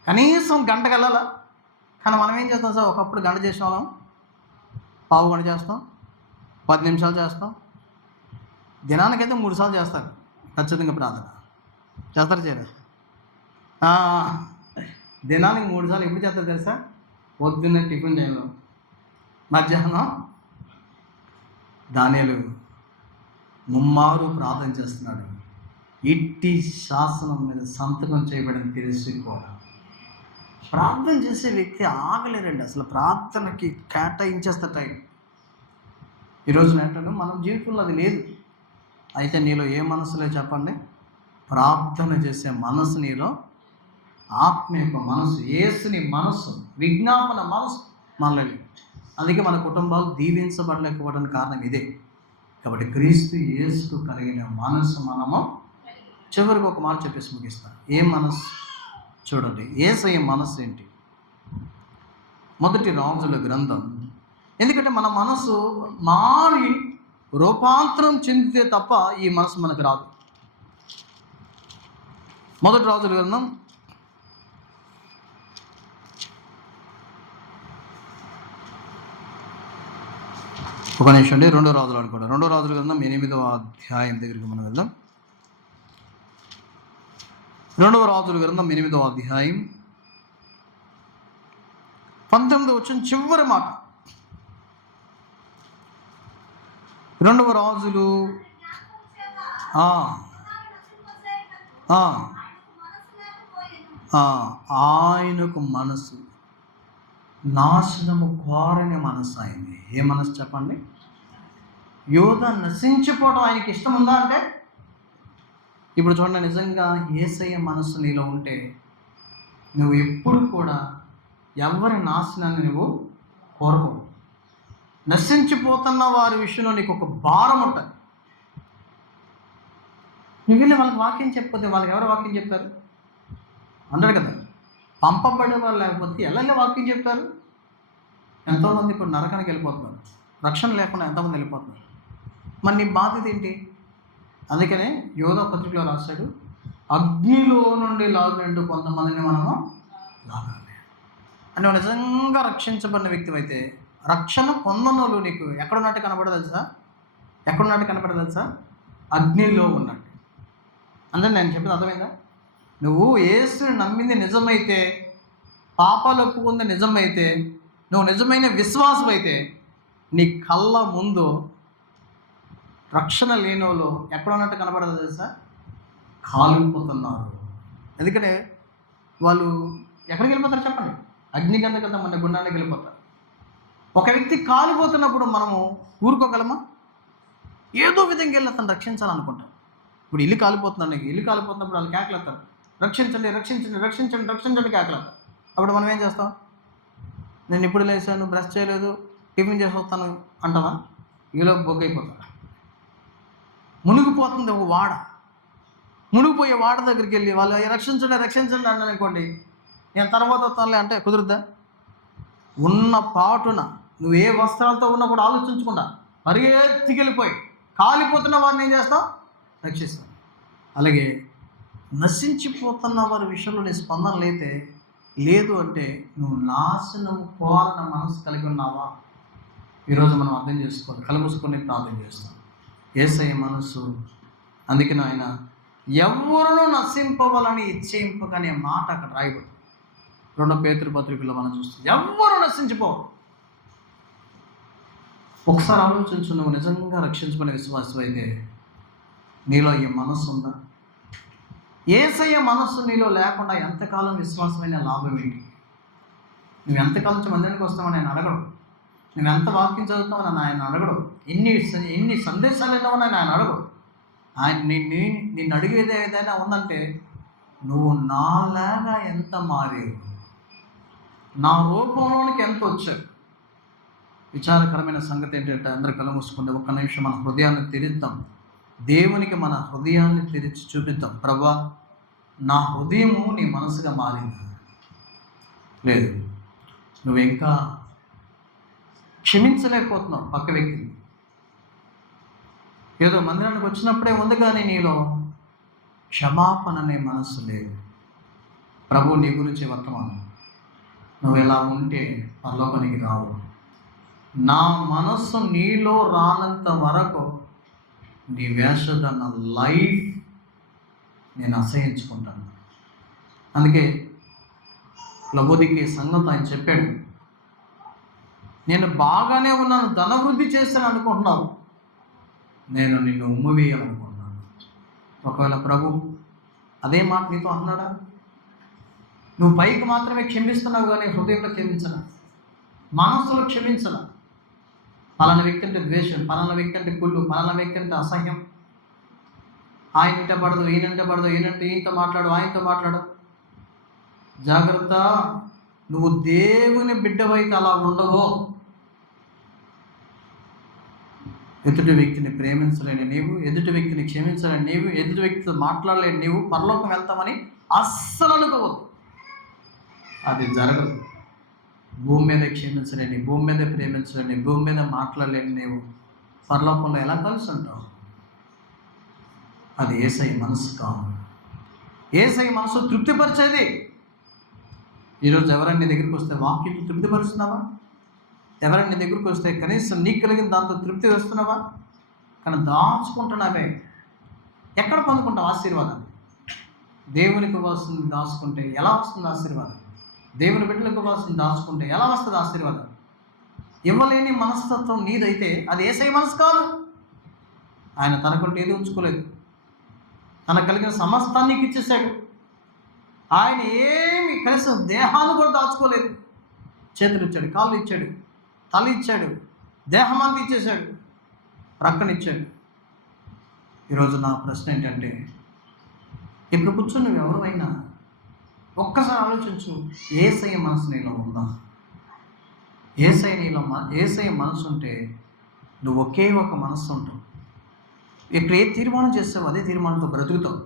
కనీసం గంట వెళ్ళాలా? కానీ మనం ఏం చేస్తాం సార్? ఒకప్పుడు గంట చేసిన వాళ్ళం పావు గంట చేస్తాం, 10 నిమిషాలు చేస్తాం. దినానికైతే 3 సార్లు చేస్తారు ఖచ్చితంగా ప్రార్థన. చేస్తారు చేయరా? దినానికి 3 సార్లు ఎప్పుడు చేస్తారు తెలుసా? పొద్దున్న టిఫిన్ టైంలో, మధ్యాహ్నం దానియేలు ముమ్మారు ప్రార్థన చేస్తున్నాడు. ఇట్టి శాసనం మీద సంతకం చేయబడిన తెలుసుకోవాలి. ప్రార్థన చేసే వ్యక్తి ఆగలేరండి. అసలు ప్రార్థనకి కేటాయించేస్తా టైం. ఈరోజు ఏంటంటే మనం జీవితంలో అది లేదు. అయితే నీలో ఏ మనసులే చెప్పండి? ప్రార్థన చేసే మనసు నీలో, ఆత్మీయ మనసు, యేసుని మనసు, విజ్ఞాపన మనసు మనలో. అందుకే మన కుటుంబాలు దీవించబడలేకపోవడానికి కారణం ఇదే. కాబట్టి క్రీస్తు యేసుకు కలిగిన మనసు మనము. చివరికి ఒక మాట చెప్పేసి ముగిస్తాను. ఏ మనసు? చూడండి, యేసయ్య మనసు ఏంటి? మొదటి రాజుల గ్రంథం. ఎందుకంటే మన మనసు మారి రూపాంతరం చెందితే తప్ప ఈ మనసు మనకు రాదు. మొదటి రాజుల గ్రంథం ఒక నిమిషం అండి. 2వ రాజులు అనుకోండి. 2వ రాజుల గ్రంథం 8వ అధ్యాయం దగ్గరికి మనం వెళ్దాం. 2వ రాజుల గ్రంథం 8వ అధ్యాయం 19వ వచనం చివరి మాట. 2వ రాజులు ఆయనకు మనసు. నాశనము కోరని మనసు అయింది. ఏ మనసు చెప్పండి? యోధ నశించిపోవడం ఆయనకి ఇష్టం ఉందా అంటే? ఇప్పుడు చూడండి, నిజంగా యేసయ్య మనసు నీలో ఉంటే నువ్వు ఎప్పుడు కూడా ఎవరి నాశనాన్ని నువ్వు కోరుకోవు. నశించిపోతున్న వారి విషయంలో నీకు ఒక భారం ఉంటుంది. నువ్వు వెళ్ళి వాళ్ళకి వాక్యం చెప్పకపోతే వాళ్ళకి ఎవరు వాక్యం చెప్తారు? అంటారు కదా, పంపబడే వాళ్ళు లేకపోతే ఎలా వాక్యం చెప్తారు? ఎంతోమంది ఇప్పుడు నరకానికి వెళ్ళిపోతున్నారు, రక్షణ లేకుండా ఎంతోమంది వెళ్ళిపోతున్నారు. మరి నీ బాధ్యత ఏంటి? అందుకనే యోధా పత్రికలో రాశాడు, అగ్నిలో నుండి లాగినట్టు కొంతమందిని మనము లాగాలి. అని నిజంగా రక్షించబడిన వ్యక్తి అయితే రక్షణ పొందనోళ్ళు నీకు ఎక్కడున్నట్టు కనపడదు తెలుసా? ఎక్కడున్నట్టు కనపడదు తెలుసా? అగ్నిలో ఉన్నట్టు. అంటే నేను చెప్పేది అర్థమైందా? నువ్వు యేసుని నమ్మింది నిజమైతే, పాపాలు ఒప్పుకుంది నిజమైతే, నువ్వు నిజమైన విశ్వాసం అయితే, నీ కళ్ళ ముందు రక్షణ లేనోళ్ళు ఎక్కడ ఉన్నట్టు కనపడదు తెలుసా? కాలిపోతున్నారు. ఎందుకంటే వాళ్ళు ఎక్కడికి వెళ్ళిపోతారు చెప్పండి? అగ్ని కింద కింద మన గుండానికి వెళ్ళిపోతారు. ఒక వ్యక్తి కాలిపోతున్నప్పుడు మనము ఊరుకోగలమా? ఏదో విధంగా వెళ్ళి అతను రక్షించాలనుకుంటాం. ఇప్పుడు ఇల్లు కాలిపోతున్నాడు, ఇల్లు కాలిపోతున్నప్పుడు వాళ్ళు కేకలేస్తారు, రక్షించండి రక్షించండి రక్షించండి రక్షించండి కేకలేస్తారు. అప్పుడు మనం ఏం చేస్తాం? నేను ఇప్పుడు లేచాను, బ్రష్ చేయలేదు, టిఫిన్ చేసి వస్తాను అంటావా? ఈలో బొగ్గైపోతాడు. మునిగిపోతుంది ఒక వాడ, మునిగిపోయే వాడ దగ్గరికి వెళ్ళి వాళ్ళు రక్షించండి రక్షించండి అన్నాను అనుకోండి, నేను తర్వాత వస్తానులే అంటే కుదురుద్దా? ఉన్న పాటున నువ్వు ఏ వస్త్రాలతో ఉన్నా కూడా ఆలోచించకుండా పరిగెత్తికెళ్ళిపోయి కాలిపోతున్న వారిని ఏం చేస్తావు? రక్షిస్తావు. అలాగే నశించిపోతున్న వారి విషయంలో నీ స్పందన లేదు అంటే నువ్వు నాశనం కోరన మనసు కలిగి ఉన్నావా? ఈరోజు మనం అర్థం చేసుకోవాలి. కలుమూసుకొని ప్రార్థన చేస్తాం. యేసయ్య మనసు, అందుకే ఆయన ఎవరును నశింపవాలని ఇచ్చేయింపకనే మాట అక్కడ రాయబడి 2 పేతురు పత్రికలో మనం చూస్తాం. ఎవ్వరు నశించిపోవు. ఒకసారి ఆలోచించు, నువ్వు నిజంగా రక్షించబడిన విశ్వాసం అయితే నీలో ఈ మనస్సు ఉందా? యేసయ్య మనస్సు నీలో లేకుండా ఎంతకాలం విశ్వాసమైన లాభం ఏంటి? నువ్వు ఎంతకాలం మందిరానికి వస్తామని ఆయన అడగడు. నువ్వు ఎంత వాక్యం చదువుతామని ఆయన అడగడు. ఎన్ని సందేశాలు విన్నామని ఆయన అడగడు. ఆయన నిన్ను అడిగేది ఏదైనా ఉందంటే, నువ్వు నాలాగా ఎంత మారేవు, నా రూపంలోనికి ఎంత వచ్చావు. విచారకరమైన సంగతి ఏంటంటే, అందరూ కళ్ళు మూసుకుంటే ఒక్క నిమిషం మన హృదయాన్ని తెరిద్దాం. దేవునికి మన హృదయాన్ని తెరిచి చూపిద్దాం. ప్రభా, నా హృదయము నీ మనసుగా మారింది. లేదు, నువ్వు ఇంకా క్షమించలేకపోతున్నావు పక్క వ్యక్తిని. ఏదో మందిరానికి వచ్చినప్పుడే ఉంది కానీ నీలో క్షమాపణ అనే మనస్సు లేదు. ప్రభు నీ గురించి వర్తమానం, నువ్వు ఎలా ఉంటే పరలోకానికి రావు. నా మనస్సు నీలో రానంత వరకు నీ వేషధన లైఫ్ నేను అసహించుకుంటాను. అందుకే లబోదికి సంగతి ఆయన చెప్పాడు, నేను బాగానే ఉన్నాను, ధనవృద్ధి చేస్తాను అనుకుంటున్నావు, నేను నిన్ను ఉమ్మవేయాలనుకుంటున్నాను. ఒకవేళ ప్రభు అదే మాట నీతో అన్నాడా? నువ్వు పైకి మాత్రమే క్షమిస్తున్నావు కానీ హృదయంలో క్షమించలా, మనస్సులో క్షమించలా. పలానా వ్యక్తి అంటే ద్వేషం, పలానా వ్యక్తి అంటే కుళ్ళు, పలానా వ్యక్తి అంటే అసహ్యం, ఆయనంటే పడదు, ఈయనంటే పడదు, ఈయనంటే ఈయనతో మాట్లాడు, ఆయనతో మాట్లాడు. జాగ్రత్త, నువ్వు దేవుని బిడ్డవైతే అలా ఉండవు. ఎదుటి వ్యక్తిని ప్రేమించలేని నీవు, ఎదుటి వ్యక్తిని క్షమించలేని నీవు, ఎదుటి వ్యక్తితో మాట్లాడలేని నీవు పరలోకం వెళ్తామని అస్సలు అనుకోవద్దు. అది జరగదు. భూమి మీద క్షమించలేని, భూమి మీద ప్రేమించలేని, భూమి మీద మాట్లాడలేని నీవు పరలోకంలో ఎలా కలిసి ఉంటావు? అది యేసయ్య మనసు కాదు. యేసయ్య మనసు తృప్తిపరిచేది. ఈరోజు ఎవరైనా నీ దగ్గరికి వస్తే వాక్యం తృప్తిపరుస్తున్నావా? ఎవరైనా నీ దగ్గరికి వస్తే కనీసం నీకు కలిగిన దాంతో తృప్తి వస్తున్నావా? కానీ దాచుకుంటున్నావే. ఎక్కడ పొందుకుంటావు ఆశీర్వాదాన్ని? దేవునికి ఇవ్వాల్సింది దాచుకుంటే ఎలా వస్తుంది ఆశీర్వాదం? దేవుని బిడ్డలకు ఇవ్వాల్సింది దాచుకుంటే ఎలా వస్తుంది ఆశీర్వాదం? ఇవ్వలేని మనస్తత్వం నీదైతే అది యేసయ్య మనసు కాదు. ఆయన తనకంటే ఏది ఉంచుకోలేదు, తనకు కలిగిన సమస్తానికి ఇచ్చేసాడు. ఆయన ఏమి కనీసం దేహాన్ని కూడా దాచుకోలేదు. చేతులు ఇచ్చాడు, కాళ్ళు ఇచ్చాడు, తల ఇచ్చాడు, దేహం అంతా ఇచ్చేశాడు, రక్కనిచ్చాడు. ఈరోజు నా ప్రశ్న ఏంటంటే, ఇప్పుడు కూర్చొని నువ్వు ఎవరైనా ఒక్కసారి ఆలోచించు, యేసయ్య మనసు నీలో ఉందా? యేసయ్య మనసు ఉంటే నువ్వు ఒకే ఒక మనస్సు ఉంటావు. ఇప్పుడు ఏ తీర్మానం చేస్తావు అదే తీర్మానంతో బ్రతుకుతావు.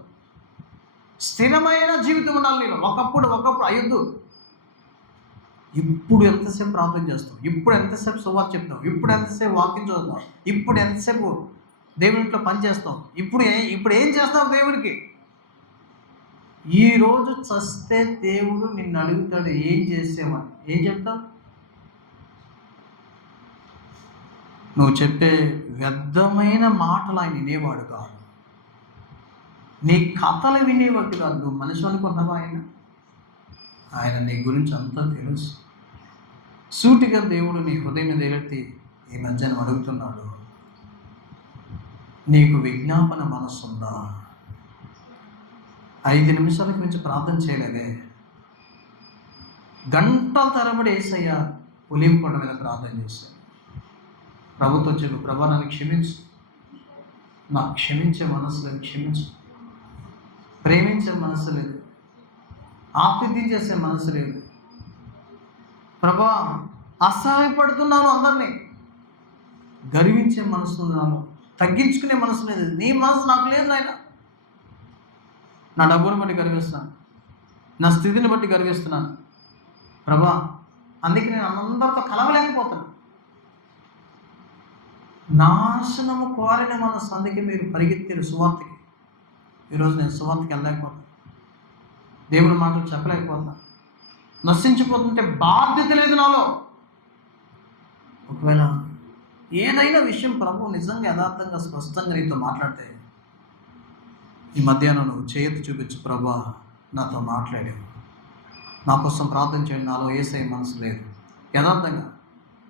స్థిరమైన జీవితం ఉండాలి నీలో. ఒకప్పుడు అయ్యొద్దు. ఇప్పుడు ఎంతసేపు ప్రార్థన చేస్తావు, ఇప్పుడు ఎంతసేపు సువార్త చెప్తావు, ఇప్పుడు ఎంతసేపు వాక్యం చదువుతావు, ఇప్పుడు ఎంతసేపు దేవుని ఇంట్లో పని చేస్తావు, ఇప్పుడు ఏం చేస్తావు దేవుడికి? ఈరోజు చస్తే దేవుడు నిన్ను అడుగుతాడు, ఏం చేసేవని. ఏం చెప్తావు? నువ్వు చెప్పే వ్యర్థమైన మాటలు ఆయన వినేవాడు కాదు, నీ కథలు వినేవాడు కాదు. నువ్వు మనిషి అనుకున్నావా? ఆయన నీ గురించి అంతా తెలుసు. సూటిగా దేవుడు నీ హృదయం మీద ఎలెత్తి ఈ మధ్యాహ్నం అడుగుతున్నాడు, నీకు విజ్ఞాపన మనస్సు ఉందా? 5 నిమిషాలకు మించి ప్రార్థన చేయలేదే. గంటల తరబడి యేసయ్య ఒలీవ కొండ మీద ప్రార్థన చేశాడు. ప్రభుతో చెప్పు, ప్రభా నన్ను క్షమించు, నాకు క్షమించే మనసు లేదు, క్షమించు. ప్రేమించే మనసు లేదు, ఆప్తిథ్యం చేసే మనసు లేదు. ప్రభా అసహాయపడుతున్నాను, అందరినీ గర్వించే మనసు ఉన్నాను, తగ్గించుకునే మనసు లేదు. నీ మనసు నాకు లేదు నాయన. నా డబ్బుని బట్టి గర్విస్తున్నాను, నా స్థితిని బట్టి గర్విస్తున్నాను ప్రభా. అందుకే నేను అందరితో కలవలేకపోతున్నాను. నాశనము కోరిన మనసు, అందుకే మీరు పరిగెత్తారు సువార్తకి. ఈరోజు నేను సువార్తకి వెళ్ళలేకపోతున్నాను, దేవుని మాటలు చెప్పలేకపోతున్నాను, నశించిపోతుంటే బాధ్యత లేదు నాలో. ఒకవేళ ఏదైనా విషయం ప్రభు నిజంగా యథార్థంగా స్పష్టంగా నీతో మాట్లాడితే ఈ మధ్యాహ్నం నువ్వు చేయొద్దు, చూపించు, ప్రభా నాతో మాట్లాడావు, నా కోసం ప్రార్థన చేయండి, నాలో యేసయ్య మనసు లేదు. యథార్థంగా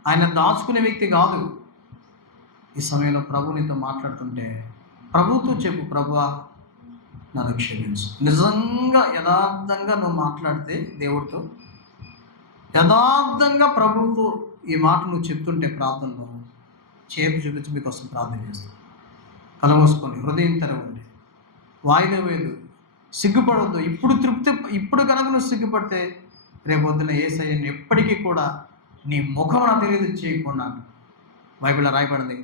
ఆయన దాచుకునే వ్యక్తి కాదు. ఈ సమయంలో ప్రభు నీతో మాట్లాడుతుంటే ప్రభుతో చెప్పు, ప్రభువా నన్ను క్షమించు. నిజంగా యథార్థంగా నువ్వు మాట్లాడితే దేవుడితో, యథార్థంగా ప్రభువుతో ఈ మాట నువ్వు చెప్తుంటే ప్రార్థనలో చేతి చూపించి మీకోసం ప్రార్థన చేస్తాను. కలవోసుకొని హృదయం తెరవండి, వాయిదా వేయదు, సిగ్గుపడవద్దు. ఇప్పుడు కనుక నువ్వు సిగ్గుపడితే రేపొద్దున యేసయ్యని ఎప్పటికీ కూడా నీ ముఖమున తెలియదు చేయకుండా. బైబిల్లో రాయబడింది,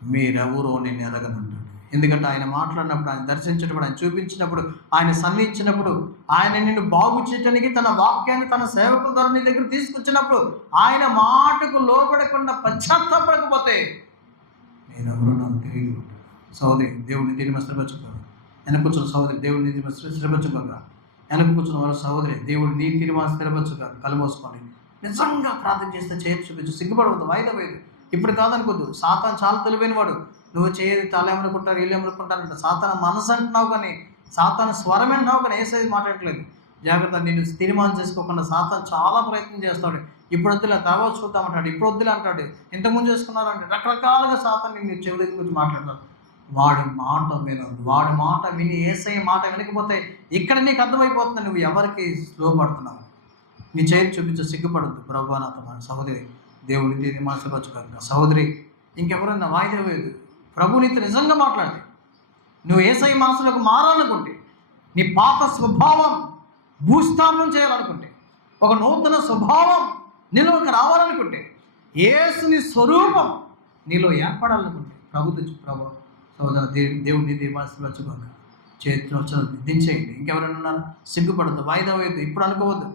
మీరెవరో నేను ఎరగనంటాడు. ఎందుకంటే ఆయన మాట్లాడినప్పుడు, ఆయన దర్శించినప్పుడు, ఆయన చూపించినప్పుడు, ఆయన సన్నిహించినప్పుడు, ఆయన నిన్ను బాగు చేయడానికి తన వాక్యాన్ని తన సేవకుల ద్వారా నీ దగ్గర తీసుకొచ్చినప్పుడు, ఆయన మాటకు లోబడకుండా పశ్చాత్తాపడకపోతే నేనెవరో నాకు తెలియదు అంటాడు. సహోదరి దేవుడిని తిరిగి స్థిరపరచుకోగా, వెనక కూర్చున్న సహోదరి దేవుడిని స్థిరపరచుకోగా, వెనక కూర్చున్న వారు సహోదరి దేవుడిని తిరిగి స్థిరపరచుగా, కలమోసుకొని నిజంగా ప్రార్థన చేస్తే చేతి చూపించు, సిగ్గుపడవద్దు, వాయిదా వేయదు. ఇప్పుడు కాదనుకోద్దు. సాతాను చాలా తెలివైన వాడు. నువ్వు చేయదు చాలా ఏమనుకుంటారు, వీళ్ళు ఏమనుకుంటారంట. సాతాను మనసు అంటున్నావు కానీ, సాతాను స్వరం అంటున్నావు కానీ ఏసైజ్ మాట్లాడట్లేదు. జాగ్రత్త, నేను తీర్మానం చేసుకోకుండా సాతాను చాలా ప్రయత్నం చేస్తాడు. ఇప్పుడు వద్దులే, తర్వాత చూద్దామంటాడు, ఇప్పుడు వద్దులే అంటాడు, ఇంతకుముందు చేసుకున్నారు అంటే రకరకాలుగా సాతాను నేను చెవి దగ్గర గురించి మాట్లాడతాడు. వాడి మాట వినొద్దు. వాడి మాట విని యేసయ్య మాట వినకపోతే ఇక్కడ నీకు అర్థమైపోతుంది నువ్వు ఎవరికి స్లో పడుతున్నావు. నీ చేతి చూపించు, సిగ్గుపడద్దు. ప్రభు నాతో సహోదరి దేవుని దీన్ని మనసుపరచుకోక, సహోదరి ఇంకెవరైనా వాయిదా వేయదు. ప్రభు నీతో నిజంగా మాట్లాడితే, నువ్వు యేసయ్య మనసులకు మారాలనుకుంటే, నీ పాత స్వభావం భూస్థాపనం చేయాలనుకుంటే, ఒక నూతన స్వభావం నీలోకి రావాలనుకుంటే, యేసుని స్వరూపం నీలో ఏర్పడాలనుకుంటే ప్రభు సోదర దేవుడిని దీపాసుపరచుకోక, చేతిలో వచ్చిన దించేయండి. ఇంకెవరైనా ఉన్నారు? సిగ్గుపడద్దు, వాయిదా వేయద్దు. ఇప్పుడు అనుకోవద్దు.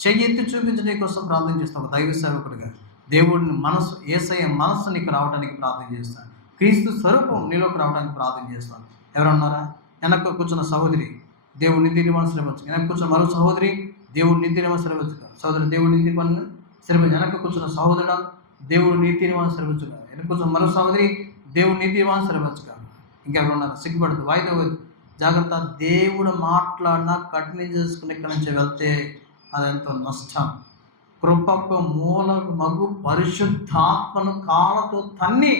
చెయ్యి ఎత్తి చూపించి నీ కోసం ప్రార్థన చేస్తావు. ఒక దైవ సేవకుడిగా దేవుడిని మనసు, యేసయ్య మనస్సు నీకు రావడానికి ప్రార్థన చేస్తాను. క్రీస్తు స్వరూపం నీలోకి రావడానికి ప్రార్థన చేస్తాను. ఎవరన్నారా? వెనక్కి కూర్చున్న సహోదరి దేవుడి నీతిని మనసు స్థిరపరచు. వెనక్కి కూర్చున్న మరో సహోదరి దేవుడి నీతిని మనసు స్థిరపరచుగా. సహోదరి దేవుడి నీతి పనులు స్థిరపరచు. వెనక్కి కూర్చున్న సహోదరుడు దేవుడి నీతిని మనసు స్థిరపరచుగా. వెనక్కి కూర్చున్న మరో సహోదరి దేవుడి నీతిని మనసు స్థిరపరచుగా. ఇంకెవరున్నారా? సిగ్గుపడదు, వాయిదా వేయద్దు. జాగ్రత్త, దేవుడు మాట్లాడినా కఠినం చేసుకుని ఇక్కడి నుంచి వెళ్తే అదెంతో నష్టం. కృపకు మూల మగు పరిశుద్ధాత్మను కాళ్ళతో తన్ని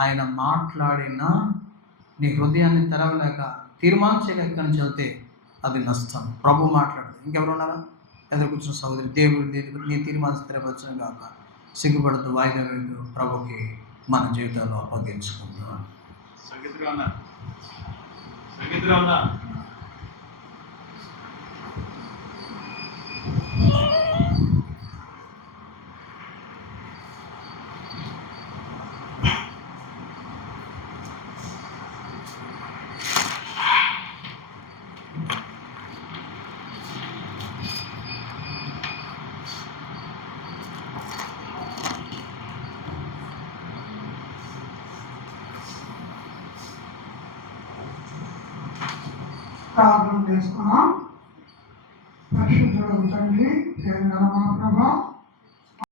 ఆయన మాట్లాడినా నీ హృదయాన్ని తెరవలేక తీర్మానం చేయలేక ఇక్కడి నుంచి వెళ్తే అది నష్టం. ప్రభు మాట్లాడదు. ఇంకెవరున్నారా? ఎదురు కూర్చున్న సహోదరి దేవుడు నీ తీర్మానం స్థిరపరచడం కాక సిగ్గుపడుతూ వాయిదా వేస్తూ ప్రభుకి మన జీవితాల్లో అప్పగించుకుందాం. ప్రార్థన చేసుకున్నాం. పరిశుద్ధుడు తండ్రి, ప్రేమ మా ప్రభా